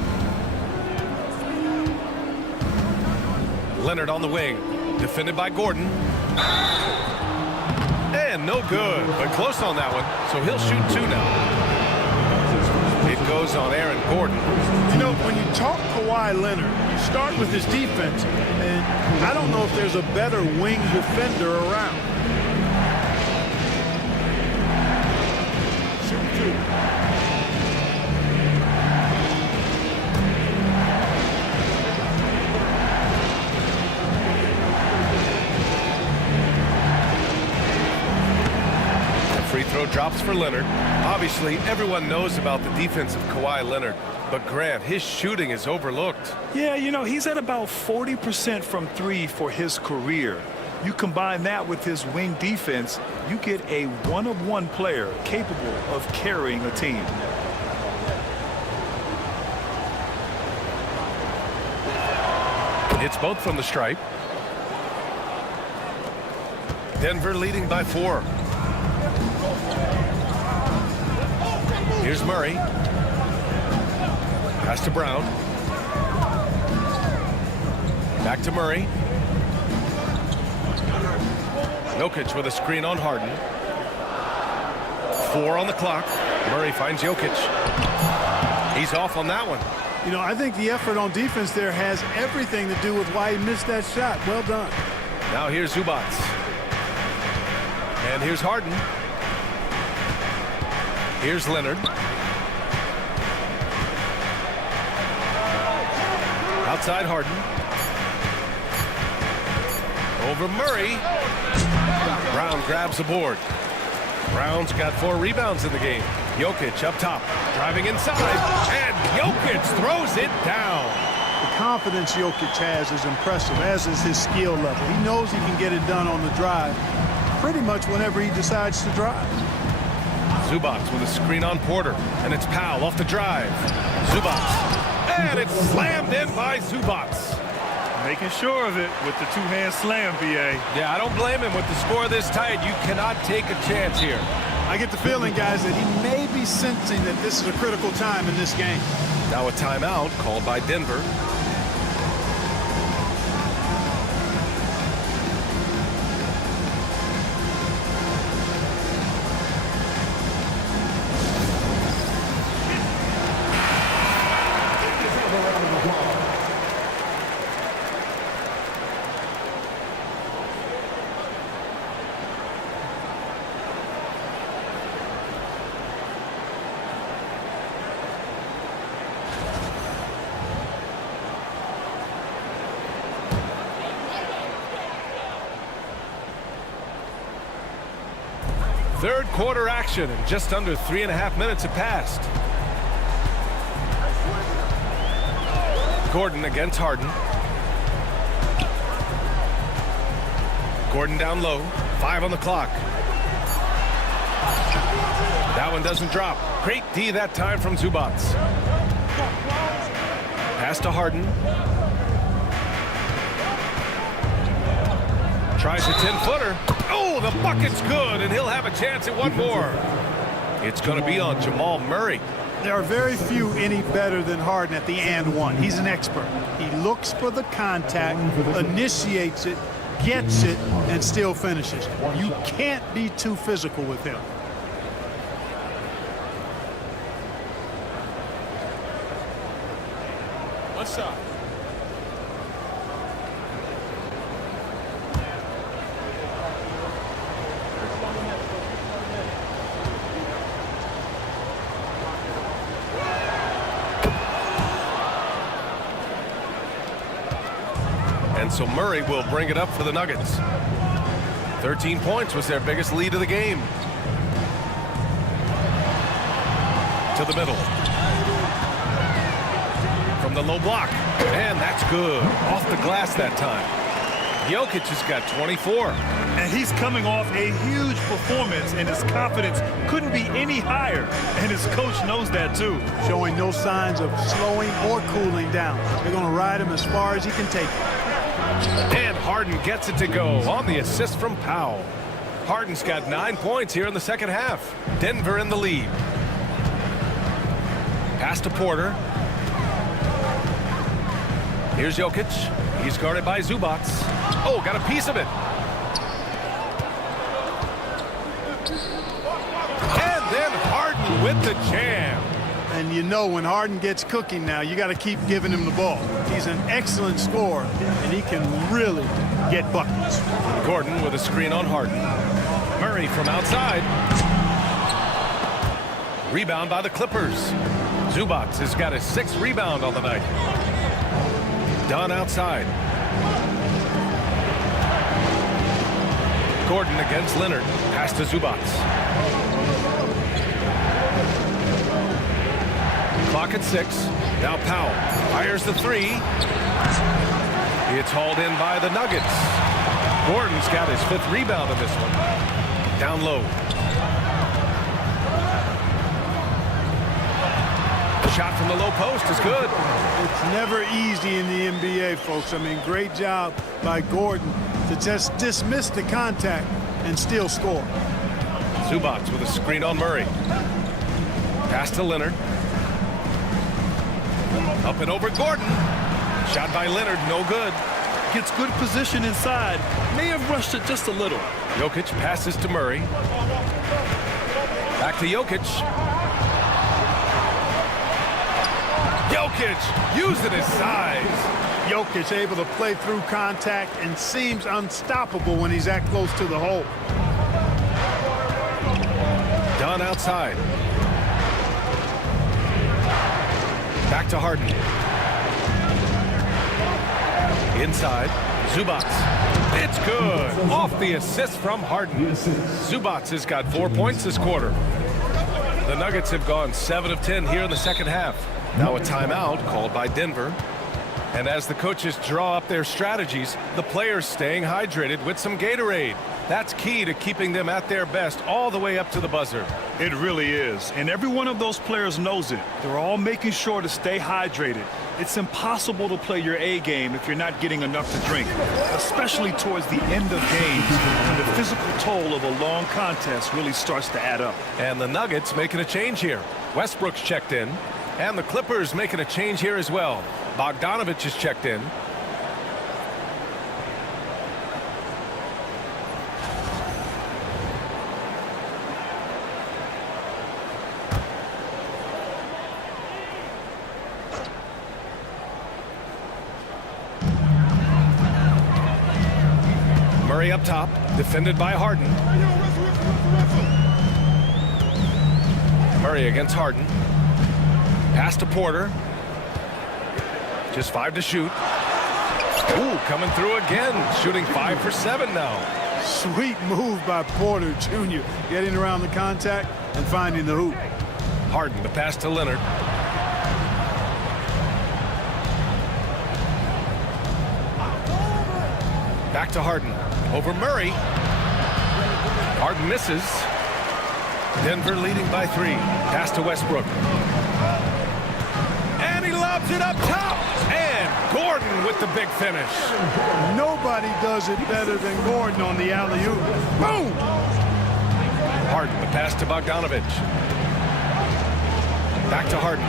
Leonard on the wing, defended by Gordon. And no good, but close on that one, so he'll shoot 2 now. It goes on Aaron Gordon. You know, when you talk Kawhi Leonard, you start with his defense, and I don't know if there's a better wing defender around. Shoot 2. Free throw drops for Leonard. Obviously, everyone knows about the defense of Kawhi Leonard, but Grant, his shooting is overlooked. Yeah, you know, he's at about 40% from 3 for his career. You combine that with his wing defense, you get a one-of-one player capable of carrying a team. It's both from the stripe. Denver leading by 4. Here's Murray. Pass to Brown. Back to Murray. Jokic with a screen on Harden. 4 on the clock. Murray finds Jokic. He's off on that one. You know, I think the effort on defense there has everything to do with why he missed that shot. Well done. Now here's Zubac. And here's Harden. Here's Leonard. Outside Harden. Over Murray. Brown grabs the board. Brown's got 4 rebounds in the game. Jokic up top, driving inside, and Jokic throws it down. The confidence Jokic has is impressive, as is his skill level. He knows he can get it done on the drive pretty much whenever he decides to drive. Zubac with a screen on Porter, and it's Powell off the drive. Zubac, and it's slammed in by Zubac. Making sure of it with the two-hand slam, BA. Yeah, I don't blame him. With the score this tight, you cannot take a chance here. I get the feeling, guys, that he may be sensing that this is a critical time in this game. Now a timeout called by Denver. Third quarter action, and just under 3.5 minutes have passed. Gordon against Harden. Gordon down low, 5 on the clock. That one doesn't drop. Great D that time from Zubac. Pass to Harden. Tries a 10-footer. Oh, the bucket's good, and he'll have a chance at one more. It's going to be on Jamal Murray. There are very few any better than Harden at the and one. He's an expert. He looks for the contact, initiates it, gets it, and still finishes. You can't be too physical with him. What's up? And so Murray will bring it up for the Nuggets. 13 points was their biggest lead of the game. To the middle. From the low block. And that's good. Off the glass that time. Jokic has got 24. And he's coming off a huge performance, and his confidence couldn't be any higher, and his coach knows that too. Showing no signs of slowing or cooling down. They're going to ride him as far as he can take it. And Harden gets it to go on the assist from Powell. Harden's got 9 points here in the second half. Denver in the lead. Pass to Porter. Here's Jokic. He's guarded by Zubac. Oh, got a piece of it. And then Harden with the jam. And you know when Harden gets cooking now, you got to keep giving him the ball. He's an excellent scorer, and he can really get buckets. Gordon with a screen on Harden. Murray from outside. Rebound by the Clippers. Zubac has got his 6th rebound on the night. Dunn outside. Gordon against Leonard. Pass to Zubac. Clock at 6. Now Powell fires the 3. It's hauled in by the Nuggets. Gordon's got his 5th rebound on this one. Down low. Shot from the low post is good. It's never easy in the NBA, folks. I mean, great job by Gordon to just dismiss the contact and still score. Zubac with a screen on Murray. Pass to Leonard. Up and over Gordon. Shot by Leonard, no good. Gets good position inside. May have rushed it just a little. Jokic passes to Murray. Back to Jokic. Jokic using his size. Jokic able to play through contact and seems unstoppable when he's that close to the hole. Dunn outside. Back to Harden. Inside. Zubac. It's good. Off the assist from Harden. Zubac has got 4 points this quarter. The Nuggets have gone 7 of 10 here in the second half. Now a timeout called by Denver. And as the coaches draw up their strategies, the players staying hydrated with some Gatorade. That's key to keeping them at their best all the way up to the buzzer. It really is. And every one of those players knows it. They're all making sure to stay hydrated. It's impossible to play your A game if you're not getting enough to drink, especially towards the end of games when the physical toll of a long contest really starts to add up. And the Nuggets making a change here. Westbrook's checked in. And the Clippers making a change here as well. Bogdanovich is checked in. Murray up top, defended by Harden. Murray against Harden. Pass to Porter. Just 5 to shoot. Ooh, coming through again. Shooting 5 for 7 now. Sweet move by Porter Jr. Getting around the contact and finding the hoop. Harden, the pass to Leonard. Back to Harden. Over Murray. Harden misses. Denver leading by 3. Pass to Westbrook. And he lobs it up top. And Gordon with the big finish. Nobody does it better than Gordon on the alley-oop. Boom! Harden, the pass to Bogdanovich. Back to Harden.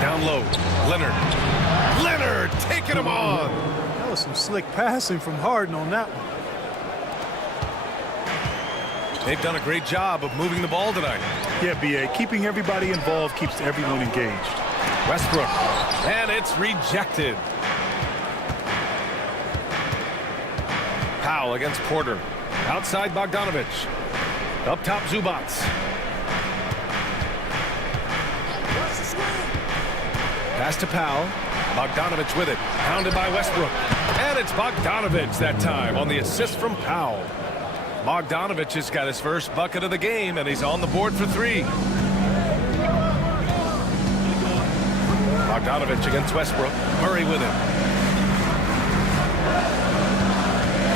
Down low. Leonard. Leonard taking him on. That was some slick passing from Harden on that one. They've done a great job of moving the ball tonight. Yeah, B.A. Keeping everybody involved keeps everyone engaged. Westbrook. And it's rejected. Powell against Porter. Outside Bogdanovich. Up top Zubac. Pass to Powell. Bogdanovich with it. Pounded by Westbrook. And it's Bogdanovich that time on the assist from Powell. Bogdanovich has got his first bucket of the game, and he's on the board for 3. Bogdanovich against Westbrook. Murray with it.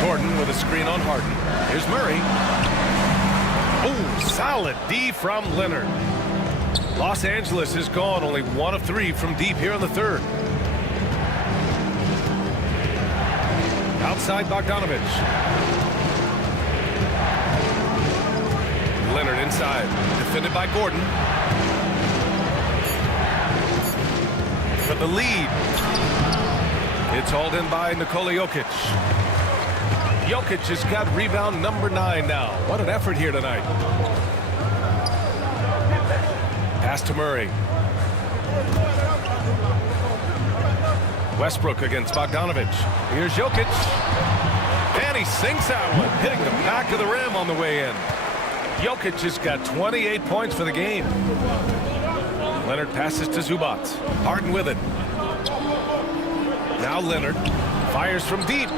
Gordon with a screen on Harden. Here's Murray. Oh, solid D from Leonard. Los Angeles is gone only 1 of 3 from deep here in the third. Outside Bogdanovich. Leonard inside. Defended by Gordon. For the lead. It's hauled in by Nikola Jokic. Jokic has got rebound number 9 now. What an effort here tonight. Pass to Murray. Westbrook against Bogdanovich. Here's Jokic. And he sinks that one, hitting the back of the rim on the way in. Jokic has got 28 points for the game. Leonard passes to Zubac. Harden with it. Now Leonard fires from deep.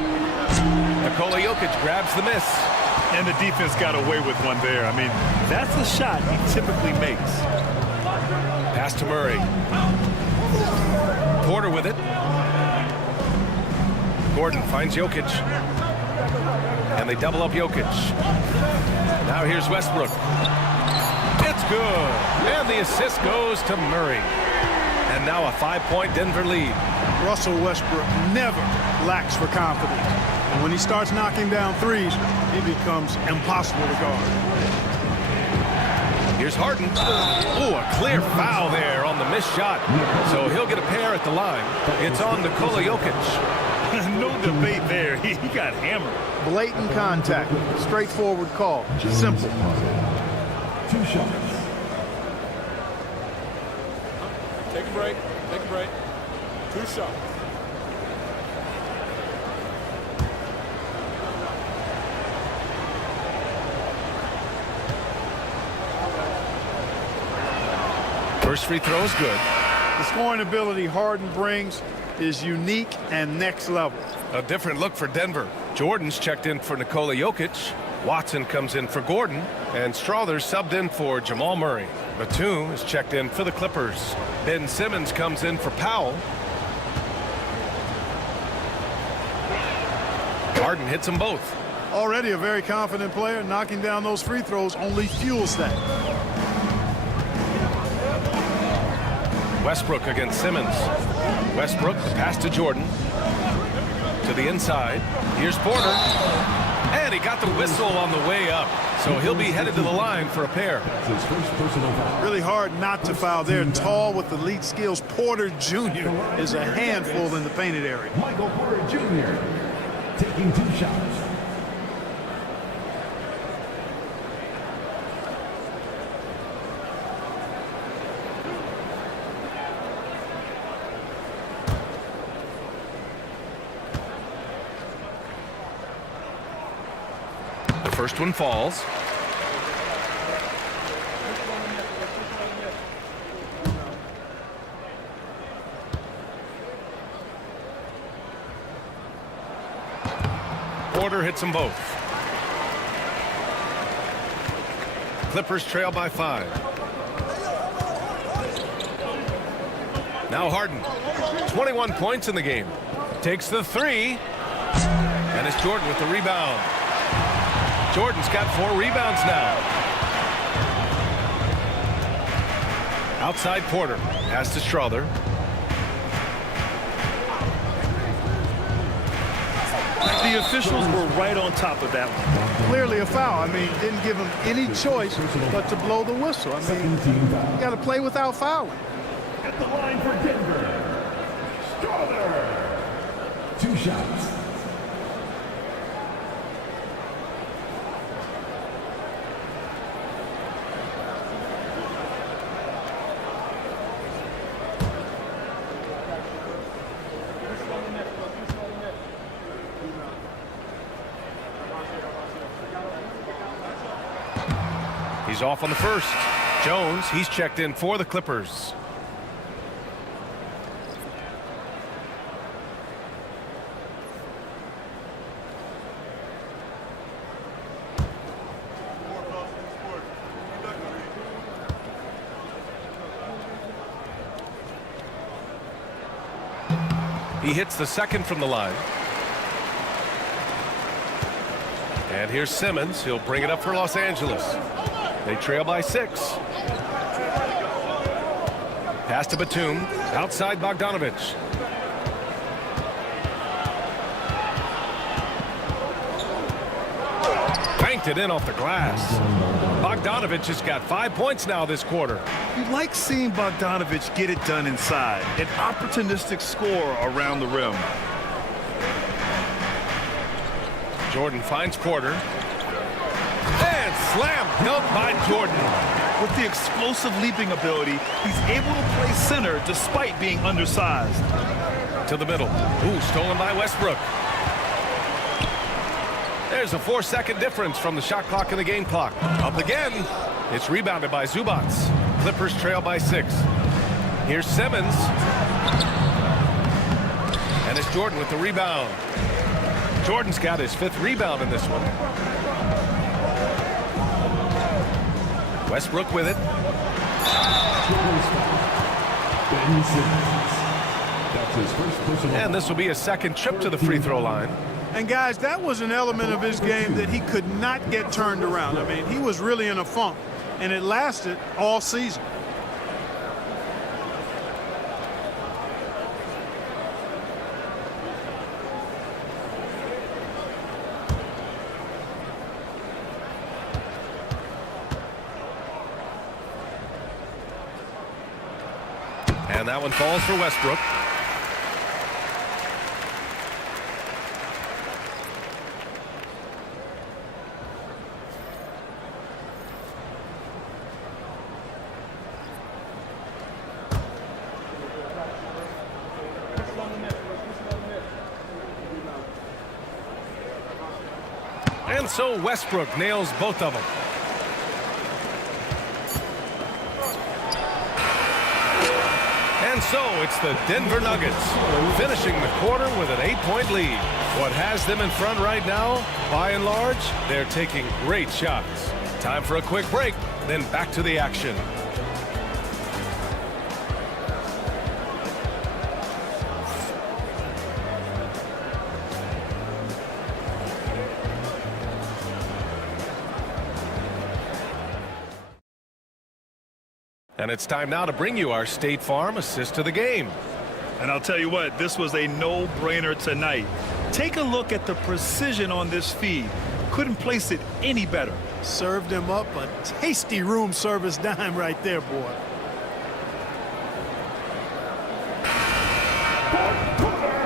Nikola Jokic grabs the miss. And the defense got away with one there. I mean, that's the shot he typically makes. Pass to Murray. Porter with it. Gordon finds Jokic. And they double up Jokic. Now here's Westbrook. It's good. And the assist goes to Murray. And now a 5-point Denver lead. Russell Westbrook never lacks for confidence. And when he starts knocking down threes, he becomes impossible to guard. Here's Harden. Oh, a clear foul there on the missed shot. So he'll get a pair at the line. It's on Nikola Jokic. No debate there. He got hammered. Blatant contact. Straightforward call. Simple. 2 shots. Take a break. Take a break. 2 shots. First free throw is good. The scoring ability Harden brings is unique and next level. A different look for Denver. Jordan's checked in for Nikola Jokic. Watson comes in for Gordon. And Strother's subbed in for Jamal Murray. Batum is checked in for the Clippers. Ben Simmons comes in for Powell. Harden hits them both. Already a very confident player. Knocking down those free throws only fuels that. Westbrook against Simmons. Westbrook, the pass to Jordan. To the inside. Here's Porter. And he got the whistle on the way up. So he'll be headed to the line for a pair. His first personal foul. Really hard not to foul there. Tall with elite skills. Porter Jr. is a handful in the painted area. Michael Porter Jr. taking 2 shots. First one falls. Porter hits them both. Clippers trail by 5. Now Harden. 21 points in the game. Takes the 3. And it's Jordan with the rebound. Jordan's got 4 rebounds now. Outside Porter. Pass to Strother. The officials were right on top of that one. Clearly a foul. I mean, didn't give him any choice but to blow the whistle. I mean, you got to play without fouling. At the line for Denver. Strother. 2 shots. He's off on the first. Jones, he's checked in for the Clippers. He hits the second from the line. And here's Simmons. He'll bring it up for Los Angeles. They trail by 6. Pass to Batum. Outside Bogdanovich. Banked it in off the glass. Bogdanovich has got 5 points now this quarter. You like seeing Bogdanovich get it done inside. An opportunistic score around the rim. Jordan finds Porter. And slam dunk by Jordan. With the explosive leaping ability, he's able to play center despite being undersized. To the middle. Ooh, stolen by Westbrook. There's a 4-second difference from the shot clock and the game clock. Up again. It's rebounded by Zubac. Clippers trail by 6. Here's Simmons. And it's Jordan with the rebound. Jordan's got his 5th rebound in this one. Westbrook with it. And this will be his 2nd trip to the free throw line. And guys, that was an element of his game that he could not get turned around. I mean, he was really in a funk, and it lasted all season. And that one falls for Westbrook. And so Westbrook nails both of them. And so it's the Denver Nuggets finishing the quarter with an 8-point lead. What has them in front right now, by and large, they're taking great shots. Time for a quick break, then back to the action. And it's time now to bring you our State Farm assist to the game. And I'll tell you what, this was a no-brainer tonight. Take a look at the precision on this feed. Couldn't place it any better. Served him up a tasty room service dime right there, boy.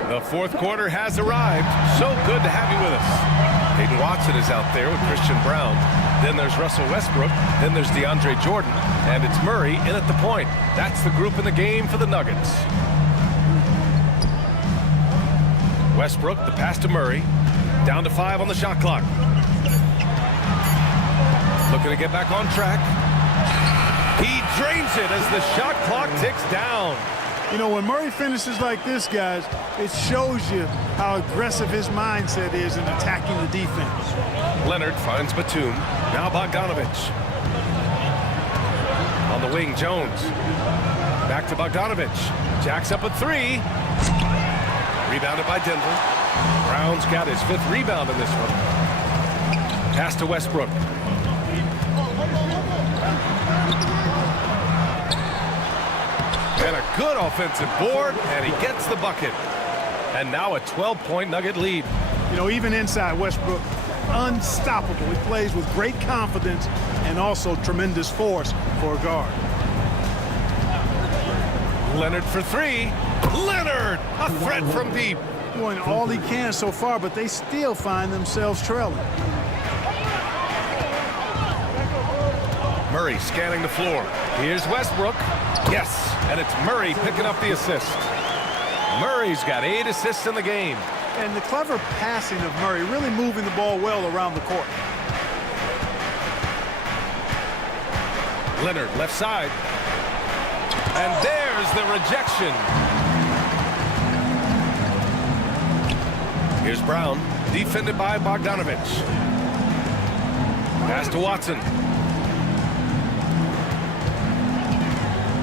The 4th quarter has arrived. So good to have you with us. Peyton Watson is out there with Christian Brown. Then there's Russell Westbrook. Then there's DeAndre Jordan. And it's Murray in at the point. That's the group in the game for the Nuggets. Westbrook, the pass to Murray. Down to 5 on the shot clock. Looking to get back on track. He drains it as the shot clock ticks down. You know, when Murray finishes like this, guys, it shows you how aggressive his mindset is in attacking the defense. Leonard finds Batum. Now Bogdanovich. On the wing, Jones. Back to Bogdanovich. Jacks up a 3. Rebounded by Denver. Brown's got his 5th rebound in this one. Pass to Westbrook. And a good offensive board, and he gets the bucket. And now a 12-point Nugget lead. You know, even inside, Westbrook, unstoppable. He plays with great confidence and also tremendous force for a guard. Leonard for 3. Leonard, a threat from deep. Doing all he can so far, but they still find themselves trailing. Murray scanning the floor. Here's Westbrook. Yes, and it's Murray picking up the assist. Murray's got 8 assists in the game. And the clever passing of Murray, really moving the ball well around the court. Leonard, left side. And there's the rejection. Here's Brown, defended by Bogdanovich. Pass to Watson.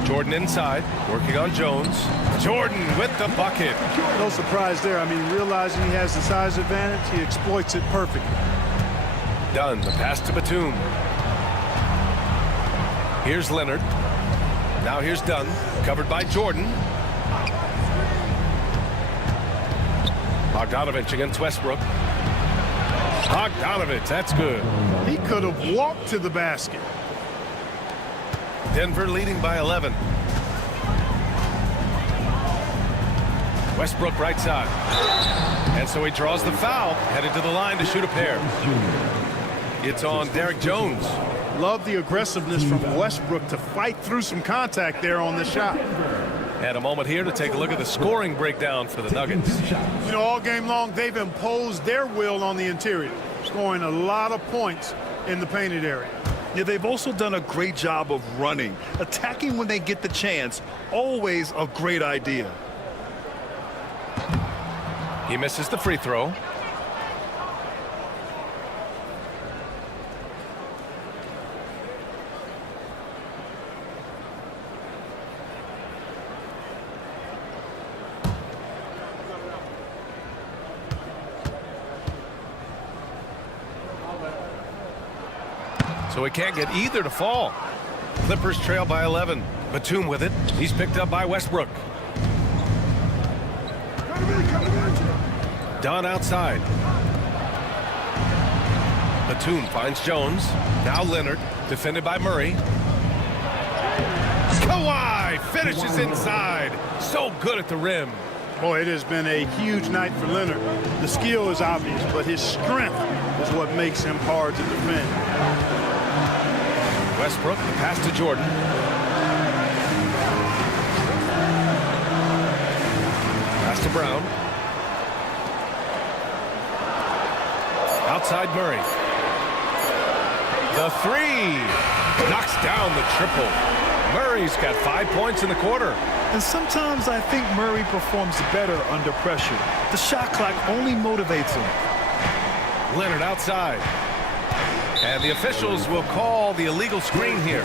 Jordan inside, working on Jones. Jordan with the bucket. No surprise there. I mean, realizing he has the size advantage, he exploits it perfectly. Done. The pass to Batum. Here's Leonard. Now here's Dunn, covered by Jordan. Bogdanovich against Westbrook. Bogdanovich, that's good. He could have walked to the basket. Denver leading by 11. Westbrook right side. And so he draws the foul, headed to the line to shoot a pair. It's on Derek Jones. Love the aggressiveness from Westbrook to fight through some contact there on the shot. And a moment here to take a look at the scoring breakdown for the Nuggets. You know, all game long, they've imposed their will on the interior, scoring a lot of points in the painted area. Yeah, they've also done a great job of running. Attacking when they get the chance, always a great idea. He misses the free throw. So he can't get either to fall. Clippers trail by 11. Batum with it. He's picked up by Westbrook. Dunn outside. Batum finds Jones. Now Leonard, defended by Murray. Kawhi finishes inside. So good at the rim. Boy, it has been a huge night for Leonard. The skill is obvious, but his strength is what makes him hard to defend. Westbrook, the pass to Jordan. Pass to Brown. Outside Murray. The three. Knocks down the triple. Murray's got 5 points in the quarter. And sometimes I think Murray performs better under pressure. The shot clock only motivates him. Leonard outside. And the officials will call the illegal screen here.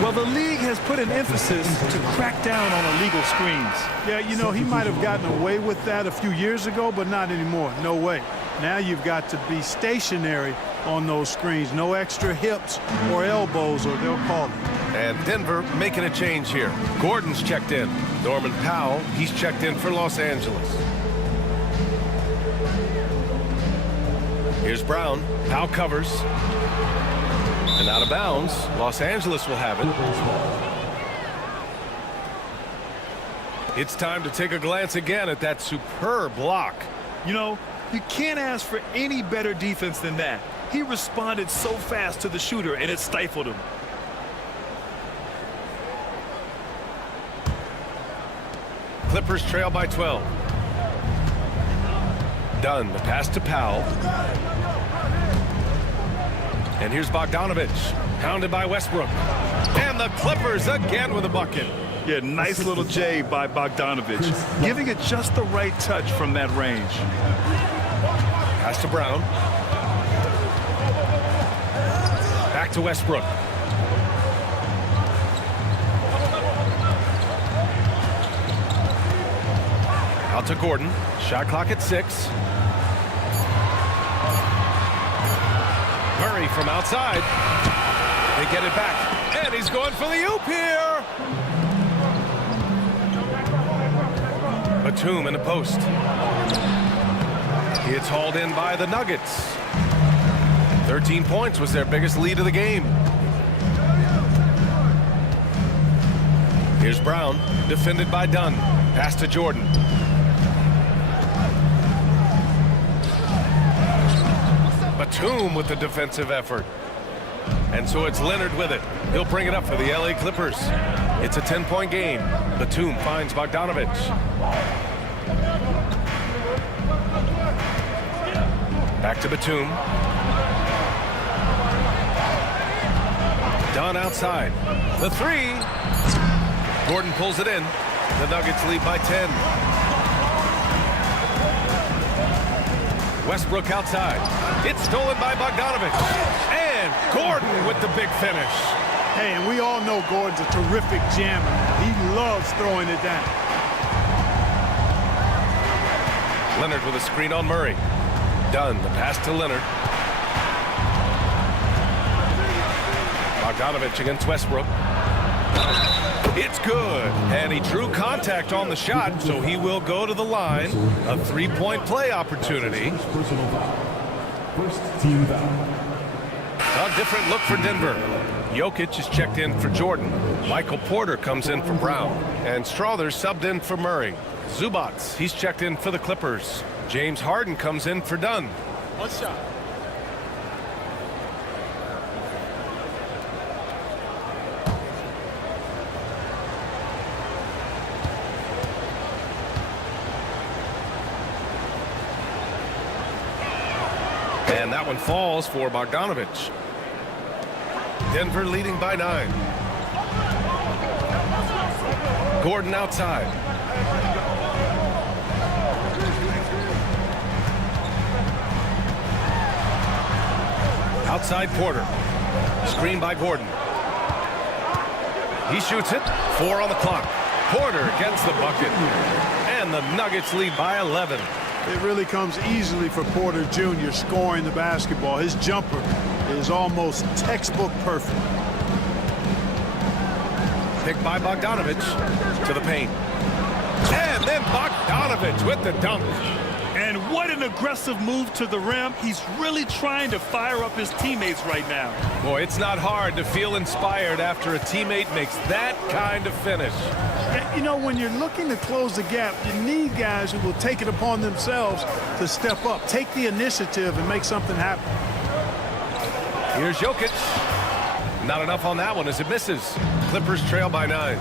Well, the league has put an emphasis to crack down on illegal screens. Yeah, you know, he might have gotten away with that a few years ago, but not anymore. No way. Now you've got to be stationary on those screens. No extra hips or elbows, or they'll call it. And Denver making a change here. Gordon's checked in. Norman Powell, he's checked in for Los Angeles. Here's Brown. Powell covers. And out of bounds. Los Angeles will have it. It's time to take a glance again at that superb block. You know, you can't ask for any better defense than that. He responded so fast to the shooter, and it stifled him. Clippers trail by 12. Dunn, the pass to Powell. And here's Bogdanovich, hounded by Westbrook. And the Clippers again with a bucket. Yeah, nice little J by Bogdanovich, giving it just the right touch from that range. Pass to Brown. Back to Westbrook. Out to Gordon. Shot clock at 6. Murray from outside. They get it back. And he's going for the oop here. Batum in the post. It's hauled in by the Nuggets. 13 points was their biggest lead of the game. Here's Brown, defended by Dunn. Pass to Jordan. Batum with the defensive effort. And so it's Leonard with it. He'll bring it up for the LA Clippers. It's a 10-point game. Batum finds Bogdanovich. Back to Batum. Dunn outside. The three. Gordon pulls it in. The Nuggets lead by 10. Westbrook outside. It's stolen by Bogdanovich. And Gordon with the big finish. Hey, and we all know Gordon's a terrific jammer. He loves throwing it down. Leonard with a screen on Murray. Dunn, the pass to Leonard. Bogdanovich against Westbrook. It's good. And he drew contact on the shot, so he will go to the line. A three-point play opportunity. Personal foul. First team foul. A different look for Denver. Jokic is checked in for Jordan. Michael Porter comes in for Brown. And Strother subbed in for Murray. Zubats, he's checked in for the Clippers. James Harden comes in for Dunn. One shot. And that one falls for Bogdanovich. Denver leading by 9. Gordon outside. Outside Porter. Screen by Gordon. He shoots it. 4 on the clock. Porter gets the bucket. And the Nuggets lead by 11. It really comes easily for Porter Jr. scoring the basketball. His jumper is almost textbook perfect. Picked by Bogdanovich to the paint. And then Bogdanovich with the dunk. And what an aggressive move to the rim. He's really trying to fire up his teammates right now. Boy, it's not hard to feel inspired after a teammate makes that kind of finish. You know, when you're looking to close the gap, you need guys who will take it upon themselves to step up, take the initiative, and make something happen. Here's Jokic. Not enough on that one as it misses. Clippers trail by 9.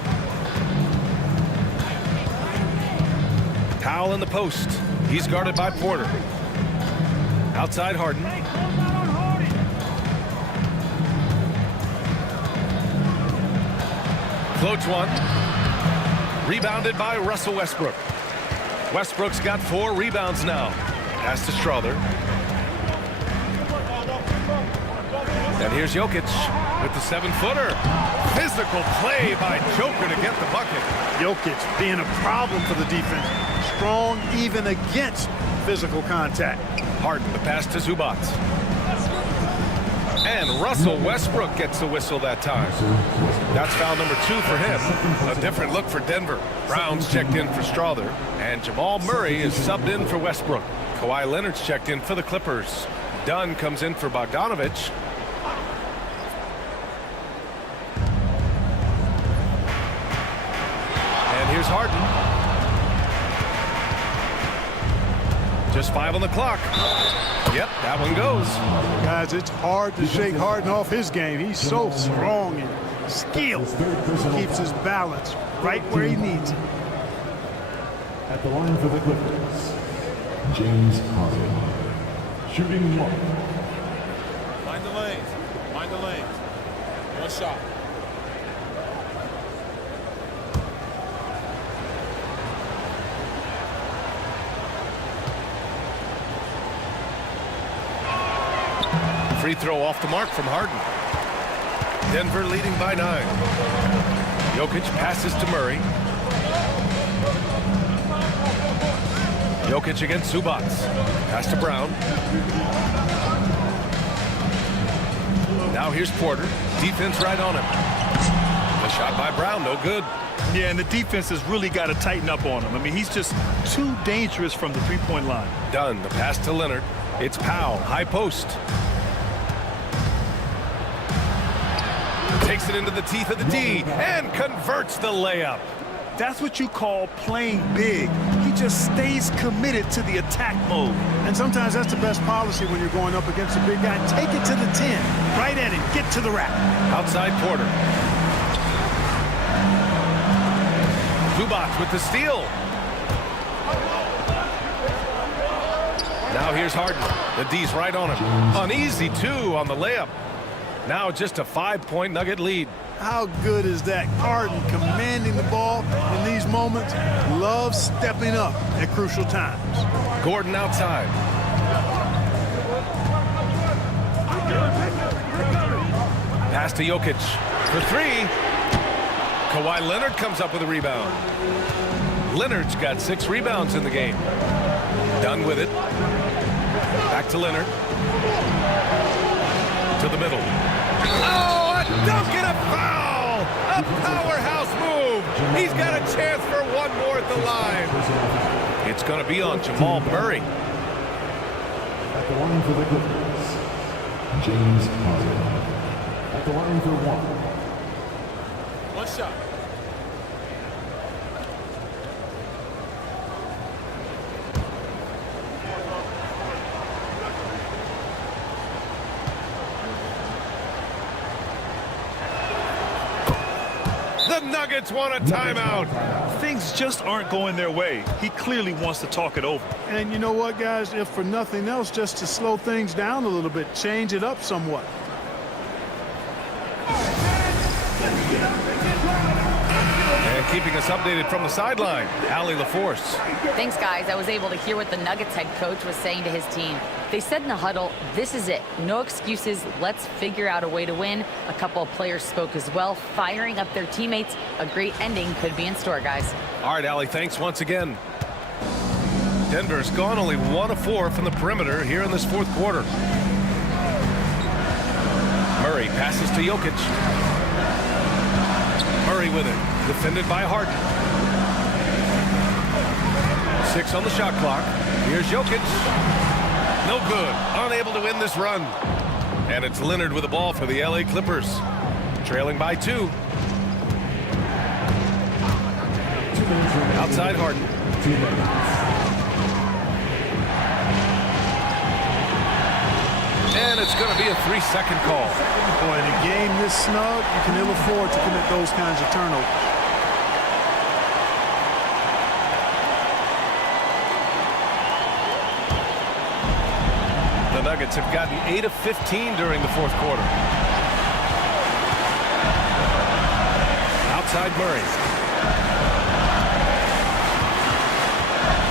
Powell in the post. He's guarded by Porter. Outside Harden. Floats one. Rebounded by Russell Westbrook. Westbrook's got 4 rebounds now. Pass to Strother. And here's Jokic with the 7-footer. Physical play by Joker to get the bucket. Jokic being a problem for the defense. Strong even against physical contact. Harden, the pass to Zubats. And Russell Westbrook gets the whistle that time. That's foul number 2 for him. A different look for Denver. Brown's checked in for Strother. And Jamal Murray is subbed in for Westbrook. Kawhi Leonard's checked in for the Clippers. Dunn comes in for Bogdanovich. And here's Harden. Just 5 on the clock. Yep, that one goes. Guys, it's hard to shake Harden off his game. He's so strong and skilled. Keeps his balance right where he needs it. At the line for the Clippers, James Harden. Shooting 1. Mind the lanes. Mind the lanes. One shot. Free throw off the mark from Harden. Denver leading by 9. Jokic passes to Murray. Jokic against Zubats. Pass to Brown. Now here's Porter. Defense right on him. The shot by Brown, no good. Yeah, and the defense has really got to tighten up on him. I mean, he's just too dangerous from the three-point line. Dunn, the pass to Leonard. It's Powell, high post. Takes it into the teeth of the D and converts the layup. That's what you call playing big. He just stays committed to the attack mode. And sometimes that's the best policy when you're going up against a big guy. Take it to the 10. Right at him. Get to the rack. Outside Porter. Zubats with the steal. Now here's Harden. The D's right on him. An easy 2 on the layup. Now just a 5-point Nugget lead. How good is that? Harden commanding the ball in these moments. Loves stepping up at crucial times. Gordon outside. Pass to Jokic for 3. Kawhi Leonard comes up with a rebound. Leonard's got 6 rebounds in the game. Done with it. Back to Leonard. To the middle. Oh, a dunk and a foul! A A powerhouse move. He's got a chance for one more at the line. It's going to be on Jamal Murray. At the line for the Clippers, James Harden. At the line for one. One shot. The Nuggets want a timeout. Things just aren't going their way. He clearly wants to talk it over. And you know what, guys? If for nothing else, just to slow things down a little bit, change it up somewhat. And keeping us updated from the sideline, Allie LaForce. Thanks, guys. I was able to hear what the Nuggets head coach was saying to his team. They said in the huddle, this is it. No excuses. Let's figure out a way to win. A couple of players spoke as well, firing up their teammates. A great ending could be in store, guys. All right, Allie, thanks once again. Denver's gone only 1 of 4 from the perimeter here in this fourth quarter. Murray passes to Jokic. Murray with it, defended by Harden. 6 on the shot clock. Here's Jokic. No good. Unable to win this run. And it's Leonard with the ball for the LA Clippers. Trailing by 2. Outside Harden. And it's going to be a 3-second call. Boy, in a game this snug, you can ill afford to commit those kinds of turnovers. The Nuggets have gotten 8 of 15 during the fourth quarter. Outside Murray.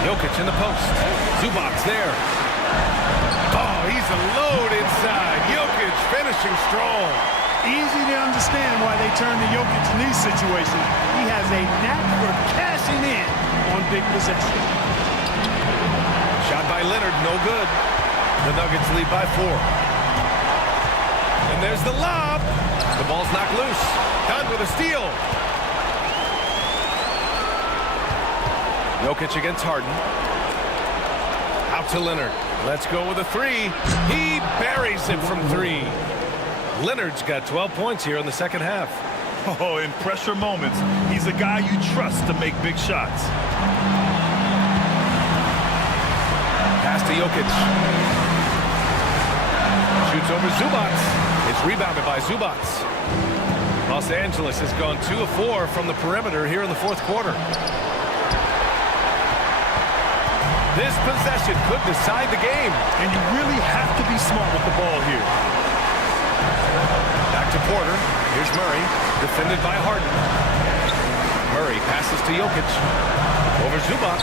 Jokic in the post. Zubac there. Oh, he's a load inside. Jokic finishing strong. Easy to understand why they turn to Jokic in these situations. He has a knack for cashing in on big possessions. Shot by Leonard, no good. The Nuggets lead by 4. And there's the lob. The ball's knocked loose. Done with a steal. Jokic against Harden. Out to Leonard. Let's go with a 3. He buries it from 3. Leonard's got 12 points here in the second half. Oh, in pressure moments, he's a guy you trust to make big shots. Pass to Jokic. Shoots over Zubac. It's rebounded by Zubac. Los Angeles has gone 2 of 4 from the perimeter here in the fourth quarter. This possession could decide the game. And you really have to be smart with the ball here. Back to Porter. Here's Murray, defended by Harden. Murray passes to Jokic. Over Zubac.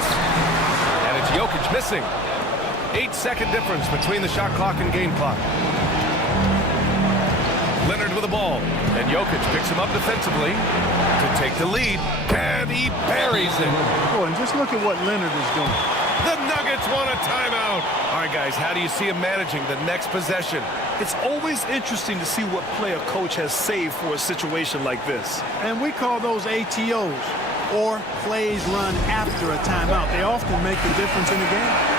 And it's Jokic missing. 8-second difference between the shot clock and game clock. Leonard with the ball. And Jokic picks him up defensively to take the lead. And he buries it. Oh, and just look at what Leonard is doing. The Nuggets want a timeout. All right, guys, how do you see him managing the next possession? It's always interesting to see what play a coach has saved for a situation like this. And we call those ATOs, or plays run after a timeout. They often make the difference in the game.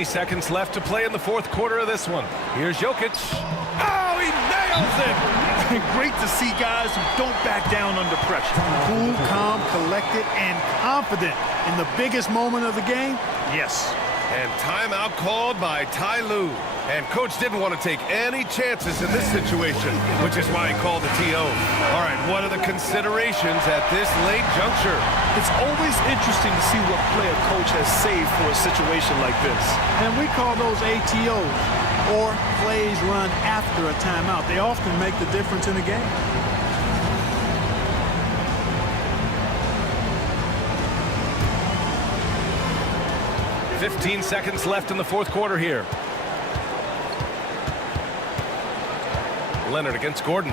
Seconds left to play in the fourth quarter of this one. Here's Jokic. Oh, he nails it! Great to see guys who don't back down under pressure. Cool, calm, collected, and confident in the biggest moment of the game. Yes. And timeout called by Ty Lue. And coach didn't want to take any chances in this situation, which is why he called the TO. All right, what are the considerations at this late juncture? It's always interesting to see what play a coach has saved for a situation like this. And we call those ATOs, or plays run after a timeout. They often make the difference in the game. .15 seconds left in the fourth quarter here. Leonard against Gordon.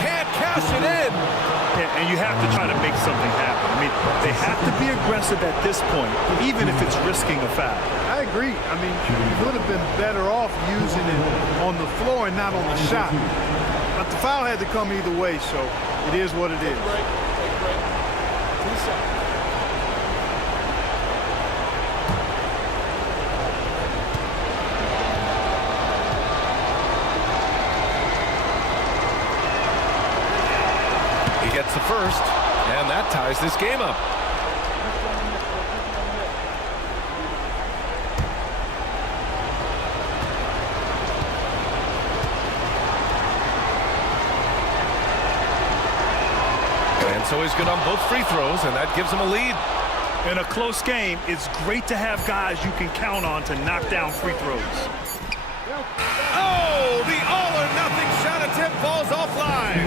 Can't cash it in. Yeah, and you have to try to make something happen. I mean, they have to be aggressive at this point, even if it's risking a foul. I agree. I mean, you would have been better off using it on the floor and not on the shot. But the foul had to come either way, so it is what it is. He gets the first, and that ties this game up. And so he's good on both free throws, and that gives him a lead. In a close game, it's great to have guys you can count on to knock down free throws. Oh, the all-or-nothing shot attempt falls offline.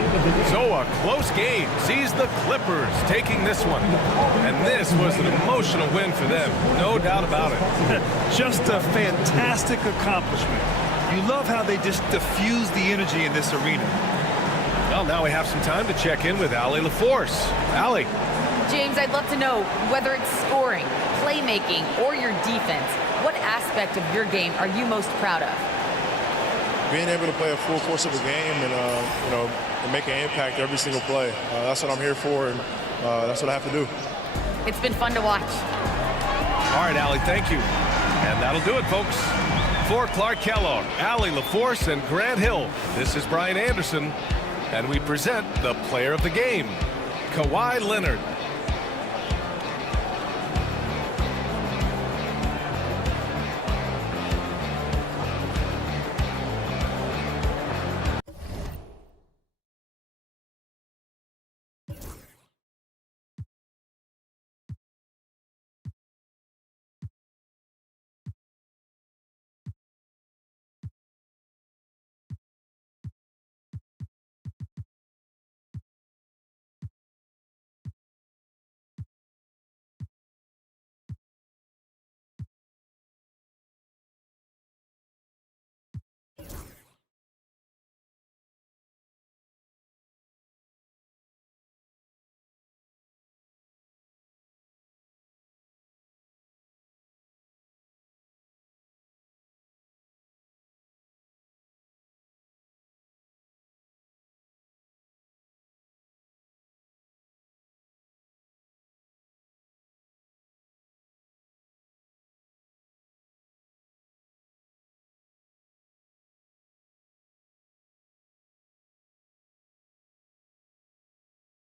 So a close game sees the Clippers taking this one. And this was an emotional win for them, no doubt about it. Just a fantastic accomplishment. You love how they just diffuse the energy in this arena. Well, now we have some time to check in with Allie LaForce. Allie. James, I'd love to know whether it's scoring, playmaking, or your defense. What aspect of your game are you most proud of? Being able to play a full course of a game and, and make an impact every single play. That's what I'm here for, and that's what I have to do. It's been fun to watch. All right, Allie, thank you. And that'll do it, folks. For Clark Kellogg, Allie LaForce, and Grant Hill, this is Brian Anderson, and we present the player of the game, Kawhi Leonard.